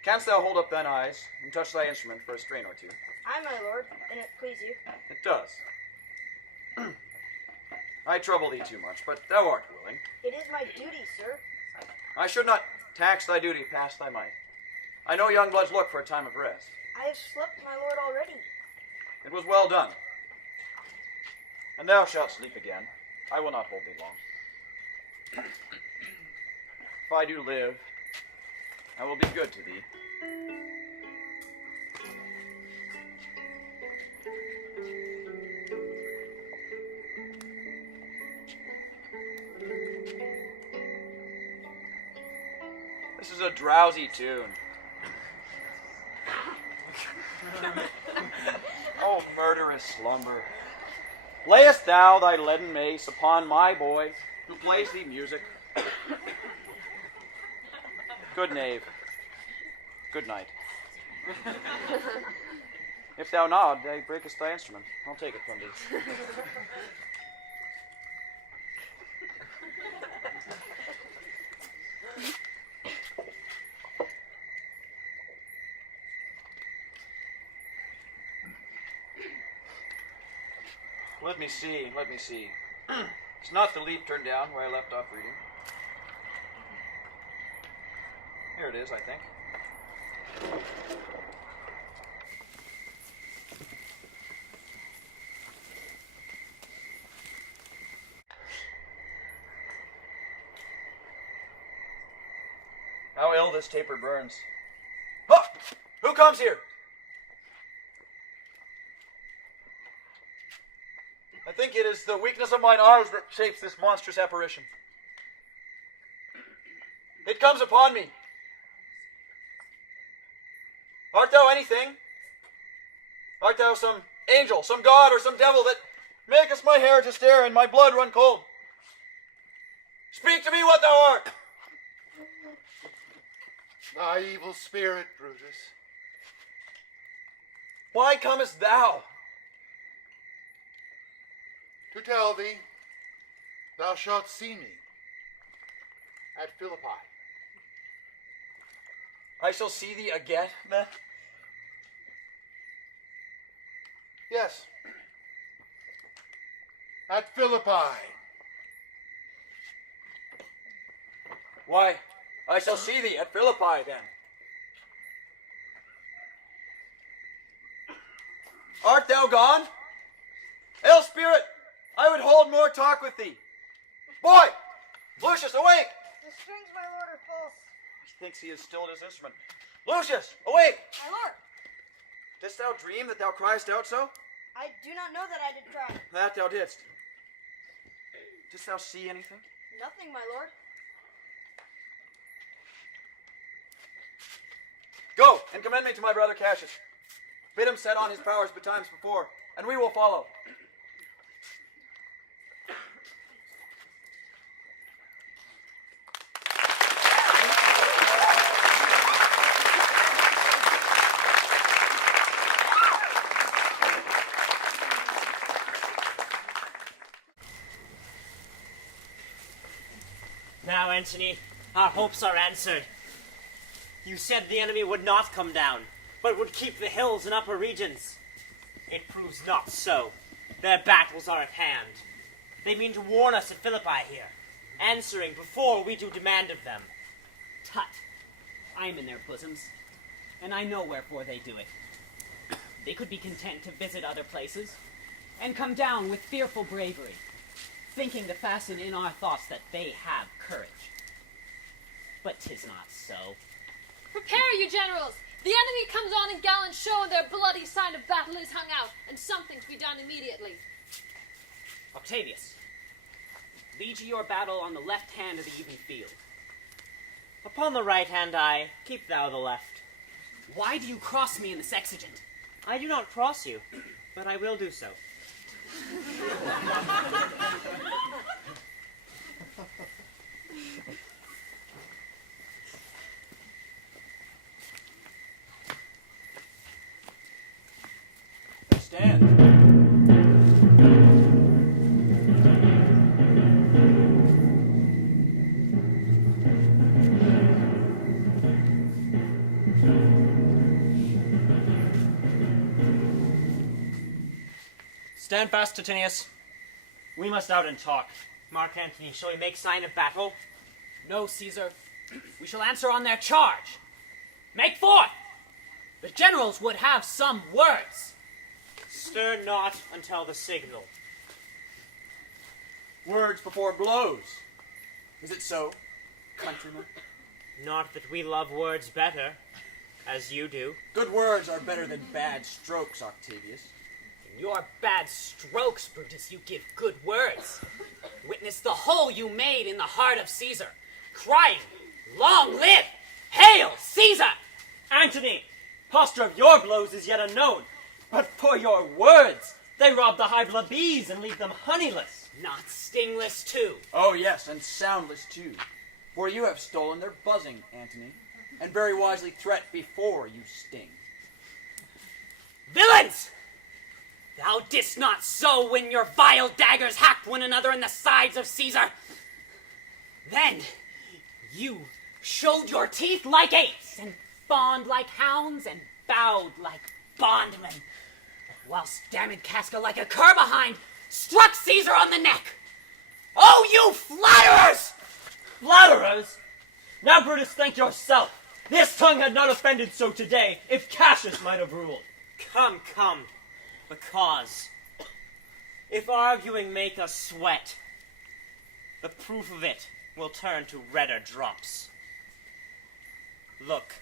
Canst thou hold up thine eyes and touch thy instrument for a strain or two? Aye, my lord, and it please you. It does. I trouble thee too much, but thou art willing. It is my duty, sir. I should not tax thy duty past thy might. I know young bloods look for a time of rest. I have slept, my lord, already. It was well done. And thou shalt sleep again. I will not hold thee long. If I do live, I will be good to thee. This is a drowsy tune. Oh, murderous slumber. Layest thou thy leaden mace upon my boy, who plays thee music? Good knave. Good night. If thou nod, thou breakest thy instrument. I'll take it from thee. Let me see, let me see. It's not the leaf turned down where I left off reading. Here it is, I think. How ill this taper burns. Oh! Who comes here? I think it is the weakness of mine arms that shapes this monstrous apparition. It comes upon me. Art thou anything? Art thou some angel, some god, or some devil that makest my hair to stare and my blood run cold? Speak to me what thou art! Thy evil spirit, Brutus. Why comest thou? To tell thee, thou shalt see me at Philippi. I shall see thee again, then? Yes. At Philippi. Why, I shall see thee at Philippi, then. Art thou gone? Hail, spirit! I would hold more talk with thee. Boy! Lucius, awake! The strings, my lord, are false. He thinks he has stilled his instrument. Lucius, awake! My lord! Didst thou dream that thou criest out so? I do not know that I did cry. That thou didst. Didst thou see anything? Nothing, my lord. Go, and commend me to my brother Cassius. Bid him set on his powers betimes before, and we will follow. Now, Antony, our hopes are answered. You said the enemy would not come down, but would keep the hills and upper regions. It proves not so. Their battles are at hand. They mean to warn us at Philippi here, answering before we do demand of them. Tut. I'm in their bosoms, and I know wherefore they do it. They could be content to visit other places, and come down with fearful bravery, thinking to fasten in our thoughts that they have courage. But 'tis not so. Prepare you, generals! The enemy comes on in gallant show, and their bloody sign of battle is hung out, and something to be done immediately. Octavius, lead your battle on the left hand of the even field. Upon the right hand I, keep thou the left. Why do you cross me in this exigent? I do not cross you, but I will do so. Stand. Stand fast, Titinius. We must out and talk. Mark Antony, shall we make sign of battle? No, Caesar. We shall answer on their charge. Make forth! The generals would have some words. Stir not until the signal. Words before blows. Is it so, countrymen? Not that we love words better, as you do. Good words are better than bad strokes, Octavius. In your bad strokes, Brutus, you give good words. Witness the hole you made in the heart of Caesar, crying, "Long live! Hail, Caesar!" Antony, posture of your blows is yet unknown, but for your words, they rob the high-blood bees and leave them honeyless. Not stingless, too. Oh, yes, and soundless, too. For you have stolen their buzzing, Antony, and very wisely threat before you sting. Villains! Thou didst not so when your vile daggers hacked one another in the sides of Caesar. Then you showed your teeth like apes, and fawned like hounds, and bowed like bondmen, whilst damned Casca, like a cur behind, struck Caesar on the neck. Oh, you flatterers! Flatterers? Now, Brutus, thank yourself. This tongue had not offended so today, if Cassius might have ruled. Come, come. Because if arguing make us sweat, the proof of it will turn to redder drops. Look,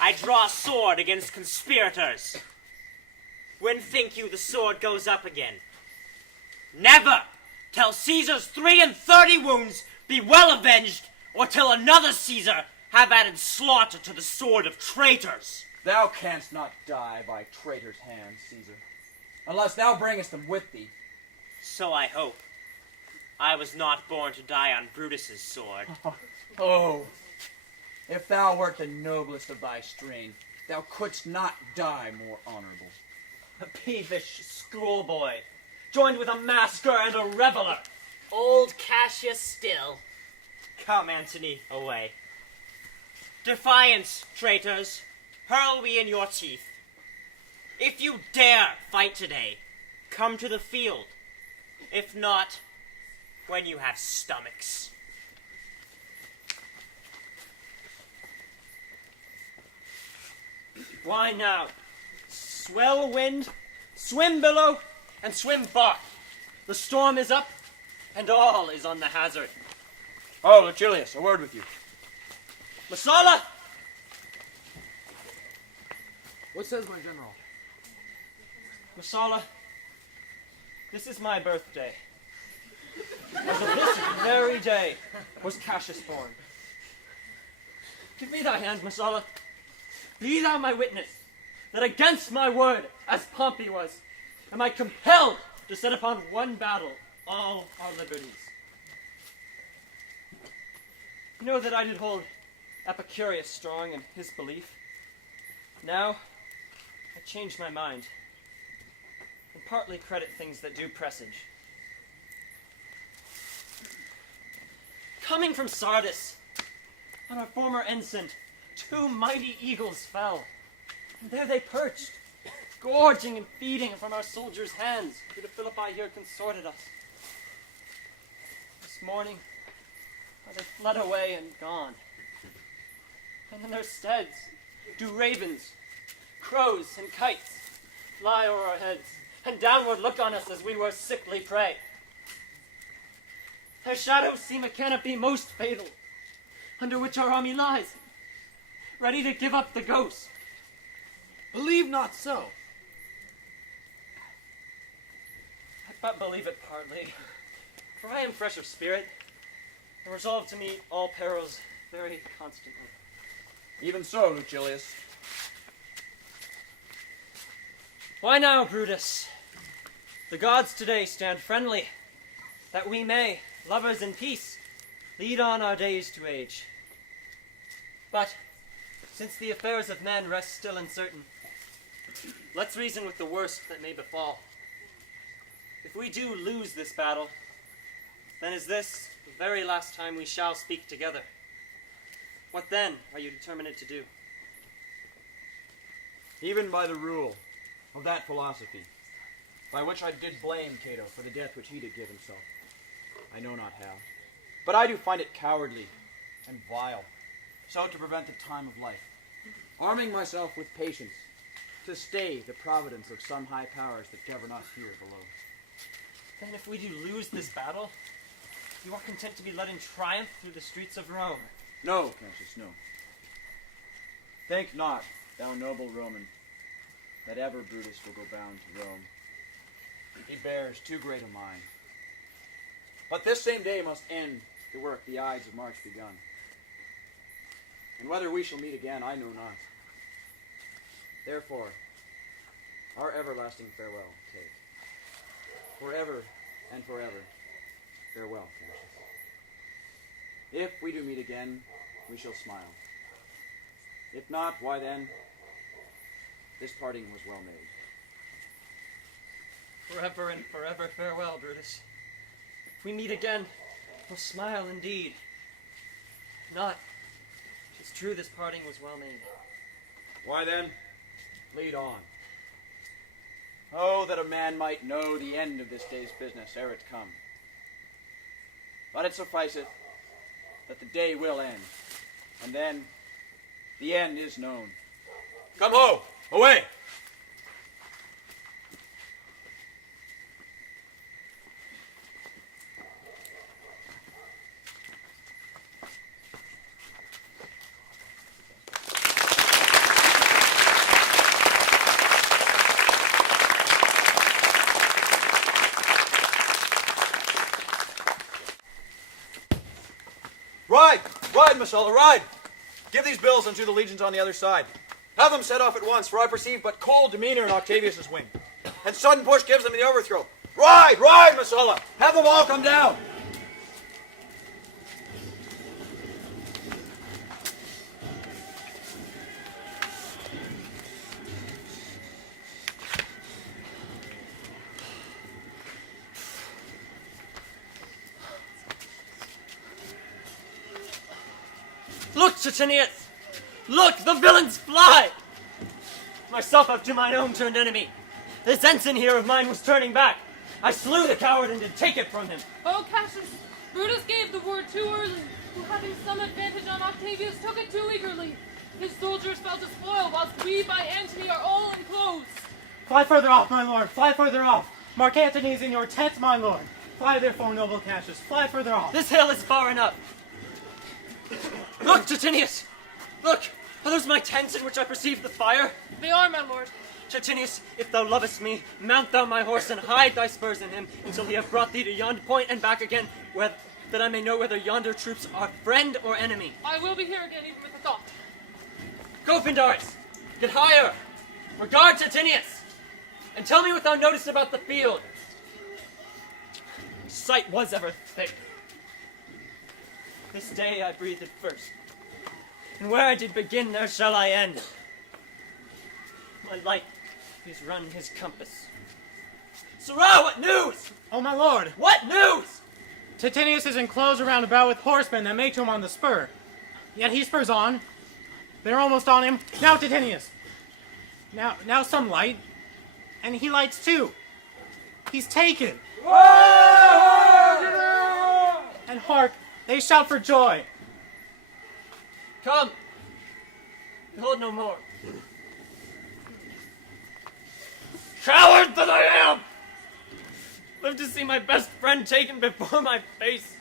I draw a sword against conspirators. When think you the sword goes up again? Never, till Caesar's 33 wounds be well avenged, or till another Caesar have added slaughter to the sword of traitors. Thou canst not die by traitors' hands, Caesar, unless thou bringest them with thee. So I hope. I was not born to die on Brutus's sword. Oh, if thou wert the noblest of thy strain, thou couldst not die more honorable. A peevish schoolboy, joined with a masker and a reveler. Old Cassius still. Come, Antony, away. Defiance, traitors, hurl we in your teeth. If you dare fight today, come to the field. If not, when you have stomachs. Why now? Swell wind, swim billow, and swim bark. The storm is up, and all is on the hazard. Oh, Julius, a word with you. Messala! What says my general? Messala, this is my birthday. As of this very day was Cassius born. Give me thy hand, Messala. Be thou my witness, that against my word, as Pompey was, am I compelled to set upon one battle all our liberties. You know that I did hold Epicurus strong in his belief. Now, I changed my mind, and partly credit things that do presage. Coming from Sardis, on our former ensign, 2 mighty eagles fell, and there they perched, gorging and feeding from our soldiers' hands, who the Philippi here consorted us. This morning, they fled away and gone, and in their steads do ravens, crows, and kites fly o'er our heads, and downward look on us as we were sickly prey. Their shadows seem a canopy most fatal, under which our army lies, ready to give up the ghost. Believe not so. I but believe it partly, for I am fresh of spirit, and resolved to meet all perils very constantly. Even so, 'Lucilius. Why now, Brutus? The gods today stand friendly, that we may, lovers in peace, lead on our days to age. But, since the affairs of men rest still uncertain, let's reason with the worst that may befall. If we do lose this battle, then is this the very last time we shall speak together. What then are you determined to do? Even by the rule of that philosophy, by which I did blame Cato for the death which he did give himself, I know not how, but I do find it cowardly and vile, so to prevent the time of life, arming myself with patience, to stay the providence of some high powers that govern us here below. Then if we do lose this battle, you are content to be led in triumph through the streets of Rome? No, Cassius, no. Think not, thou noble Roman, that ever Brutus will go bound to Rome. He bears too great a mind. But this same day must end the work the Ides of March begun. And whether we shall meet again, I know not. Therefore, our everlasting farewell take. Forever and forever, farewell, Cassius. If we do meet again, we shall smile. If not, why then, this parting was well made. Forever and forever farewell, Brutus. If we meet again, we'll smile indeed. If not, 'tis true this parting was well made. Why then, lead on. Oh, that a man might know the end of this day's business ere it come. But it sufficeth that the day will end, and then the end is known. Come ho! Away! Ride, Messala, ride! Give these bills unto the legions on the other side. Have them set off at once, for I perceive but cold demeanor in Octavius's wing. And sudden push gives them the overthrow. Ride, ride, Messala! Have them all come down! Look, Titinius! Look, the villains fly! Myself up to mine own turned enemy. This ensign here of mine was turning back. I slew the coward and did take it from him. Oh, Cassius, Brutus gave the word too early, who having some advantage on Octavius took it too eagerly. His soldiers fell to spoil, whilst we by Antony are all enclosed. Fly further off, my lord, fly further off. Mark Antony is in your tent, my lord. Fly therefore, noble Cassius, fly further off. This hill is far enough. Look, Titinius! Look! Are those my tents in which I perceive the fire? They are, my lord. Titinius, if thou lovest me, mount thou my horse and hide thy spurs in him until he have brought thee to yonder point and back again, that I may know whether yonder troops are friend or enemy. I will be here again, even with the thought. Go, Pindarus! Get higher! Regard Titinius! And tell me what thou noticed about the field. Sight was ever thick. This day I breathed it first, and where I did begin, there shall I end. My light is run his compass. Sirrah, what news? Oh, my lord! What news? Titinius is enclosed around about with horsemen that make to him on the spur. Yet he spurs on. They're almost on him. Now, Titinius! Now some light. And he lights too. He's taken. And hark! They shout for joy. Come. Behold no more. Coward that I am! Live to see my best friend taken before my face.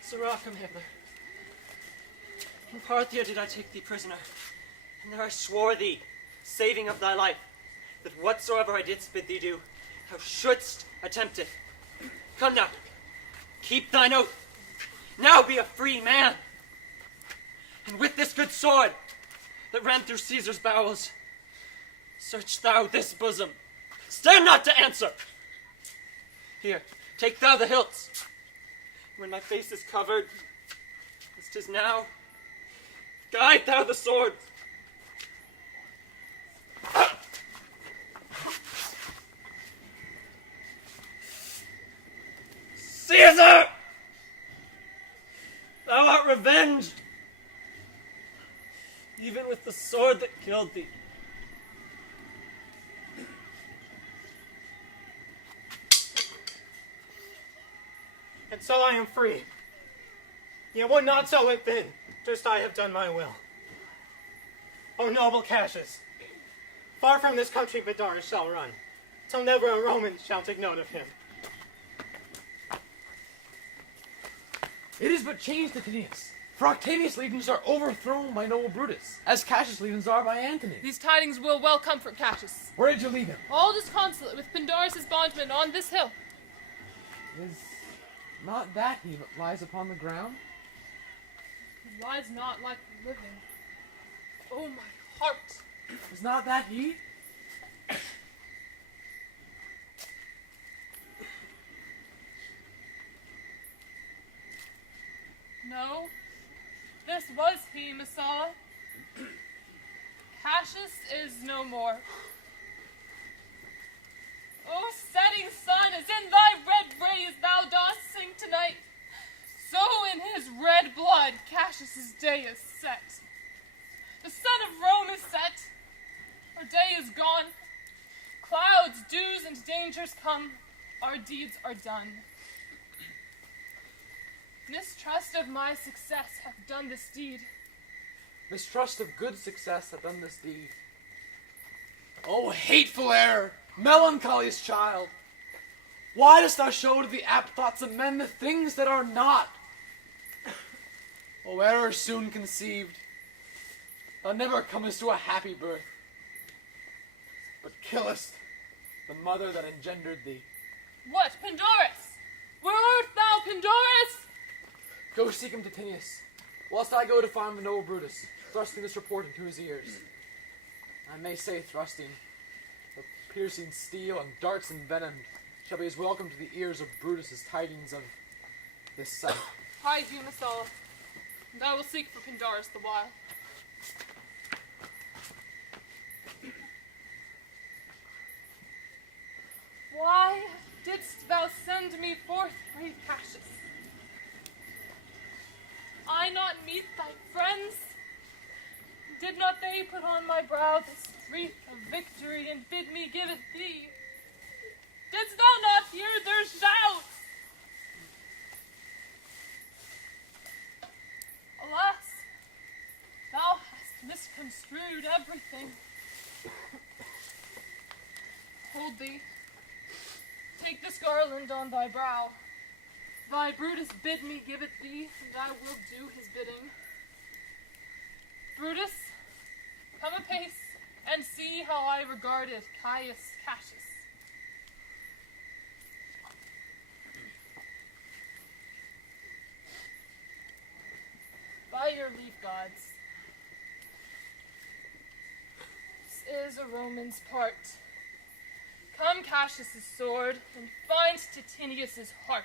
Sirrah, come hither. In Parthia did I take thee prisoner, and there I swore thee, saving of thy life, that whatsoever I didst bid thee do, thou shouldst attempt it. Come now, keep thine oath. Now be a free man. And with this good sword that ran through Caesar's bowels, Search thou this bosom. Stand not to answer. Here, take thou the hilts. When my face is covered, as 'tis now, guide thou the sword. Caesar! Thou art revenged, even with the sword that killed thee. And so I am free. Yet would not so it been, just I have done my will. O noble Cassius, far from this country Bedaris shall run, till never a Roman shall take note of him. It is but changed, Titinius. For Octavius' legions are overthrown by noble Brutus, as Cassius' legions are by Antony. These tidings will well comfort Cassius. Where did you leave him? All disconsolate with Pindarus' bondmen on this hill. Is not that he that lies upon the ground? He lies not like the living. Oh, my heart! Is not that he? No, this was he, Messala. Cassius is no more. O setting sun, as in thy red rays thou dost sing tonight, so in his red blood Cassius' day is set. The sun of Rome is set, our day is gone. Clouds, dews, and dangers come, our deeds are done. Mistrust of my success hath done this deed. Mistrust of good success hath done this deed. O hateful error, melancholiest child! Why dost thou show to the apt thoughts of men the things that are not? O error soon conceived, thou never comest to a happy birth, but killest the mother that engendered thee. What, Pindarus? Where art thou, Pindarus? Go seek him, Titinius, whilst I go to find the noble Brutus, thrusting this report into his ears. I may say thrusting, for piercing steel and darts and venom shall be as welcome to the ears of Brutus as tidings of this sight. Hide you, Messala, and I will seek for Pindarus the while. Why didst thou send me forth, brave Cassius? I not meet thy friends? Did not they put on my brow this wreath of victory and bid me give it thee? Didst thou not hear their shouts? Alas, thou hast misconstrued everything. Hold thee. Take this garland on thy brow. Thy Brutus bid me give it thee, and I will do his bidding. Brutus, come apace, and see how I regarded Caius Cassius. By your leave, gods. This is a Roman's part. Come Cassius' sword, and find Titinius' heart.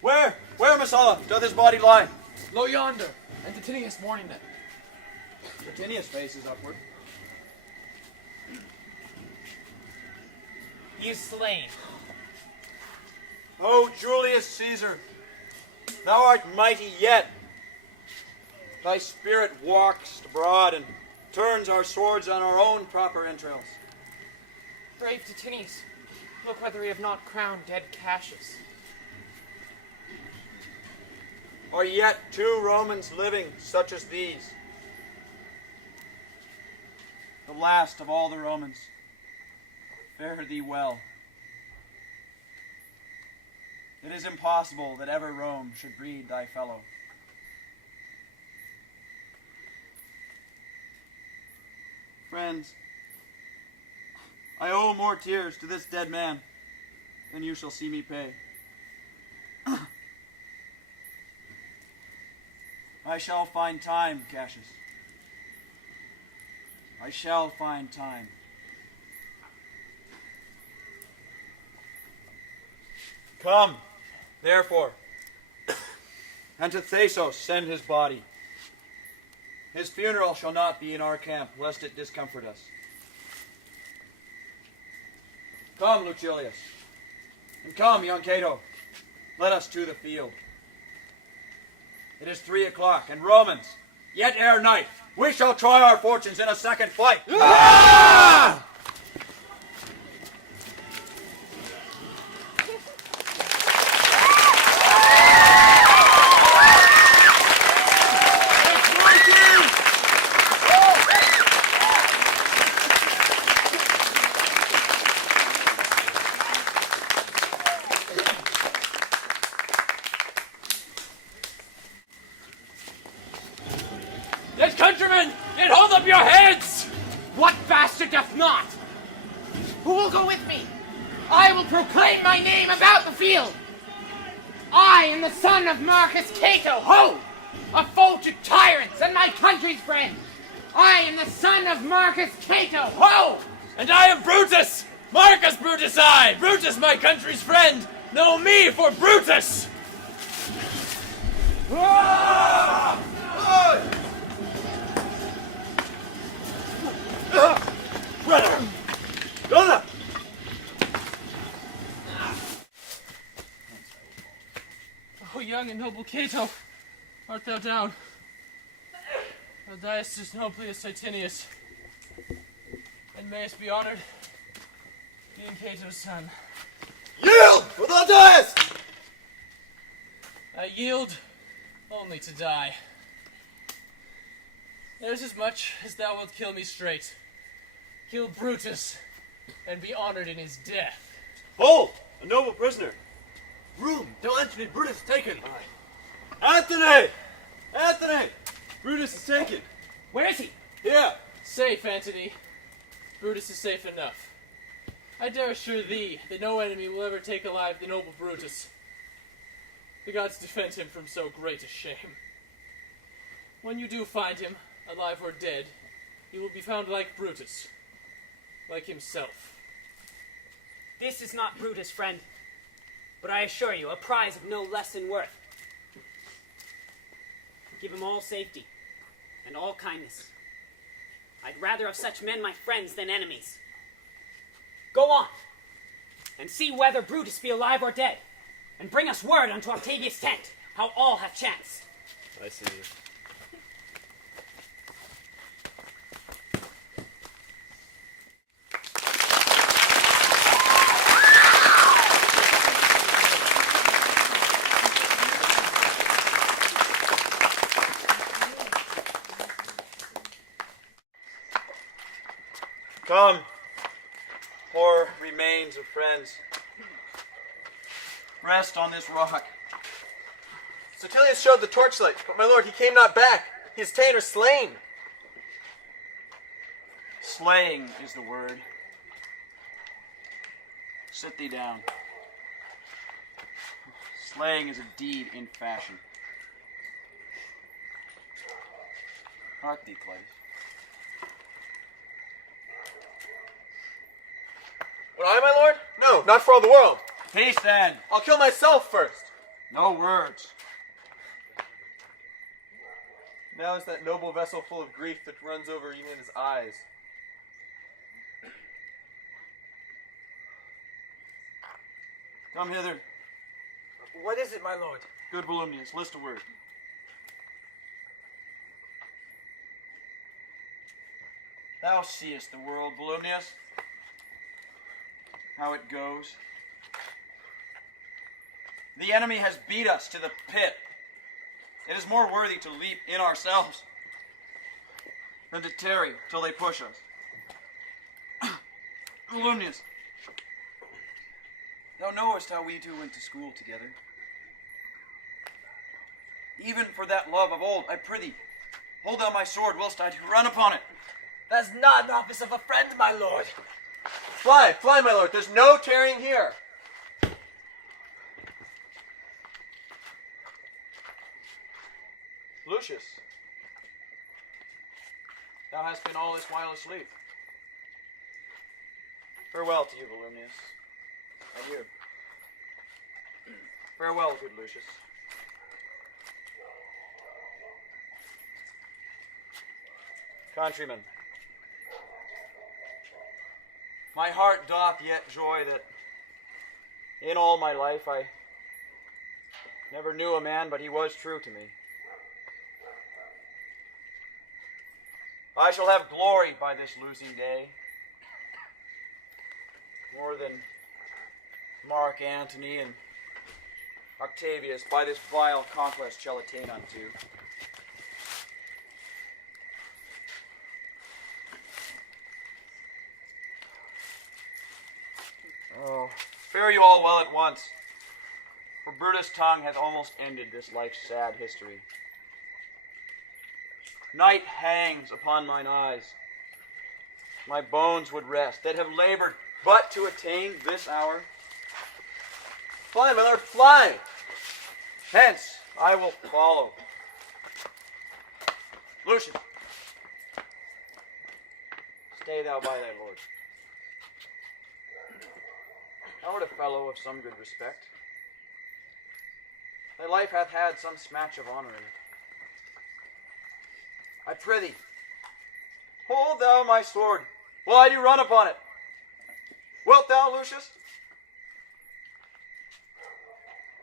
Where, Messala, doth his body lie? Lo yonder, and Titinius mourning it. Titinius faces upward. He is slain. O Julius Caesar, thou art mighty yet. Thy spirit walks abroad and turns our swords on our own proper entrails. Brave Titinius, look whether we have not crowned dead Cassius. Are yet 2 Romans living such as these? The last of all the Romans. Fare thee well. It is impossible that ever Rome should breed thy fellow. Friends, I owe more tears to this dead man than you shall see me pay. I shall find time, Cassius. I shall find time. Come, therefore, and to Thasos send his body. His funeral shall not be in our camp, lest it discomfort us. Come, Lucilius, and come, young Cato, let us to the field. It is 3 o'clock, and Romans, yet ere night, we shall try our fortunes in a second fight. Ah! Yet, countrymen, yet hold up your heads! What bastard doth not? Who will go with me? I will proclaim my name about the field. I am the son of Marcus Cato, ho! A foe to tyrants and my country's friend. I am the son of Marcus Cato, ho! And I am Brutus! Marcus Brutus I! Brutus my country's friend! Know me for Brutus! Ah! Brother! O young and noble Cato, art thou down? Thou diest as nobly as Titinius, and mayest be honored, being Cato's son. Yield, or thou diest! I yield only to die. There's as much as thou wilt kill me straight. Kill Brutus, and be honored in his death. Hold! A noble prisoner. Room, till Antony Brutus taken. Anthony! Anthony! Brutus is taken. Where is he? Here. Safe, Antony. Brutus is safe enough. I dare assure thee that no enemy will ever take alive the noble Brutus. The gods defend him from so great a shame. When you do find him, alive or dead, he will be found like Brutus, like himself. This is not Brutus, friend, but I assure you, a prize of no less than worth. Give him all safety and all kindness. I'd rather have such men my friends than enemies. Go on, and see whether Brutus be alive or dead, and bring us word unto Octavius' tent, how all have chanced. I see you. Come, poor remains of friends. Rest on this rock. Sotilius showed the torchlight, but my lord, he came not back. He is ta'en or slain. Slaying is the word. Sit thee down. Slaying is a deed in fashion. Hark thee, Clytus. Would I, my lord? No, not for all the world. Peace, then. I'll kill myself first. No words. Now is that noble vessel full of grief that runs over even his eyes. Come hither. What is it, my lord? Good Volumnius, list a word. Thou seest the world, Volumnius, how it goes. The enemy has beat us to the pit. It is more worthy to leap in ourselves than to tarry till they push us. Volumnius, thou knowest how we two went to school together. Even for that love of old, I prithee, hold thou my sword whilst I do run upon it. That's not an office of a friend, my lord. Fly, fly, my lord. There's no tarrying here. Lucius, thou hast been all this while asleep. Farewell to you, Volumnius. Adieu. Farewell, good Lucius. Countrymen, my heart doth yet joy that in all my life I never knew a man, but he was true to me. I shall have glory by this losing day, more than Mark Antony and Octavius by this vile conquest shall attain unto. Oh, fare you all well at once, for Brutus' tongue hath almost ended this life's sad history. Night hangs upon mine eyes. My bones would rest, that have labored but to attain this hour. Fly, my lord, fly! Hence, I will follow. Lucius, stay thou by thy lord. Thou art a fellow of some good respect. Thy life hath had some smatch of honor in it. I prithee, hold thou my sword, while I do run upon it. Wilt thou, Lucius?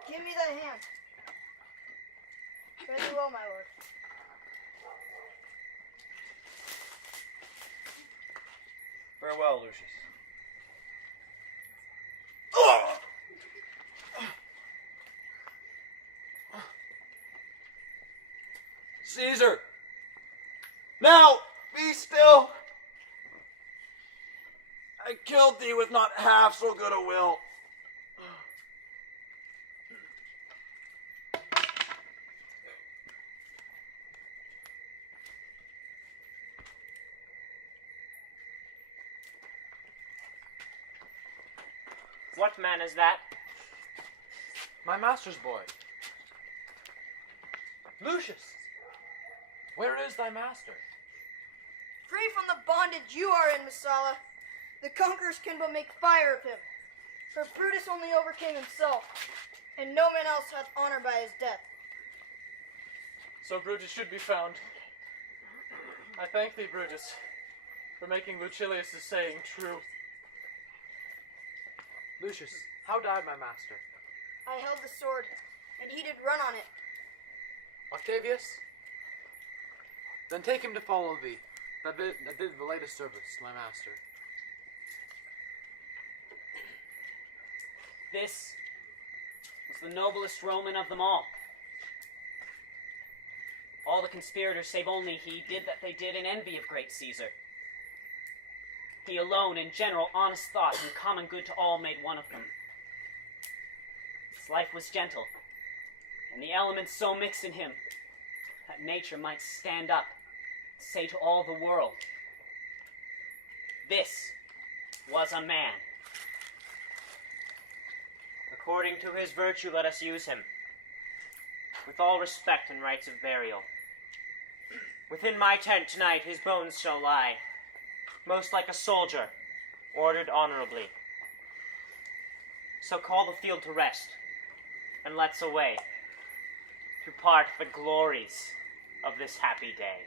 Give me thy hand. Fare thee well, my lord. Farewell, Lucius. Caesar, now be still. I killed thee with not half so good a will. What man is that? My master's boy. Lucius, where is thy master? Free from the bondage you are in, Messala, the conquerors can but make fire of him. For Brutus only overcame himself, and no man else hath honor by his death. So Brutus should be found. I thank thee, Brutus, for making Lucilius' saying true. Lucius, how died my master? I held the sword, and he did run on it. Octavius? Then take him to follow thee, that did the latest service, my master. This was the noblest Roman of them all. All the conspirators, save only he, did that they did in envy of great Caesar. He alone, in general honest thought and common good to all, made one of them. His life was gentle, and the elements so mixed in him that nature might stand up and say to all the world, this was a man. According to his virtue, let us use him, with all respect and rites of burial. Within my tent tonight his bones shall lie, most like a soldier, ordered honorably. So call the field to rest, and let's away, to part the glories of this happy day.